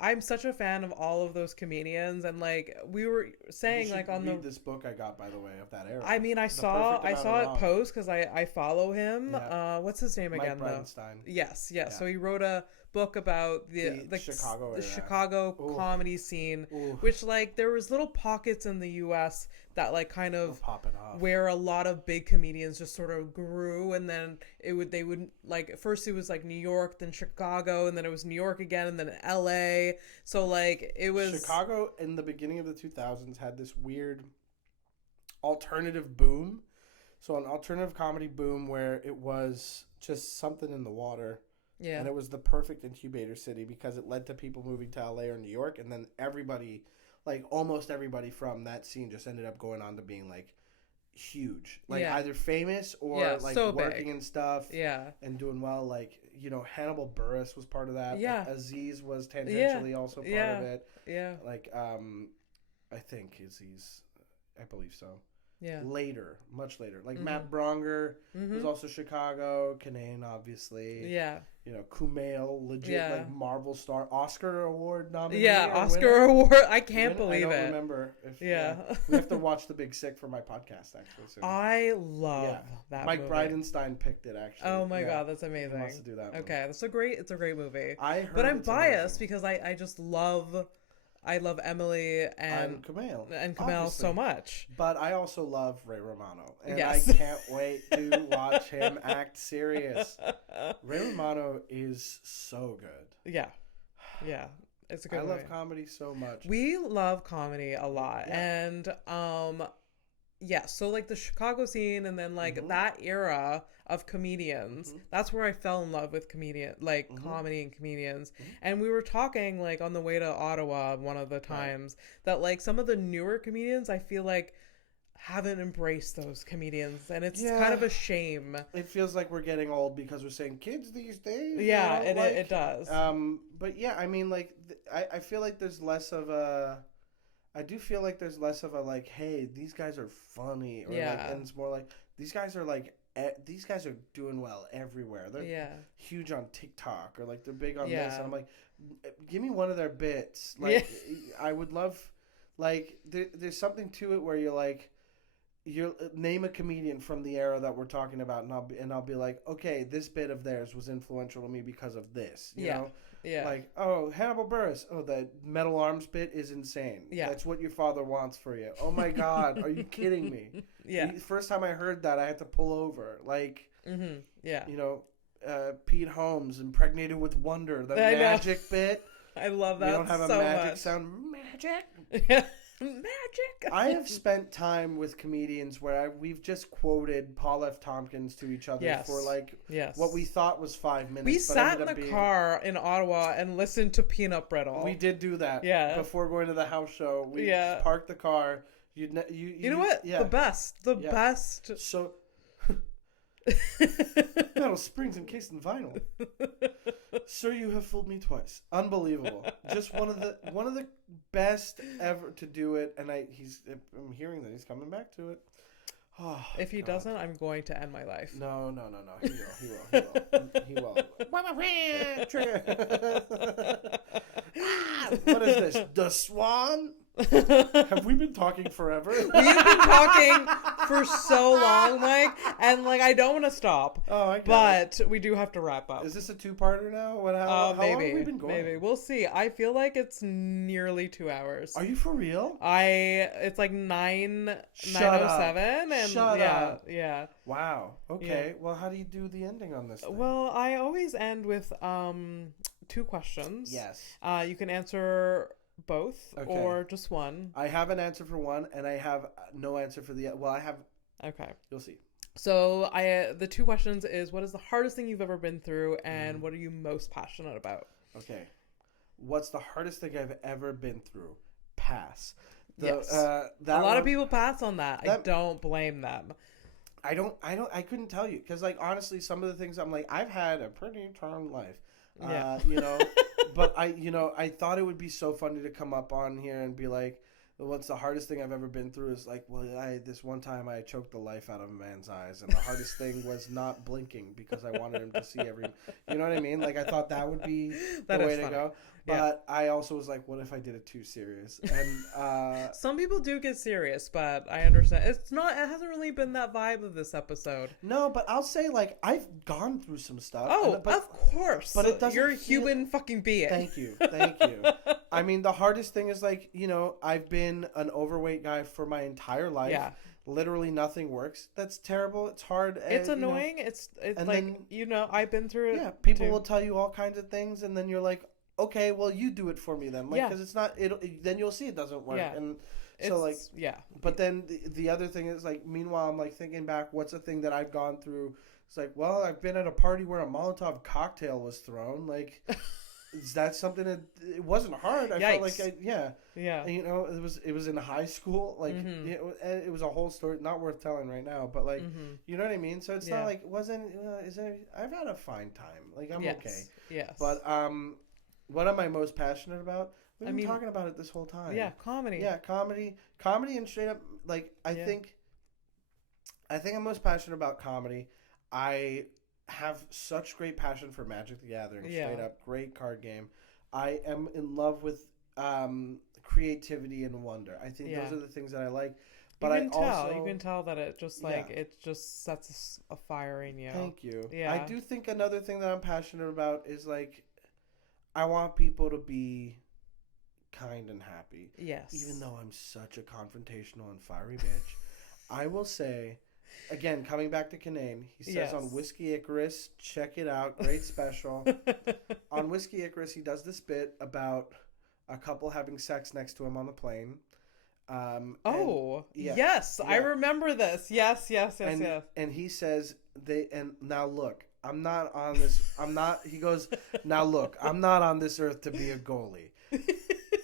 I'm such a fan of all of those comedians, and like we were saying, like on read this book I got, by the way, of that era. I mean, I saw it post because I follow him. Yeah. What's his name again? Mike Bridenstine. Yes. So he wrote a book about the Chicago comedy scene, which like there was little pockets in the U.S. that like kind of where a lot of big comedians just sort of grew, and then they would like at first it was like New York, then Chicago, and then it was New York again, and then L.A. So like it was Chicago in the beginning of the 2000s had this weird alternative boom. So an alternative comedy boom where it was just something in the water. Yeah. And it was the perfect incubator city because it led to people moving to LA or New York, and then everybody, like almost everybody from that scene just ended up going on to being like huge. Like either famous or like so working big. And stuff. Yeah. And doing well. Like, you know, Hannibal Buress was part of that. Yeah. Like Aziz was tangentially also part of it. Yeah. Like I think Aziz, I believe so. Yeah. Later, much later. Like Matt Bronger was also Chicago. Kinane, obviously. Yeah. You know, Kumail, legit like Marvel star, Oscar Award nominee. Yeah, Oscar Award. I can't believe it. I don't remember. We have to watch The Big Sick for my podcast actually soon. I love that Mike movie. Bridenstine picked it actually. Oh my god, that's amazing. He wants to do that. Okay, it's a great movie. But I'm biased because I just love Emily and Kumail so much. But I also love Ray Romano. And I can't wait to watch him act serious. Ray Romano is so good. Yeah. It's a good movie. I love comedy so much. We love comedy a lot. Yeah. And so like the Chicago scene and then like that era of comedians, that's where I fell in love with comedy and comedians. And we were talking like on the way to Ottawa one of the times that like some of the newer comedians I feel like haven't embraced those comedians, and it's kind of a shame. It feels like we're getting old because we're saying kids these days. Yeah, you know? It does. But yeah, I mean, like I feel like there's less of a. I do feel like there's less of a like, hey, these guys are funny, or like, and it's more like these guys are like. These guys are doing well everywhere. They're huge on TikTok, or like they're big on this. And I'm like, give me one of their bits. Like, I would love, like, there's something to it where you're like, you name a comedian from the era that we're talking about, and I'll be like, okay, this bit of theirs was influential to me because of this. You know? Yeah. Like, oh, Hannibal Buress. Oh, the metal arms bit is insane. Yeah. That's what your father wants for you. Oh my God, are you kidding me? Yeah. The first time I heard that, I had to pull over. Like, you know, Pete Holmes, Impregnated with Wonder, the magic bit. I love that so much. You don't have a magic sound. Magic? Yeah. Magic. I have spent time with comedians where we've just quoted Paul F. Tompkins to each other for like what we thought was 5 minutes. We sat in the car in Ottawa and listened to Peanut Brittle. We did do that. Before going to the house show, we parked the car. You know what? Yeah. The best. The best. So Metal springs encased in vinyl. Sir, you have fooled me twice. Unbelievable. Just one of the best ever to do it, and I'm hearing that he's coming back to it. Oh, if he doesn't, I'm going to end my life. No. He will. What is this? The Swan? Have we been talking forever? We've been talking for so long, Mike, and I don't want to stop. Oh, I get it. We do have to wrap up. Is this a two-parter now? How maybe, long have we been going? Maybe we'll see. I feel like it's nearly 2 hours. Are you for real? It's like 9:07, and Shut up. Yeah. Wow. Okay. Yeah. Well, how do you do the ending on this thing? Well, I always end with 2 questions. Yes. You can answer both or just one. I have an answer for one, and I have no answer for the. Well, I have. Okay. You'll see. So the 2 questions is, what is the hardest thing you've ever been through, and what are you most passionate about? Okay. What's the hardest thing I've ever been through? Pass. Yes. A lot of people pass on that. I don't blame them. I couldn't tell you because honestly, some of the things I'm I've had a pretty charmed life. Yeah. But I thought it would be so funny to come up on here and be like, what's the hardest thing I've ever been through is this one time I choked the life out of a man's eyes, and the hardest thing was not blinking because I wanted him to see every, you know what I mean? I thought that would be the way to go. But I also was like, what if I did it too serious? And some people do get serious, but I understand. It hasn't really been that vibe of this episode. No, but I'll say I've gone through some stuff. Oh, of course. But it doesn't. You're a human fucking being. Thank you. I mean, the hardest thing is I've been an overweight guy for my entire life. Yeah. Literally nothing works. That's terrible. It's hard. It's annoying. It's then, I've been through it. Yeah, people will tell you all kinds of things, and then you're like, okay, well, you do it for me then. Because it's not, then you'll see it doesn't work. Yeah. And so but then the other thing is meanwhile, I'm thinking back, what's a thing that I've gone through? It's well, I've been at a party where a Molotov cocktail was thrown. Is that something that it wasn't hard? I felt yeah. And, it was in high school. It was a whole story, not worth telling right now, but you know what I mean? So it's not I've had a fine time. I'm okay. Yes. But, what am I most passionate about? We've been talking about it this whole time. Yeah, comedy. Yeah, comedy and straight up, I think I'm most passionate about comedy. I have such great passion for Magic the Gathering, straight up, great card game. I am in love with creativity and wonder. I think those are the things that I like. But you can tell that it just it just sets a fire in you. Thank you. Yeah. I do think another thing that I'm passionate about is I want people to be kind and happy. Yes. Even though I'm such a confrontational and fiery bitch, I will say, again, coming back to Kinane, he says on Whiskey Icarus, check it out, great special. On Whiskey Icarus, he does this bit about a couple having sex next to him on the plane. Yes, I remember this. Yes. And he says, now look, he goes, now look, I'm not on this earth to be a goalie.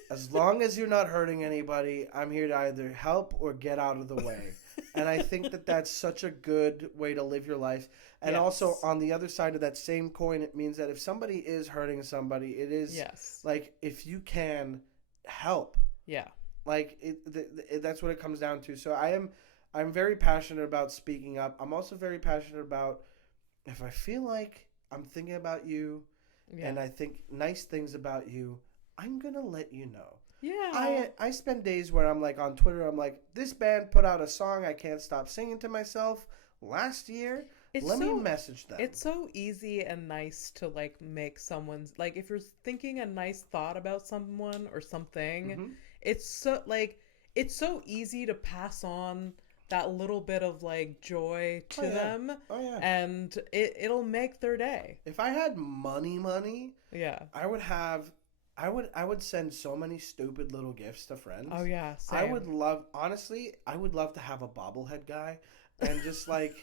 As long as you're not hurting anybody, I'm here to either help or get out of the way. And I think that that's such a good way to live your life. And also on the other side of that same coin, it means that if somebody is hurting somebody, it is if you can help. Yeah. That's what it comes down to. So I'm very passionate about speaking up. I'm also very passionate about, if I feel like I'm thinking about you and I think nice things about you, I'm going to let you know. Yeah. I spend days where I'm on Twitter, I'm this band put out a song I can't stop singing to myself last year. Let me message them. It's so easy and nice to make someone's, if you're thinking a nice thought about someone or something, it's so easy to pass on that little bit of joy to them. Oh yeah. And it'll make their day. If I had money, yeah, I would send so many stupid little gifts to friends. Oh yeah, same. I would love to have a bobblehead guy and just like,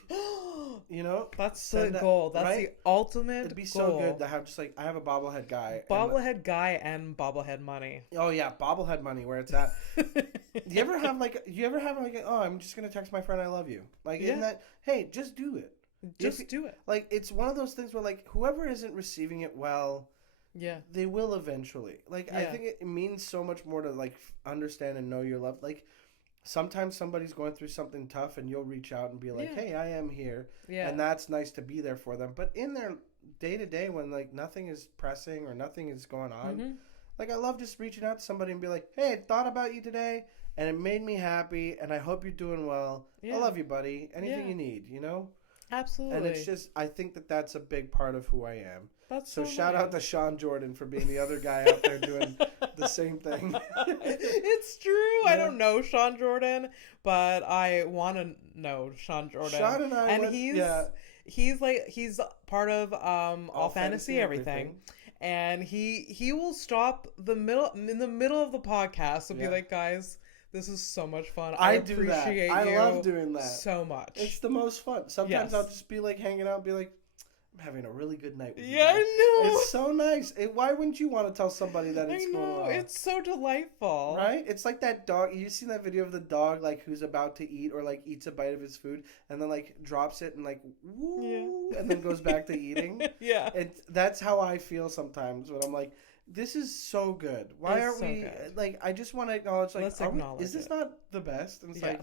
that's the goal. That's right? The ultimate It'd be goal. So good to have just like, I have a bobblehead guy. Bobblehead guy and bobblehead money. Oh yeah, bobblehead money, where it's at. You ever have like, oh, I'm just going to text my friend I love you. Like, isn't that, hey, just do it. Just do it. Like, it's one of those things where like, whoever isn't receiving it well, they will eventually. Like, I think it means so much more to like understand and know your love. Like, sometimes somebody's going through something tough and you'll reach out and be like, hey, I am here. Yeah. And that's nice to be there for them. But in their day-to-day when like nothing is pressing or nothing is going on, like I love just reaching out to somebody and be like, hey, I thought about you today and it made me happy and I hope you're doing well. I love you, buddy. Anything you need, Absolutely. And it's just, I think that that's a big part of who I am. That's so shout out to Sean Jordan for being the other guy out there doing the same thing. It's true. I don't know Sean Jordan, but I want to know Sean Jordan. Sean and I he's part of All Fantasy Everything. And he will stop in the middle of the podcast and be like, guys, this is so much fun. I appreciate you. I love doing that so much. It's the most fun. Sometimes I'll just be like hanging out and be like, I'm having a really good night with you. Yeah, I know. It's so nice. Why wouldn't you want to tell somebody that it's going well? It's so delightful. Right? It's like that dog. You've seen that video of the dog like who's about to eat or like eats a bite of his food and then like drops it and like woo and then goes back to eating. That's how I feel sometimes when I'm like, this is so good. Why aren't we good. Like, I just want to acknowledge like, is this not the best? And it's like,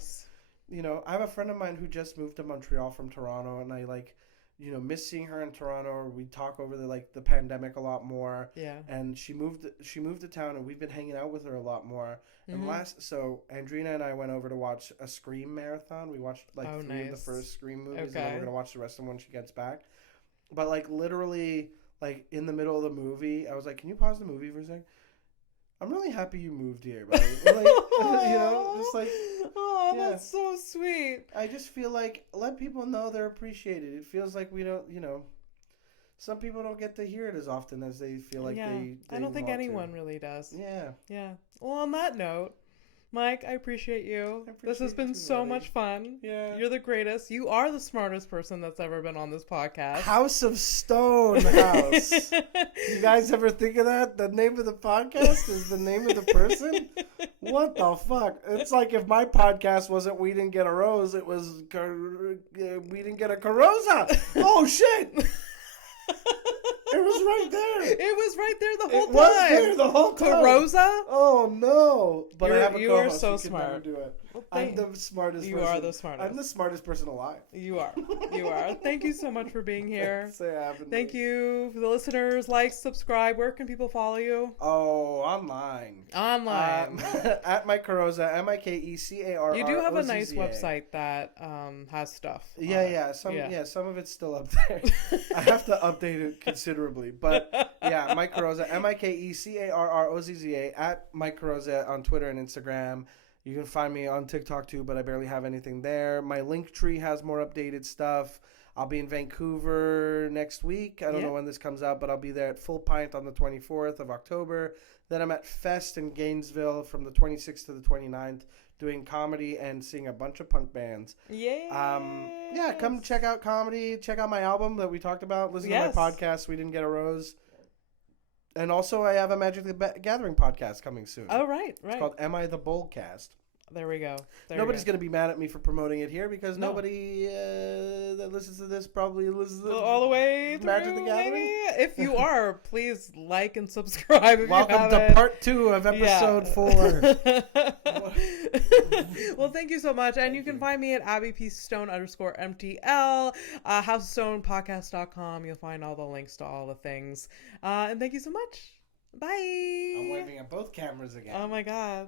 I have a friend of mine who just moved to Montreal from Toronto and I like, miss seeing her in Toronto, or we talk over the pandemic a lot more. Yeah. And she moved to town and we've been hanging out with her a lot more. And so Andrina and I went over to watch a Scream marathon. We watched like 3 of the first Scream movies and then we're going to watch the rest of them when she gets back. But like literally like in the middle of the movie, I was like, can you pause the movie for a second? I'm really happy you moved here, buddy. Like, just like, that's so sweet. I just feel like let people know they're appreciated. It feels like we don't, some people don't get to hear it as often as they feel like they I don't think anyone really does. Yeah. Yeah. Well, on that note, Mike, I appreciate you. This has been so much fun. Yeah. You're the greatest. You are the smartest person that's ever been on this podcast. House of Stone House. You guys ever think of that? The name of the podcast is the name of the person? What the fuck? It's like if my podcast wasn't We Didn't Get a Rose, it was We Didn't Get a Carrozza. Oh, shit. It was right there. It was right there the whole time. It was there the whole time. Carrozza? Oh, no. But I have a co-host. You are so smart. Never do it. Well, I'm the smartest person. You are the smartest. I'm the smartest person alive. You are. You are. Thank you so much for being here. Thank you for the listeners. Like, subscribe. Where can people follow you? Oh, online. At Mike Carrozza, MikeCarrozza. You do have a nice website that has stuff. Yeah. Some of it's still up there. I have to update it considerably. But yeah, Mike Carrozza, MikeCarrozza, at Mike Carrozza on Twitter and Instagram. You can find me on TikTok too, but I barely have anything there. My Linktree has more updated stuff. I'll be in Vancouver next week. I don't know when this comes out, but I'll be there at Full Pint on the 24th of October. Then I'm at Fest in Gainesville from the 26th to the 29th doing comedy and seeing a bunch of punk bands. Yeah, come check out comedy. Check out my album that we talked about. Listen to my podcast, We Didn't Get a Rose. And also, I have a Magic the Gathering podcast coming soon. Oh, right. It's called Am I the Boldcast? There we go. Nobody's going to be mad at me for promoting it here because nobody that listens to this probably listens to all the way through, Magic the Gathering. Maybe? If you are, please like and subscribe. Welcome to part 2 of episode 4. Well, thank you so much. And you can find me at AbbyPStone_MTL, HouseOfStonePodcast.com. You'll find all the links to all the things. And thank you so much. Bye. I'm waving at both cameras again. Oh, my God.